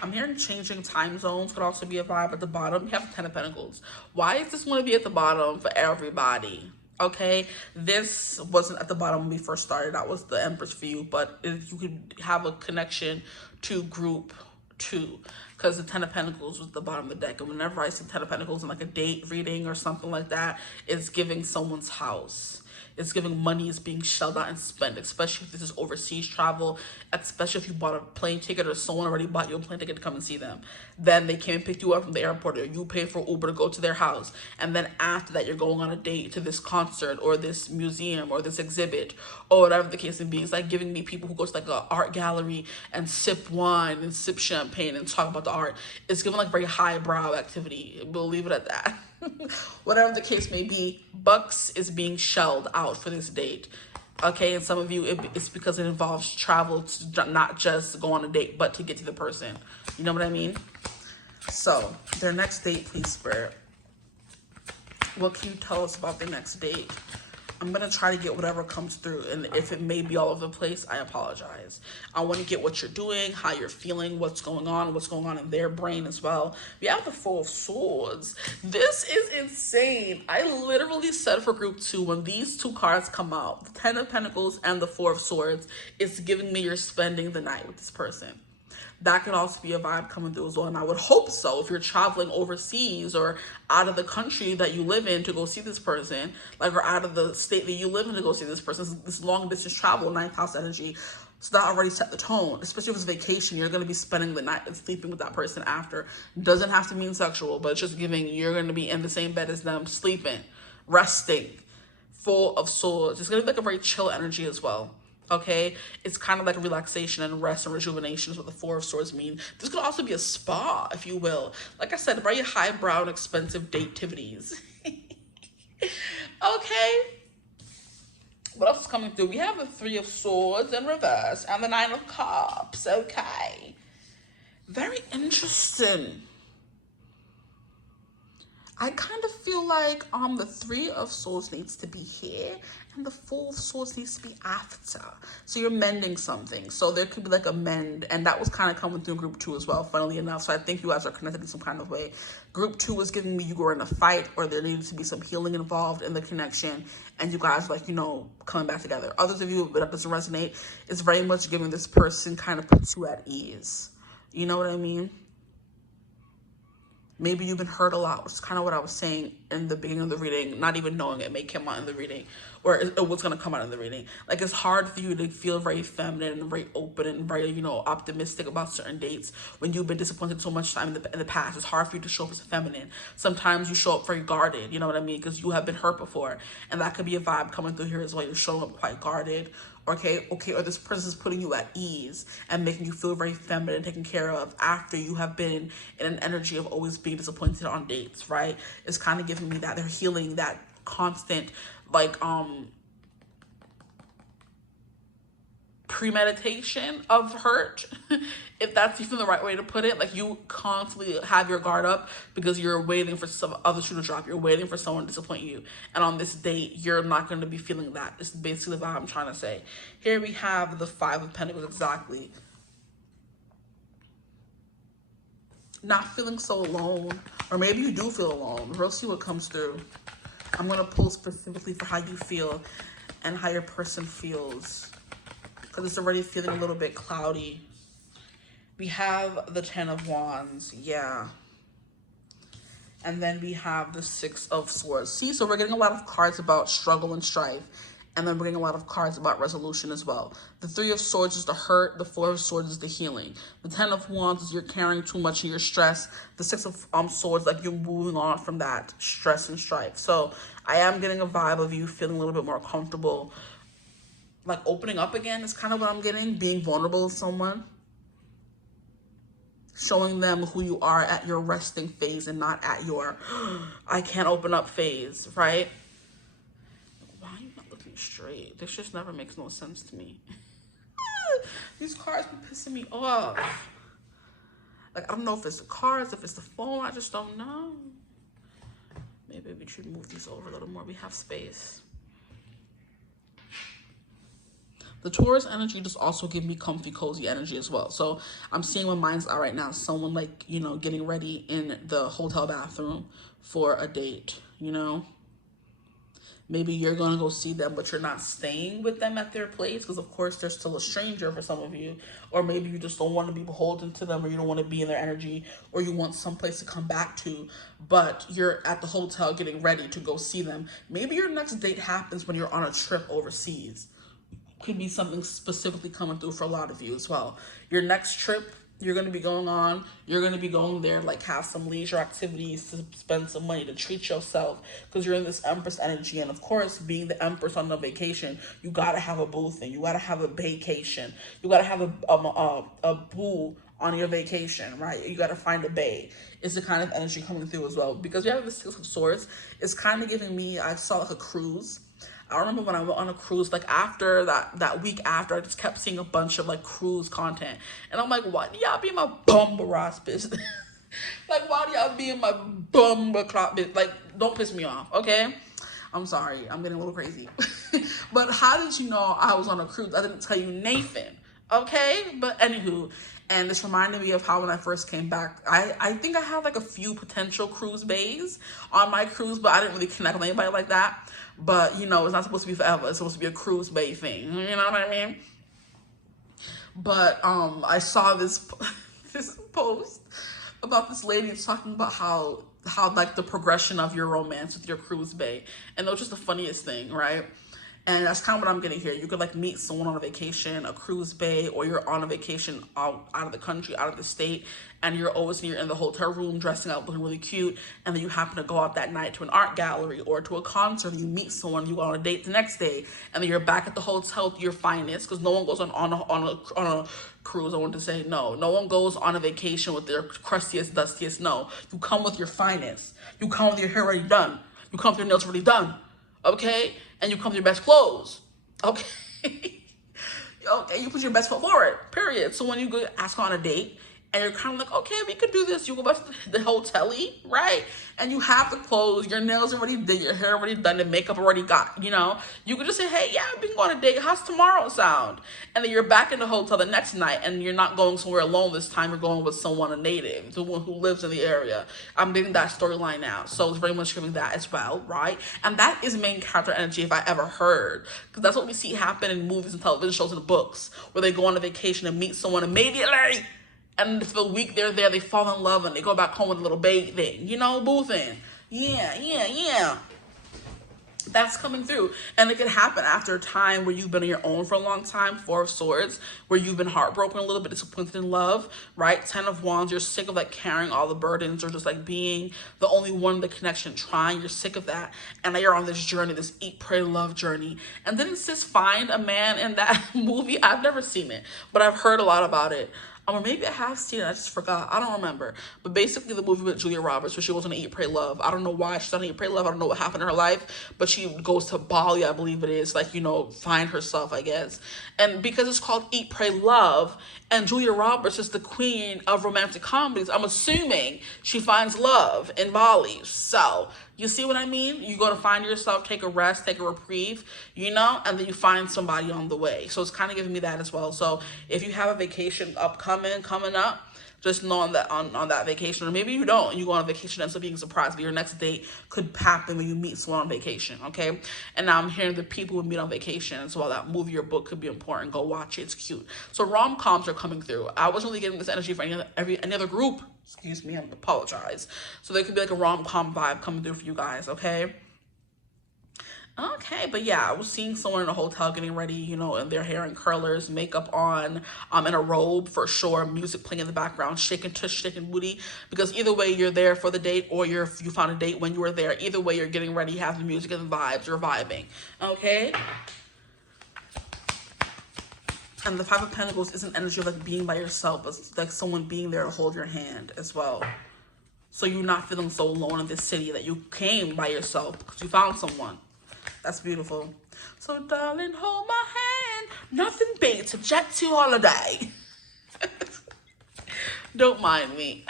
I'm hearing changing time zones could also be a vibe. At the bottom, you have the Ten of Pentacles. Why is this going to be at the bottom for everybody? Okay, this wasn't at the bottom when we first started. That was the Empress for you, but you could have a connection to group 2 because the Ten of Pentacles was at the bottom of the deck. And whenever I see Ten of Pentacles in like a date reading or something like that, it's giving someone's house. It's giving money is being shelled out and spent, especially if this is overseas travel, especially if you bought a plane ticket or someone already bought you a plane ticket to come and see them. Then they came and picked you up from the airport, or you pay for Uber to go to their house. And then after that, you're going on a date to this concert or this museum or this exhibit or whatever the case may be. It's like giving me people who go to like an art gallery and sip wine and sip champagne and talk about the art. It's giving like very highbrow activity. We'll leave it at that. Whatever the case may be, bucks is being shelled out for this date. Okay, and some of you, it's because it involves travel to not just go on a date, but to get to the person. You know what I mean? So, their next date, please, Spirit. What can you tell us about their next date? I'm going to try to get whatever comes through. And if it may be all over the place, I apologize. I want to get what you're doing, how you're feeling, what's going on in their brain as well. We have the Four of Swords. This is insane. I literally said for group 2, when these two cards come out, the Ten of Pentacles and the Four of Swords, it's giving me you're spending the night with this person. That could also be a vibe coming through as well, and I would hope so. If you're traveling overseas or out of the country that you live in to go see this person, like, or out of the state that you live in to go see this person, this long distance travel, 9th house energy. So that already set the tone, especially if it's vacation. You're going to be spending the night and sleeping with that person after. Doesn't have to mean sexual, but it's just giving you're going to be in the same bed as them, sleeping, resting, full of swords. It's going to be like a very chill energy as well. Okay, it's kind of like a relaxation and rest and rejuvenation is what the Four of Swords mean. This could also be a spa, if you will. Like I said, very highbrow and expensive date-tivities. Okay. What else is coming through? We have the Three of Swords in reverse and the Nine of Cups. Okay. Very interesting. I kind of feel like the Three of Swords needs to be here and the Four of Swords needs to be after. So you're mending something. So there could be like a mend, and that was kind of coming through group 2 as well, funnily enough. So I think you guys are connected in some kind of way. Group 2 was giving me you were in a fight, or there needed to be some healing involved in the connection, and you guys, like, you know, coming back together. Others of you, but that doesn't resonate, it's very much giving this person kind of puts you at ease. You know what I mean? Maybe you've been hurt a lot, which is kind of what I was saying in the beginning of the reading, not even knowing it may come out in the reading, or it was going to come out in the reading. Like, it's hard for you to feel very feminine and very open and very, you know, optimistic about certain dates when you've been disappointed so much time in the past. It's hard for you to show up as feminine. Sometimes you show up very guarded, you know what I mean? Because you have been hurt before. And that could be a vibe coming through here as well. You're showing up quite guarded. Okay, or this person is putting you at ease and making you feel very feminine and taken care of after you have been in an energy of always being disappointed on dates, right? It's kind of giving me that they're healing that constant, like, premeditation of hurt, if that's even the right way to put it. Like, you constantly have your guard up because you're waiting for some other shoe to drop. You're waiting for someone to disappoint you. And on this date, you're not going to be feeling that. It's basically what I'm trying to say. Here we have the Five of Pentacles exactly. Not feeling so alone. Or maybe you do feel alone. We'll see what comes through. I'm going to pull specifically for how you feel and how your person feels, because it's already feeling a little bit cloudy. We have the Ten of Wands, yeah. And then we have the Six of Swords. See, so we're getting a lot of cards about struggle and strife. And then we're getting a lot of cards about resolution as well. The Three of Swords is the hurt. The Four of Swords is the healing. The Ten of Wands is you're carrying too much of your stress. The Six of Swords, like you're moving on from that stress and strife. So I am getting a vibe of you feeling a little bit more comfortable. Like opening up again is kind of what I'm getting. Being vulnerable with someone. Showing them who you are at your resting phase and not at your I can't open up phase, right? Why are you not looking straight? This just never makes no sense to me. These cards be pissing me off. Like, I don't know if it's the cards, if it's the phone, I just don't know. Maybe we should move these over a little more. We have space. The Taurus energy just also give me comfy, cozy energy as well. So I'm seeing where mine's at right now. Someone like, you know, getting ready in the hotel bathroom for a date, you know. Maybe you're going to go see them, but you're not staying with them at their place because, of course, they're still a stranger for some of you. Or maybe you just don't want to be beholden to them, or you don't want to be in their energy, or you want someplace to come back to, but you're at the hotel getting ready to go see them. Maybe your next date happens when you're on a trip overseas. Could be something specifically coming through for a lot of you as well. Your next trip you're going to be going on, you're going to be going there, like have some leisure activities to spend some money, to treat yourself, because you're in this Empress energy. And of course, being the Empress on the vacation, you got to have a boo thing. You got to have a vacation. You got to have a boo on your vacation, right? You got to find a bae. It's the kind of energy coming through as well. Because we have the Six of Swords, it's kind of giving me, I saw like a cruise. I remember when I went on a cruise, like after that week after, I just kept seeing a bunch of like cruise content. And I'm like, why do y'all be in my bumba business? Like, why do y'all be in my bumba clock business? Like, don't piss me off, okay? I'm sorry, I'm getting a little crazy. But how did you know I was on a cruise? I didn't tell you Nathan, okay? But anywho, and this reminded me of how when I first came back, I think I had like a few potential cruise bays on my cruise, but I didn't really connect with anybody like that. But, you know, it's not supposed to be forever. It's supposed to be a cruise bay thing. You know what I mean? But I saw this this post about this lady talking about how like the progression of your romance with your cruise bay. And it was just the funniest thing, right? And that's kind of what I'm getting here. You could like meet someone on a vacation, a cruise bay, or you're on a vacation out of the country, out of the state, and you're in the hotel room dressing up, looking really cute, and then you happen to go out that night to an art gallery or to a concert, and you meet someone, you go on a date the next day, and then you're back at the hotel with your finest, because no one goes on a cruise. I want to say no one goes on a vacation with their crustiest, dustiest. No, you come with your finest. You come with your hair already done. You come with your nails already done. Okay? And you come with your best clothes. Okay? Okay, you put your best foot forward, period. So when you go ask on a date, and you're kind of like, okay, we could do this. You go back to the hotel-y, right? And you have the clothes, your nails already did, your hair already done, the makeup already got, you know? You could just say, hey, yeah, we can go on a date. How's tomorrow sound? And then you're back in the hotel the next night, and you're not going somewhere alone this time. You're going with someone, a native, someone who lives in the area. I'm getting that storyline now. So it's very much giving that as well, right? And that is main character energy if I ever heard. Because that's what we see happen in movies and television shows and books, where they go on a vacation and meet someone immediately. And for the week they're there, they fall in love and they go back home with a little baby thing. You know, boo thing. Yeah. That's coming through. And it could happen after a time where you've been on your own for a long time. Four of Swords, where you've been heartbroken a little bit, disappointed in love, right? Ten of Wands, you're sick of like carrying all the burdens or just like being the only one in the connection, trying. You're sick of that. And now you're on this journey, this eat, pray, love journey. And didn't Sis find a man in that movie? I've never seen it, but I've heard a lot about it. Or maybe I have seen it, I just forgot. I don't remember. But basically the movie with Julia Roberts where she was on Eat, Pray, Love. I don't know why she's on Eat, Pray, Love. I don't know what happened in her life. But she goes to Bali, I believe it is. Like, you know, find herself, I guess. And because it's called Eat, Pray, Love, and Julia Roberts is the queen of romantic comedies, I'm assuming she finds love in Bali. So, you see what I mean? You're going to find yourself, take a rest, take a reprieve, you know, and then you find somebody on the way. So it's kind of giving me that as well. So if you have a vacation coming up, just knowing that on that vacation, or maybe you don't, and you go on a vacation and ends up being surprised, but your next date could happen when you meet someone on vacation, okay? And now I'm hearing the people we meet on vacation, so while that movie or book could be important, go watch it, it's cute. So rom-coms are coming through. I wasn't really getting this energy for any other group. Excuse me, I apologize. So there could be like a rom-com vibe coming through for you guys, okay? Okay, but yeah, I was seeing someone in a hotel getting ready, you know, in their hair and curlers, makeup on, in a robe for sure, music playing in the background, shaking tush, shaking booty, because either way you're there for the date or you found a date when you were there. Either way you're getting ready, you have the music and the vibes, you're vibing, okay? And the Five of Pentacles is an energy of like being by yourself, but like someone being there to hold your hand as well. So you're not feeling so alone in this city that you came by yourself because you found someone. That's beautiful. So darling, hold my hand. Nothing beats a jet to holiday. Don't mind me.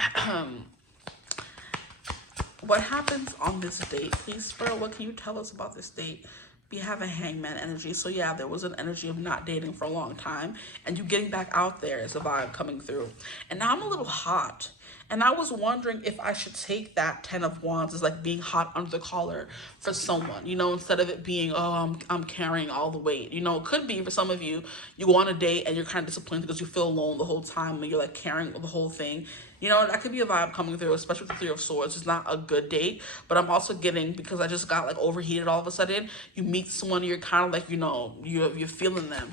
What happens on this date? Please, Spirit, what can you tell us about this date? We have a hangman energy. So yeah, there was an energy of not dating for a long time. And you getting back out there is a vibe coming through. And now I'm a little hot. And I was wondering if I should take that 10 of Wands as like being hot under the collar for someone, you know, instead of it being, oh, I'm carrying all the weight. You know, it could be for some of you, you go on a date and you're kind of disappointed because you feel alone the whole time and you're like carrying the whole thing. You know, that could be a vibe coming through, especially with the Three of Swords. It's not a good date, but I'm also getting, because I just got like overheated all of a sudden, you meet someone, you're kind of like, you know, you're feeling them.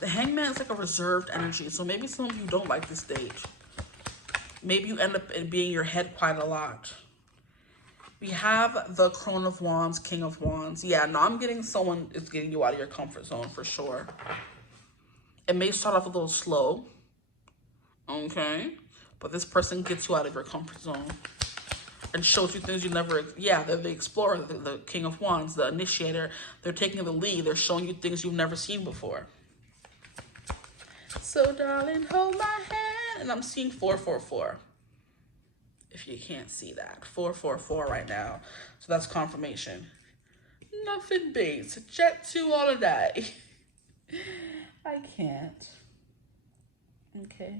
The Hangman is like a reserved energy, so maybe some of you don't like this date. Maybe you end up being in your head quite a lot. We have the Crone of Wands, King of Wands. Yeah, no, I'm getting someone is getting you out of your comfort zone for sure. It may start off a little slow, okay? But this person gets you out of your comfort zone and shows you things you never, yeah, they're the explorer, the King of Wands, the initiator. They're taking the lead. They're showing you things you've never seen before. So darling, hold my hand. And I'm seeing 444. If you can't see that. 444 right now. So that's confirmation. Nothing beats a jet to holiday. I can't. Okay.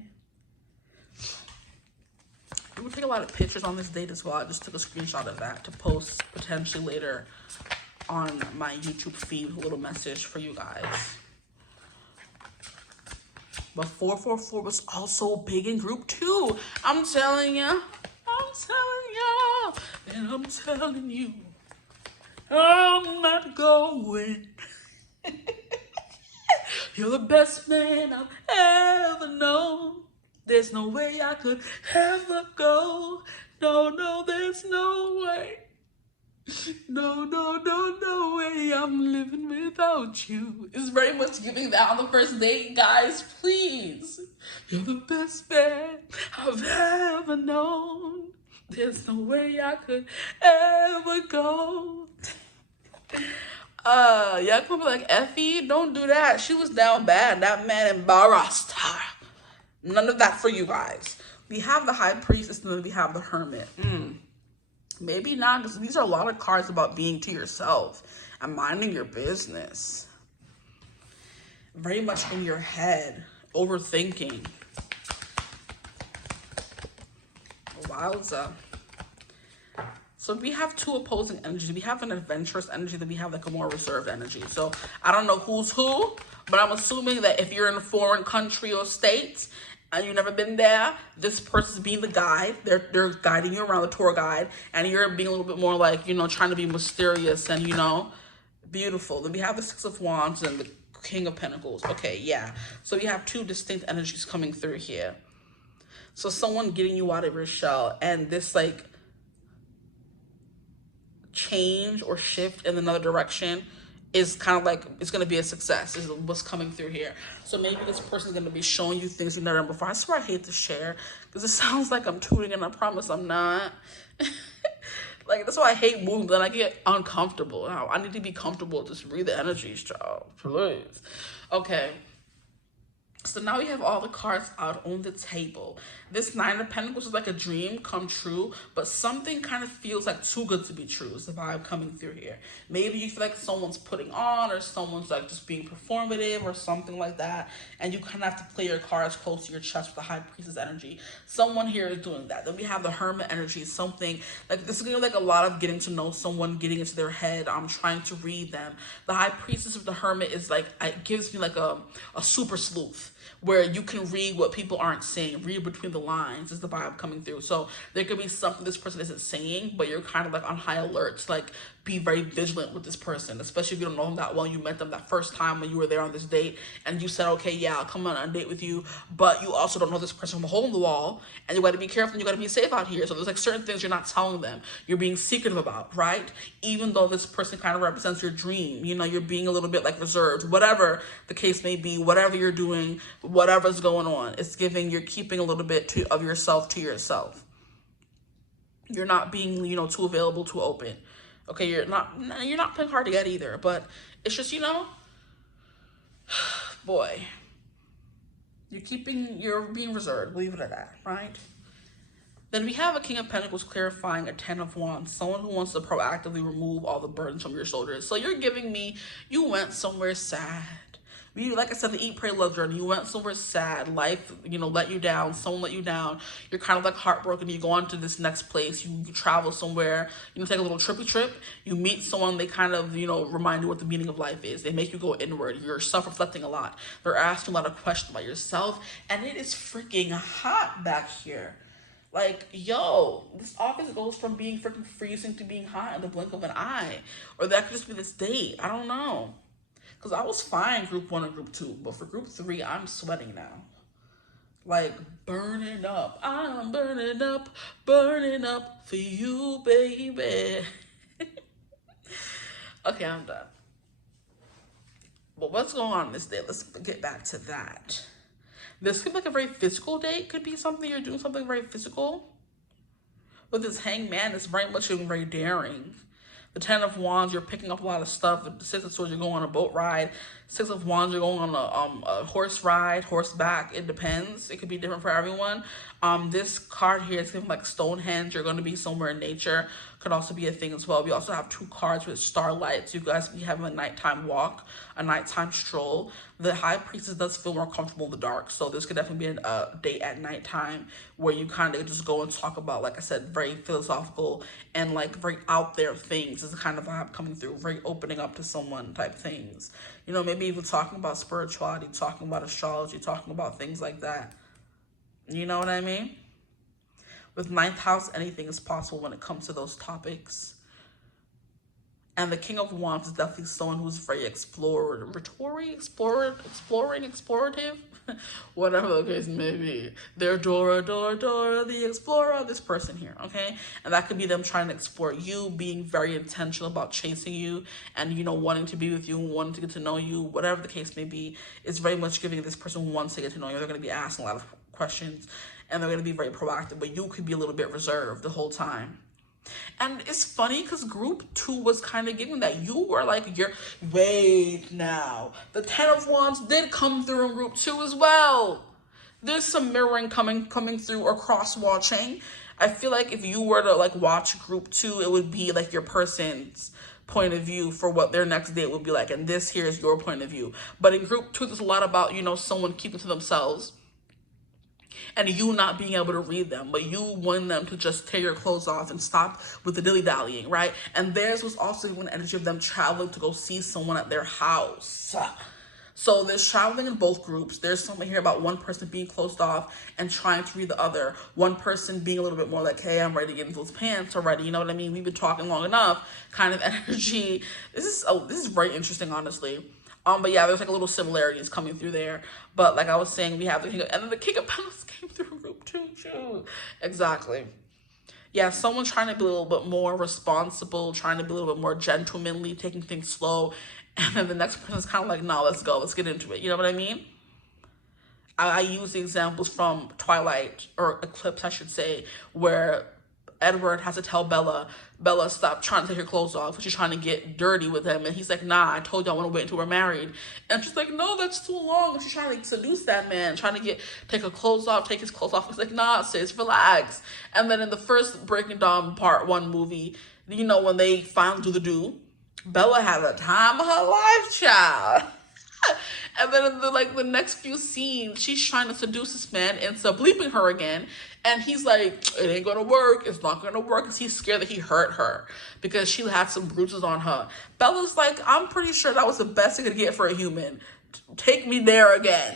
I'm gonna take a lot of pictures on this date as well. I just took a screenshot of that to post potentially later on my YouTube feed with a little message for you guys. But 444 was also big in group 2. I'm telling you, and I'm telling you, I'm not going. You're the best man I've ever known. There's no way I could ever go. No, there's no way. No way I'm living without you. It's very much giving that on the first date, guys. Please. You're the best man I've ever known. There's no way I could ever go. Y'all could be like, Effie, don't do that. She was down bad. That man embarrassed her. None of that for you guys. We have the High Priestess and then we have the Hermit. Maybe not, because these are a lot of cards about being to yourself and minding your business. Very much in your head, overthinking. Wowza. So we have two opposing energies. We have an adventurous energy, then we have like a more reserved energy. So I don't know who's who, but I'm assuming that if you're in a foreign country or state and you've never been there, this person's being the guide. They're guiding you around, the tour guide, and you're being a little bit more like, you know, trying to be mysterious and, you know, beautiful. Then we have the Six of Wands and the King of Pentacles. Okay, yeah. So we have two distinct energies coming through here. So someone getting you out of your shell, and this like change or shift in another direction is kind of like, it's going to be a success, is what's coming through here. So maybe this person is going to be showing you things you've never done before. I swear I hate to share because it sounds like I'm tooting, and I promise I'm not. Like, that's why I hate moving, then I get uncomfortable. I need to be comfortable. Just read the energies, child, please. Okay. So now we have all the cards out on the table. This Nine of Pentacles is like a dream come true, but something kind of feels like too good to be true is the vibe coming through here. Maybe you feel like someone's putting on, or someone's like just being performative or something like that, and you kind of have to play your cards close to your chest with the High Priestess energy. Someone here is doing that. Then we have the Hermit energy, something like this is gonna be like a lot of getting to know someone, getting into their head. I'm trying to read them. The High Priestess of the Hermit is like, it gives me like a super sleuth, where you can read what people aren't saying, read between the lines is the vibe coming through. So there could be something this person isn't saying, but you're kind of like on high alert to like be very vigilant with this person, especially if you don't know them that well. You met them that first time when you were there on this date, and you said, okay, yeah, I'll come on a date with you, but you also don't know this person from a hole in the wall, and you got to be careful, and you got to be safe out here. So there's like certain things you're not telling them, you're being secretive about, right? Even though this person kind of represents your dream, you know, you're being a little bit like reserved, whatever the case may be, whatever you're doing, whatever's going on, it's giving, you're keeping a little bit of yourself to yourself. You're not being, you know, too available, too open. Okay, you're not playing hard to get either, but it's just, you know, boy, you're being reserved, leave it at that, right? Then we have a King of Pentacles clarifying a Ten of Wands, someone who wants to proactively remove all the burdens from your shoulders. So you're giving me, you went somewhere sad. You, like I said, the Eat, Pray, Love journey, you went somewhere sad, life, you know, let you down, someone let you down, you're kind of like heartbroken, you go on to this next place, you travel somewhere, you know, take a little trippy trip, you meet someone, they kind of, you know, remind you what the meaning of life is, they make you go inward, you're self-reflecting a lot, they're asking a lot of questions about yourself, and it is freaking hot back here. Like, yo, this office goes from being freaking freezing to being hot in the blink of an eye, or that could just be this date, I don't know. Because I was fine group 1 and group 2, but for group 3, I'm sweating now. Like, burning up. I'm burning up for you, baby. Okay, I'm done. But what's going on this day? Let's get back to that. This could be like a very physical date. Could be something you're doing, something very physical. With this Hangman, it's very much very daring. The Ten of Wands, you're picking up a lot of stuff. The Six of Swords, you're going on a boat ride. Six of Wands, you're going on a horse ride, horseback. It depends. It could be different for everyone. This card here is giving like Stonehenge. You're going to be somewhere in nature. Could also be a thing as well. We also have 2 cards with starlight. So you guys be having a nighttime walk, a nighttime stroll. The High Priestess does feel more comfortable in the dark. So this could definitely be a date at nighttime where you kind of just go and talk about, like I said, very philosophical and like very out there things is the kind of vibe coming through. Very opening up to someone type things. You know, maybe even talking about spirituality, talking about astrology, talking about things like that. You know what I mean? With 9th house, anything is possible when it comes to those topics. And the King of Wands is definitely someone who's very explorative, whatever the case may be. They're Dora the Explorer, this person here, okay? And that could be them trying to explore you, being very intentional about chasing you and, you know, wanting to be with you, wanting to get to know you, whatever the case may be. It's very much giving this person who wants to get to know you. They're going to be asking a lot of questions and they're going to be very proactive, but you could be a little bit reserved the whole time. And it's funny because group 2 was kind of giving that. You were like, wait now. The Ten of Wands did come through in group 2 as well. There's some mirroring coming through or cross-watching. I feel like if you were to like watch group 2, it would be like your person's point of view for what their next date would be like. And this here is your point of view. But in group 2, there's a lot about, you know, someone keeping to themselves. And you not being able to read them, but you want them to just tear your clothes off and stop with the dilly-dallying, right? And theirs was also an energy of them traveling to go see someone at their house. So there's traveling in both groups. There's something here about one person being closed off and trying to read the other. One person being a little bit more like, hey, I'm ready to get into those pants already. You know what I mean? We've been talking long enough kind of energy. This is very interesting, honestly. But yeah, there's like a little similarities coming through there. But like I was saying, we have the King of, and then the King of Pentacles came through group 2 too. Exactly. Yeah, someone trying to be a little bit more responsible, trying to be a little bit more gentlemanly, taking things slow, And then the next person's kind of like, nah, let's go, let's get into it. You know what I mean? I use the examples from Twilight, or Eclipse, I should say, where Edward has to tell Bella, stop trying to take her clothes off, because she's trying to get dirty with him. And he's like, nah, I told you I want to wait until we're married. And she's like, no, that's too long. And she's trying to seduce that man, trying to take her clothes off, take his clothes off. He's like, nah, sis, relax. And then in the first Breaking Dawn Part 1 movie, you know, when they finally do the do, Bella had the time of her life, child. And then in the next few scenes, she's trying to seduce this man, ends up bleeping her again. And he's like, it ain't gonna work. It's not gonna work. Because he's scared that he hurt her because she had some bruises on her. Bella's like, I'm pretty sure that was the best he could get for a human. Take me there again.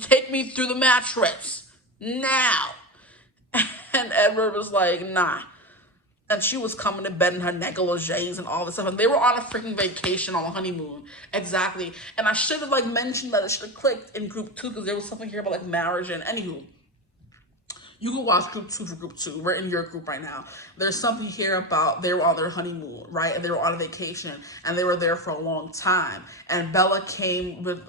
Take me through the mattress. Now. And Edward was like, nah. And she was coming to bed in her negligees and all this stuff. And they were on a freaking vacation on a honeymoon. Exactly. And I should have mentioned that. It should have clicked in group 2 because there was something here about marriage. And anywho, you can watch group 2 for group 2. We're in your group right now. There's something here about they were on their honeymoon, right? And they were on a vacation and they were there for a long time. And Bella came with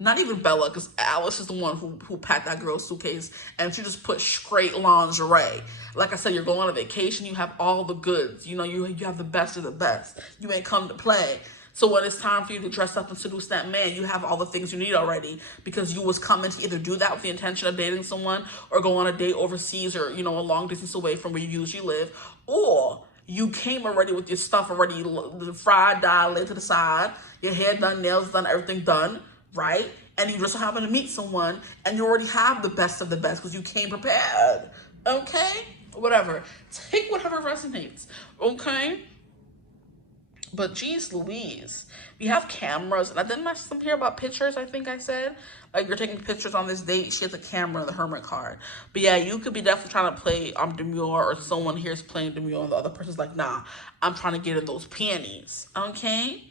not even Bella, because Alice is the one who packed that girl's suitcase, and she just put straight lingerie. Like I said, you're going on a vacation, you have all the goods. You know, you have the best of the best. You ain't come to play. So when it's time for you to dress up and seduce that man, you have all the things you need already, because you was coming to either do that with the intention of dating someone or go on a date overseas, or, you know, a long distance away from where you usually live, or you came already with your stuff already, the fried, dye laid to the side, your hair done, nails done, everything done, right? And you just happen to meet someone and you already have the best of the best because you came prepared, okay? Whatever. Take whatever resonates, okay? But geez Louise, we have cameras. And I didn't some here about pictures, I think I said. Like, you're taking pictures on this date. She has a camera in the hermit card. But yeah, you could be definitely trying to play demure, or someone here is playing demure and the other person's like, nah, I'm trying to get in those panties, okay?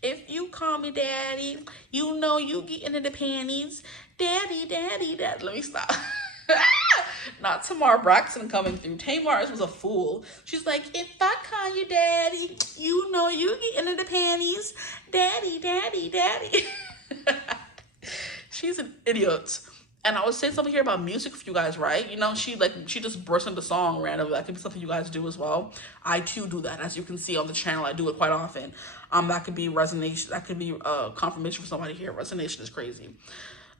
If you call me daddy, you know you getting in the panties. Daddy, daddy, daddy. Let me stop. Not Tamar Braxton coming through. Tamar was a fool. She's like, if I call you daddy, you know you getting in the panties. Daddy, daddy, daddy. She's an idiot. And I was saying something here about music for you guys, right? You know, she just burst into song randomly. That could be something you guys do as well. I too do that. As you can see on the channel, I do it quite often. That could be resonation. That could be confirmation for somebody here. Resonation is crazy.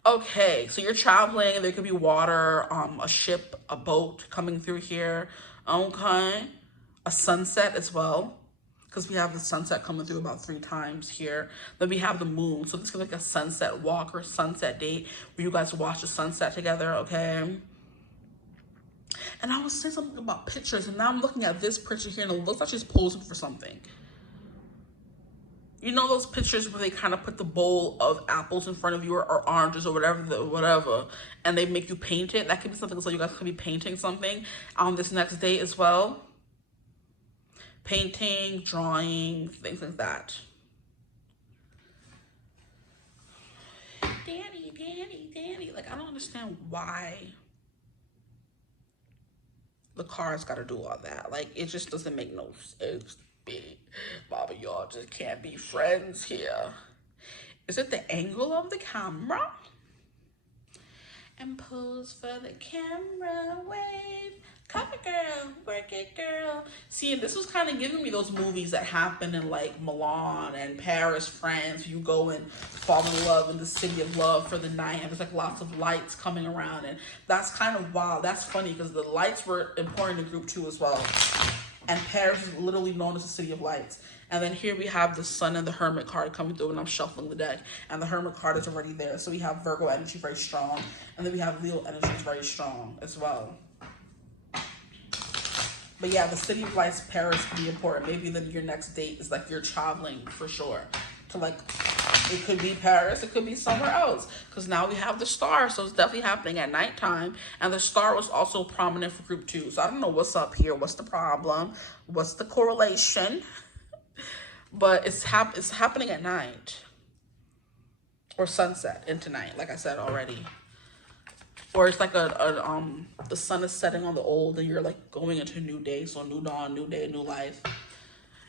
Okay, so you're traveling. There could be water, a ship, a boat coming through here. Okay, a sunset as well, because we have the sunset coming through about 3 times here. Then we have the moon. So this could be like a sunset walk or sunset date where you guys watch the sunset together, okay? And I was saying something about pictures, and now I'm looking at this picture here, and it looks like she's posing for something. You know those pictures where they kind of put the bowl of apples in front of you, or oranges, or whatever, and they make you paint it? That could be something, so you guys could be painting something on this next date as well. Painting, drawing, things like that. Daddy, daddy, daddy. Like, I don't understand why the car's got to do all that. Like, it just doesn't make no sense. Bobby, y'all just can't be friends here. Is it the angle of the camera? And pose for the camera, wave. Come it, girl, work it, girl. See, this was kind of giving me those movies that happen in like Milan and Paris, France. You go and fall in love in the city of love for the night, and there's like lots of lights coming around, and that's kind of wild. That's funny because the lights were important in group 2 as well. And Paris is literally known as the city of lights. And then here we have the sun and the hermit card coming through, and I'm shuffling the deck. And the hermit card is already there. So we have Virgo energy very strong. And then we have Leo energy very strong as well. But yeah, the city of lights, Paris, can be important. Maybe then your next date is like you're traveling for sure. To like, it could be Paris, it could be somewhere else. Because now we have the star, so it's definitely happening at nighttime. And the star was also prominent for group 2. So I don't know what's up here. What's the problem? What's the correlation? But it's happening at night. Or sunset into night, like I said already. Or it's like the sun is setting on the old and you're like going into a new day. So new dawn, new day, new life.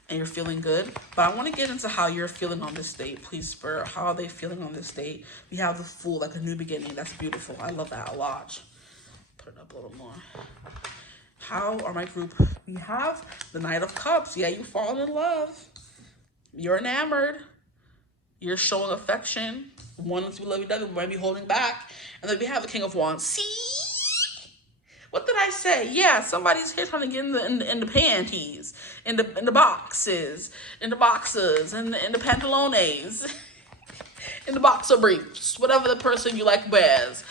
and you're feeling good. But I want to get into how you're feeling on this date, please, Spirit. How are they feeling on this date? We have the Fool, like a new beginning. That's beautiful. I love that a lot. Put it up a little more. How are my group? We have the Knight of Cups. Yeah, you fallen in love. You're enamored. You're showing affection. Wanting to be lovey-dovey, but might be holding back. And then we have the King of Wands. See? What did I say? Yeah, somebody's here trying to get in the panties, in the boxes, in the boxers, in the pantalones, in the boxer briefs, whatever the person you like wears.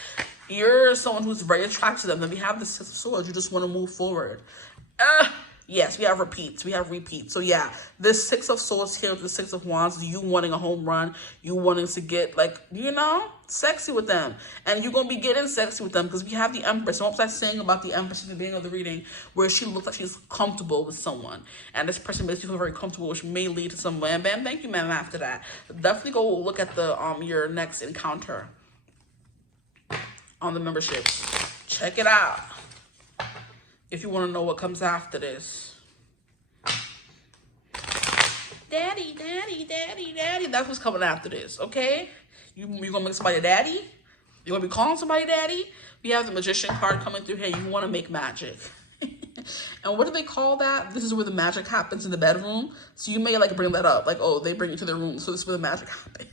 You're someone who's very attracted to them. Then we have the Six of Swords. You just want to move forward. Yes, we have repeats. We have repeats. So yeah, this Six of Swords here with the Six of Wands, you wanting a home run, you wanting to get, like, you know, sexy with them. And you're going to be getting sexy with them because we have the Empress. What was I saying about the Empress in the beginning of the reading, where she looks like she's comfortable with someone. And this person makes you feel very comfortable, which may lead to some bam bam. Thank you, ma'am, after that. Definitely go look at the your next encounter on the memberships. Check it out if you want to know what comes after this. Daddy, daddy, daddy, daddy. That's what's coming after this, okay? You gonna make somebody a daddy? You gonna be calling somebody daddy? We have the Magician card coming through here. You want to make magic. And what do they call that? This is where the magic happens in the bedroom. So you may like bring that up. Like, oh, they bring you to their room. So this is where the magic happens.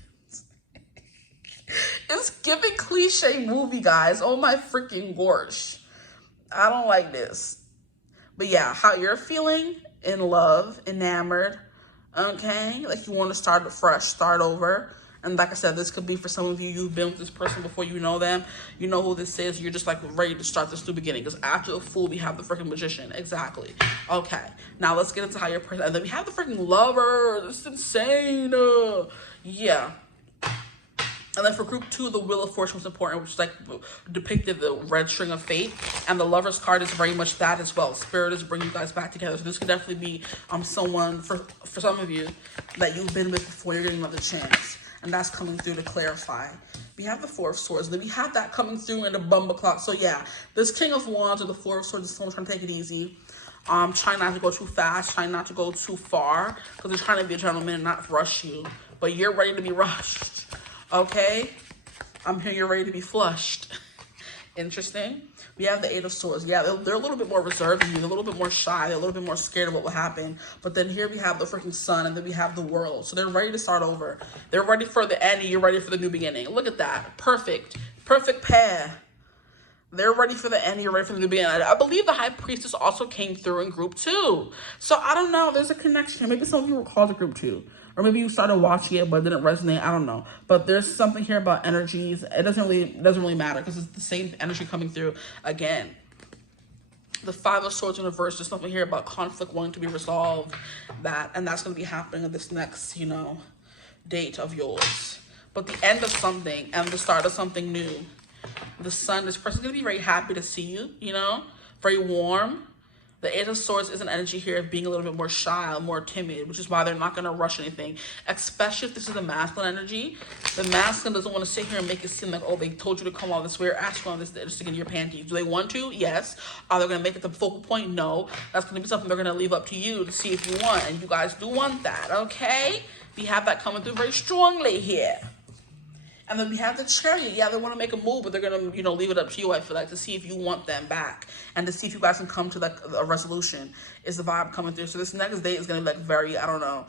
It's giving cliche movie, guys. Oh my freaking gosh. I don't like this. But yeah, how you're feeling in love, enamored, okay? Like you want to start fresh, start over. And like I said, this could be for some of you, you've been with this person before you know them. You know who this is. You're just like ready to start this new beginning. Because after the Fool, we have the freaking Magician. Exactly. Okay. Now let's get into how your person, and then we have the freaking Lover. It's insane. Yeah. And then for group 2, the Wheel of Fortune was important, which is like depicted the red string of fate. And the Lover's card is very much that as well. Spirit is bringing you guys back together. So this could definitely be someone, for some of you, that you've been with before. You're getting another chance. And that's coming through to clarify. We have the Four of Swords. Then we have that coming through in the Bumble Clock. So yeah, this King of Wands or the Four of Swords is someone trying to take it easy. Trying not to go too fast, trying not to go too far. Because they're trying to be a gentleman and not rush you. But you're ready to be rushed. Okay, I'm here, you're ready to be flushed. Interesting. We have the Eight of Swords. Yeah, they're a little bit more reserved than you. They're a little bit more shy. They're a little bit more scared of what will happen. But then here we have the freaking Sun, and then we have the World. So they're ready to start over. They're ready for the end, and you're ready for the new beginning. Look at that. Perfect. Perfect pair. They're ready for the end, you're ready for the new beginning. I believe the High Priestess also came through in group 2. So I don't know. There's a connection. Maybe some of you were called to group 2. Or maybe you started watching it but it didn't resonate. I don't know. But there's something here about energies. It doesn't really matter because it's the same energy coming through again. The Five of Swords in reverse. There's something here about conflict wanting to be resolved. And that's going to be happening at this next, you know, date of yours. But the end of something and the start of something new. The Sun, this person's going to be very happy to see you, you know, very warm. The Eight of Swords is an energy here of being a little bit more shy, more timid, which is why they're not going to rush anything, especially if this is the masculine energy. The masculine doesn't want to sit here and make it seem like, oh, they told you to come all this way or ask you on this to stick in your panties. Do they want to? Yes. Are they going to make it the focal point? No. That's going to be something they're going to leave up to you to see if you want, and you guys do want that, okay? We have that coming through very strongly here. And then we have the Chariot. Yeah, they want to make a move, but they're going to, you know, leave it up to you, I feel like, to see if you want them back. And to see if you guys can come to, like, a resolution is the vibe coming through. So this next date is going to be, like, very, I don't know,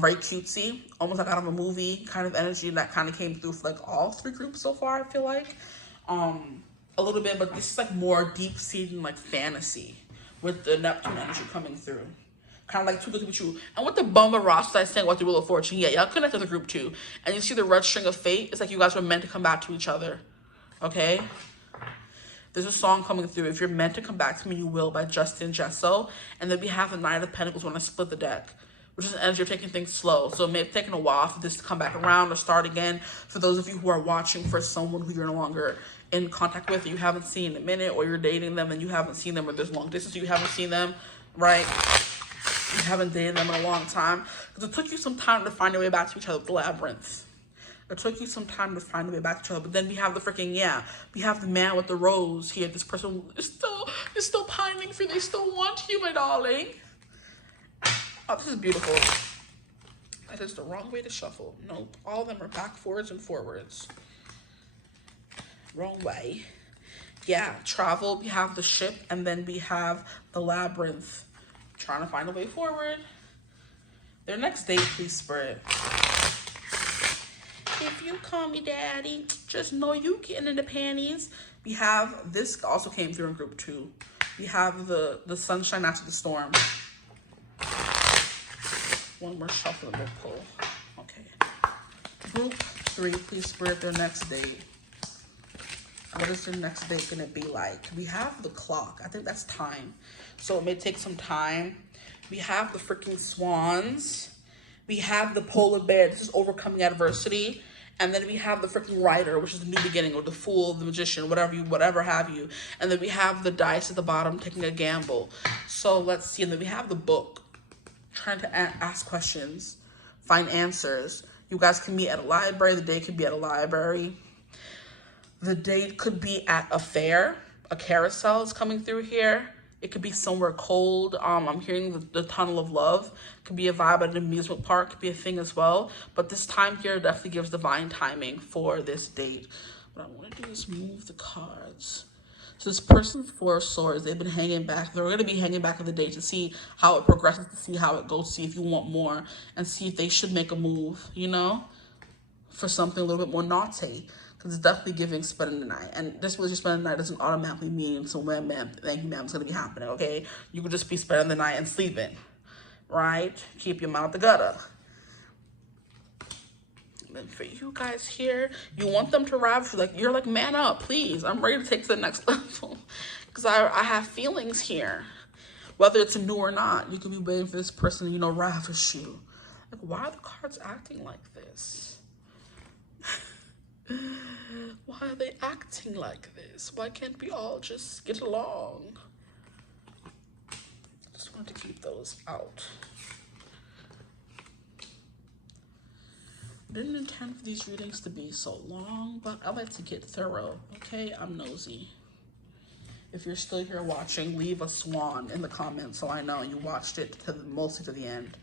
very cutesy. Almost like out of a movie kind of energy. And that kind of came through for, like, all 3 groups so far, I feel like. A little bit, but this is, like, more deep-seated, like, fantasy with the Neptune energy coming through. Kind of like too good to be true. And with the Bumble Ross I saying about the Wheel of Fortune, yeah, y'all connect to the group too. And you see the red string of fate. It's like you guys were meant to come back to each other. Okay? There's a song coming through. If you're meant to come back to me, you will, by Justin Jesso. And then we have the Knight of Pentacles when I split the deck, which is an energy of taking things slow. So it may have taken a while for this to come back around or start again. For those of you who are watching for someone who you're no longer in contact with, you haven't seen in a minute, or you're dating them and you haven't seen them, or there's long distance, you haven't seen them, right? You haven't dated them in a long time. Because it took you some time to find your way back to each other with the Labyrinth. It took you some time to find your way back to each other. But then we have the freaking, yeah, we have the Man with the Rose here. This person is still pining for you. They still want you, my darling. Oh, this is beautiful. That is the wrong way to shuffle. Nope. All of them are back, forwards, and forwards. Wrong way. Yeah, travel. We have the ship, and then we have the labyrinth. Trying to find a way forward. Their next date, please, Spirit. If you call me daddy, just know you getting in the panties. We have, this also came through in group 2. We have the sunshine after the storm. One more shuffle and we'll pull. Okay. Group 3, please, Spirit, their next date. What is their next date gonna be like? We have the clock. I think that's time. So it may take some time. We have the freaking swans. We have the polar bear. This is overcoming adversity. And then we have the freaking rider, which is the new beginning, or the fool, the magician, whatever have you. And then we have the dice at the bottom, taking a gamble. So let's see. And then we have the book, trying to ask questions, find answers. You guys can meet at a library. The date could be at a library. The date could be at a fair. A carousel is coming through here. It could be somewhere cold. I'm hearing the tunnel of love. It could be a vibe at an amusement park. Could be a thing as well. But this time here definitely gives divine timing for this date. What I want to do is move the cards. So this person's 4 of swords. They've been hanging back. They're going to be hanging back in the date to see how it progresses, to see how it goes, see if you want more, and see if they should make a move, you know, for something a little bit more naughty. Because it's definitely giving spending the night. And just because you're spending the night doesn't automatically mean, so ma'am, thank you, ma'am, it's going to be happening, okay? You could just be spending the night and sleeping, right? Keep your mouth the gutter. And then for you guys here, you want them to ravage you. Like, you're like, man up, please. I'm ready to take to the next level. Because I have feelings here. Whether it's new or not, you could be waiting for this person to, you know, ravish you. Like, why are the cards acting like this? Why are they acting like this? Why can't we all just get along? Just wanted to keep those out. Didn't intend for these readings to be so long, but I like to get thorough, okay? I'm nosy. If you're still here watching, leave a swan in the comments so I know you watched it mostly to the end.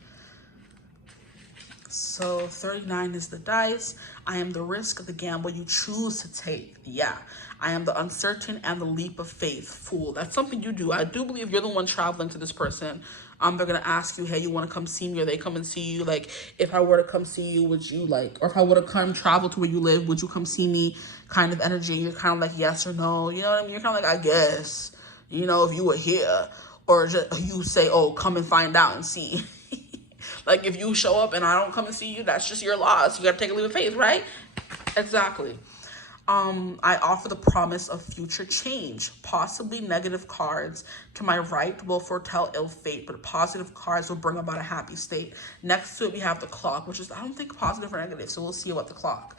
So 39 is the dice. I am the risk, the gamble you choose to take. Yeah. I am the uncertain and the leap of faith. Fool. That's something you do. I do believe you're the one traveling to this person. They're going to ask you, hey, you want to come see me? Or they come and see you. Like, if I were to come see you, would you like, or if I were to come travel to where you live, would you come see me kind of energy? And you're kind of like, yes or no. You know what I mean? You're kind of like, I guess, you know, if you were here. Or just, you say, oh, come and find out and see. Like, if you show up and I don't come and see you, that's just your loss. You got to take a leap of faith, right? Exactly. I offer the promise of future change. Possibly negative cards to my right will foretell ill fate, but positive cards will bring about a happy state. Next to it, we have the clock, which is, I don't think positive or negative, so we'll see about the clock.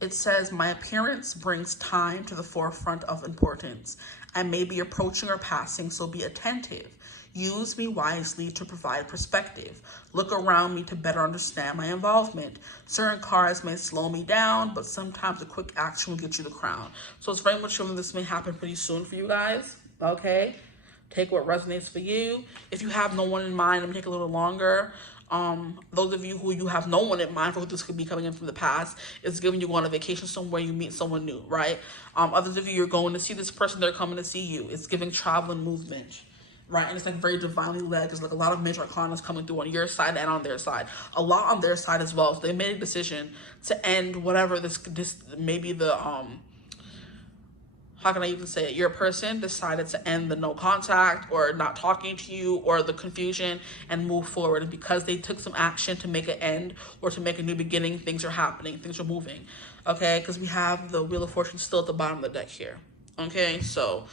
It says, my appearance brings time to the forefront of importance. I may be approaching or passing, so be attentive. Use me wisely to provide perspective. Look around me to better understand my involvement. Certain cards may slow me down, but sometimes a quick action will get you the crown. So it's very much showing this may happen pretty soon for you guys, okay? Take what resonates for you. If you have no one in mind, it may take a little longer. Those of you who you have no one in mind for who this could be coming in from the past, it's giving you go on a vacation somewhere, you meet someone new, right? Others of you, you're going to see this person, they're coming to see you. It's giving travel and movement. Right, and it's like very divinely led. There's like a lot of major arcana coming through on your side and on their side. A lot on their side as well. So they made a decision to end whatever this maybe the how can I even say it? Your person decided to end the no contact or not talking to you or the confusion and move forward. And because they took some action to make an end or to make a new beginning, things are happening. Things are moving. Okay, because we have the Wheel of Fortune still at the bottom of the deck here. Okay, so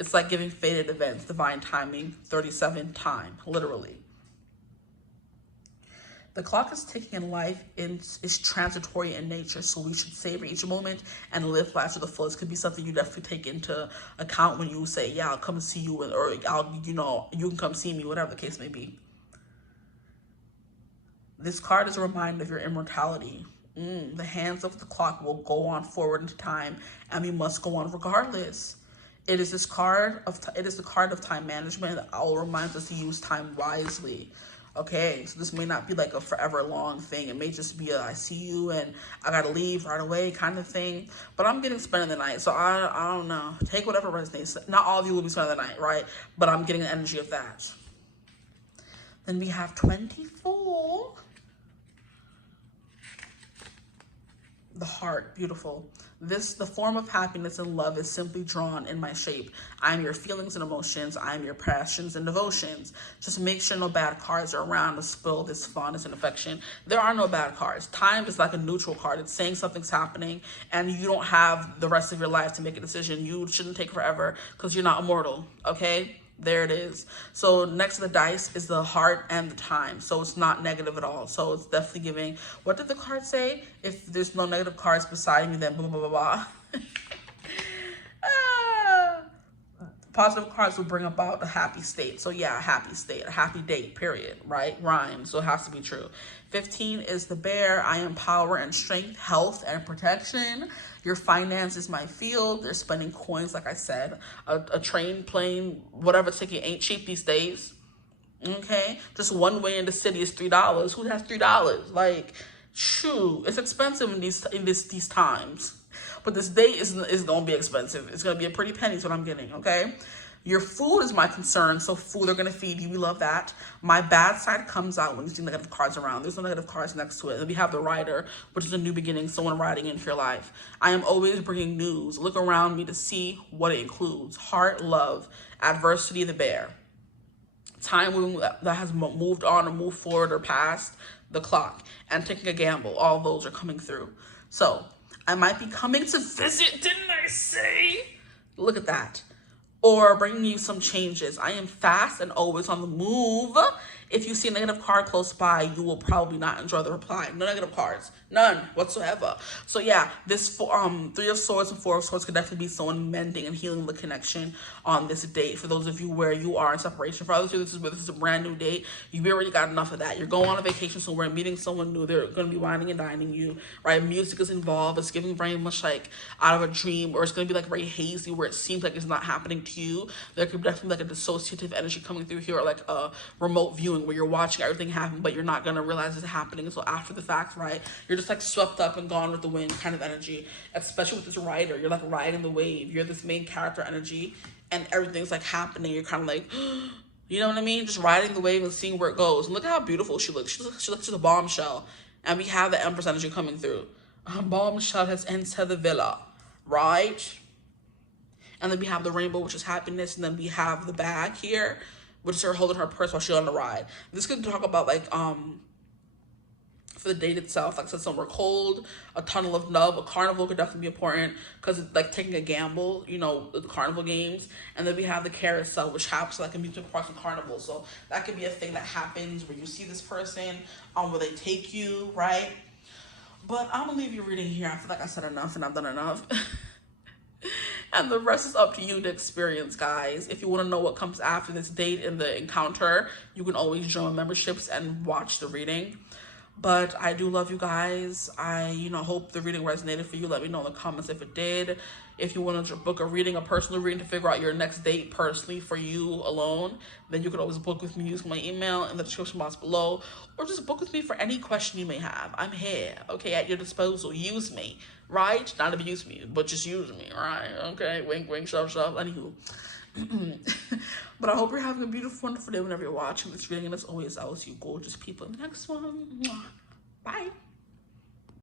it's like giving fated events, divine timing, 37 time, literally. The clock is ticking and life is transitory in nature, so we should savor each moment and live life to the fullest. Could be something you definitely take into account when you say, yeah, I'll come and see you, or I'll, you know, you can come see me, whatever the case may be. This card is a reminder of your immortality. The hands of the clock will go on forward into time, and we must go on regardless. It is this card of, it is the card of time management that all reminds us to use time wisely. Okay, so this may not be like a forever long thing. It may just be a I see you and I gotta leave right away kind of thing. But I'm getting spending the night, so I don't know. Take whatever resonates. Not all of you will be spending the night, right? But I'm getting the energy of that. Then we have 24. The heart, beautiful. The form of happiness and love is simply drawn in my shape. I'm your feelings and emotions. I'm your passions and devotions. Just make sure no bad cards are around to spill this fondness and affection. There are no bad cards. Time is like a neutral card. It's saying something's happening and you don't have the rest of your life to make a decision. You shouldn't take forever because you're not immortal, okay? There it is. So next to the dice is the heart and the time. So it's not negative at all. So it's definitely giving, what did the card say? If there's no negative cards beside me, then blah, blah, blah, blah. Positive cards will bring about a happy state. So yeah, a happy state, a happy date, period, right? Rhyme, so it has to be true. 15 is the bear. I am power and strength, health and protection. Your finance is my field. They're spending coins, like I said. A train, plane, whatever ticket ain't cheap these days. Okay? Just one way in the city is $3. Who has $3? Like, shoo, it's expensive in these times. But this date is gonna be expensive. It's gonna be a pretty penny is what I'm getting, okay? Your food is my concern, so food are gonna feed you. We love that. My bad side comes out when you see negative cards around. There's no negative cards next to it. Then we have the rider, which is a new beginning, someone riding into your life. I am always bringing news. Look around me to see what it includes. Heart, love, adversity, the bear. Time that has moved on or moved forward or past, the clock, and taking a gamble. All those are coming through. So I might be coming to visit, didn't I say? Look at that. Or bringing you some changes. I am fast and always on the move. If you see a negative card close by, you will probably not enjoy the reply. No negative cards. None whatsoever. So yeah, this 3 of Swords and 4 of Swords could definitely be someone mending and healing the connection on this date. For those of you where you are in separation. For others of you, this is a brand new date. You've already got enough of that. You're going on a vacation somewhere, meeting someone new. They're going to be whining and dining you, right? Music is involved. It's giving very much like out of a dream, or it's going to be like very hazy where it seems like it's not happening to you. There could definitely be like a dissociative energy coming through here, or like a remote viewing where you're watching everything happen, but you're not going to realize it's happening until after the fact, right? You're just like swept up and gone with the wind kind of energy, especially with this rider. You're like riding the wave. You're this main character energy and everything's like happening. You're kind of like, you know what I mean? Just riding the wave and seeing where it goes. And look at how beautiful she looks. She looks just a bombshell. And we have the Empress energy coming through. Bombshell has entered the villa, right? And then we have the rainbow, which is happiness. And then we have the bag here, which is her holding her purse while she's on the ride. This could talk about like, for the date itself, like I said, somewhere cold, a tunnel of love. A carnival could definitely be important because it's like taking a gamble, you know, the carnival games. And then we have the carousel, which happens like amusement parks and carnivals. So that could be a thing that happens where you see this person, where they take you, right? But I'm gonna leave you reading here. I feel like I said enough and I've done enough. And the rest is up to you to experience, guys. If you want to know what comes after this date in the encounter, you can always join memberships and watch the reading. But I do love you guys. I, hope the reading resonated for you. Let me know in the comments if it did. If you want to book a reading, a personal reading to figure out your next date personally for you alone, then you can always book with me using my email in the description box below. Or just book with me for any question you may have. I'm here, okay, at your disposal. Use me, right? Not abuse me, but just use me, right? Okay, wink, wink, shove, shove. Anywho. But I hope you're having a beautiful, wonderful day whenever you're watching this reading. And as always, I will see you gorgeous people in the next one. Bye.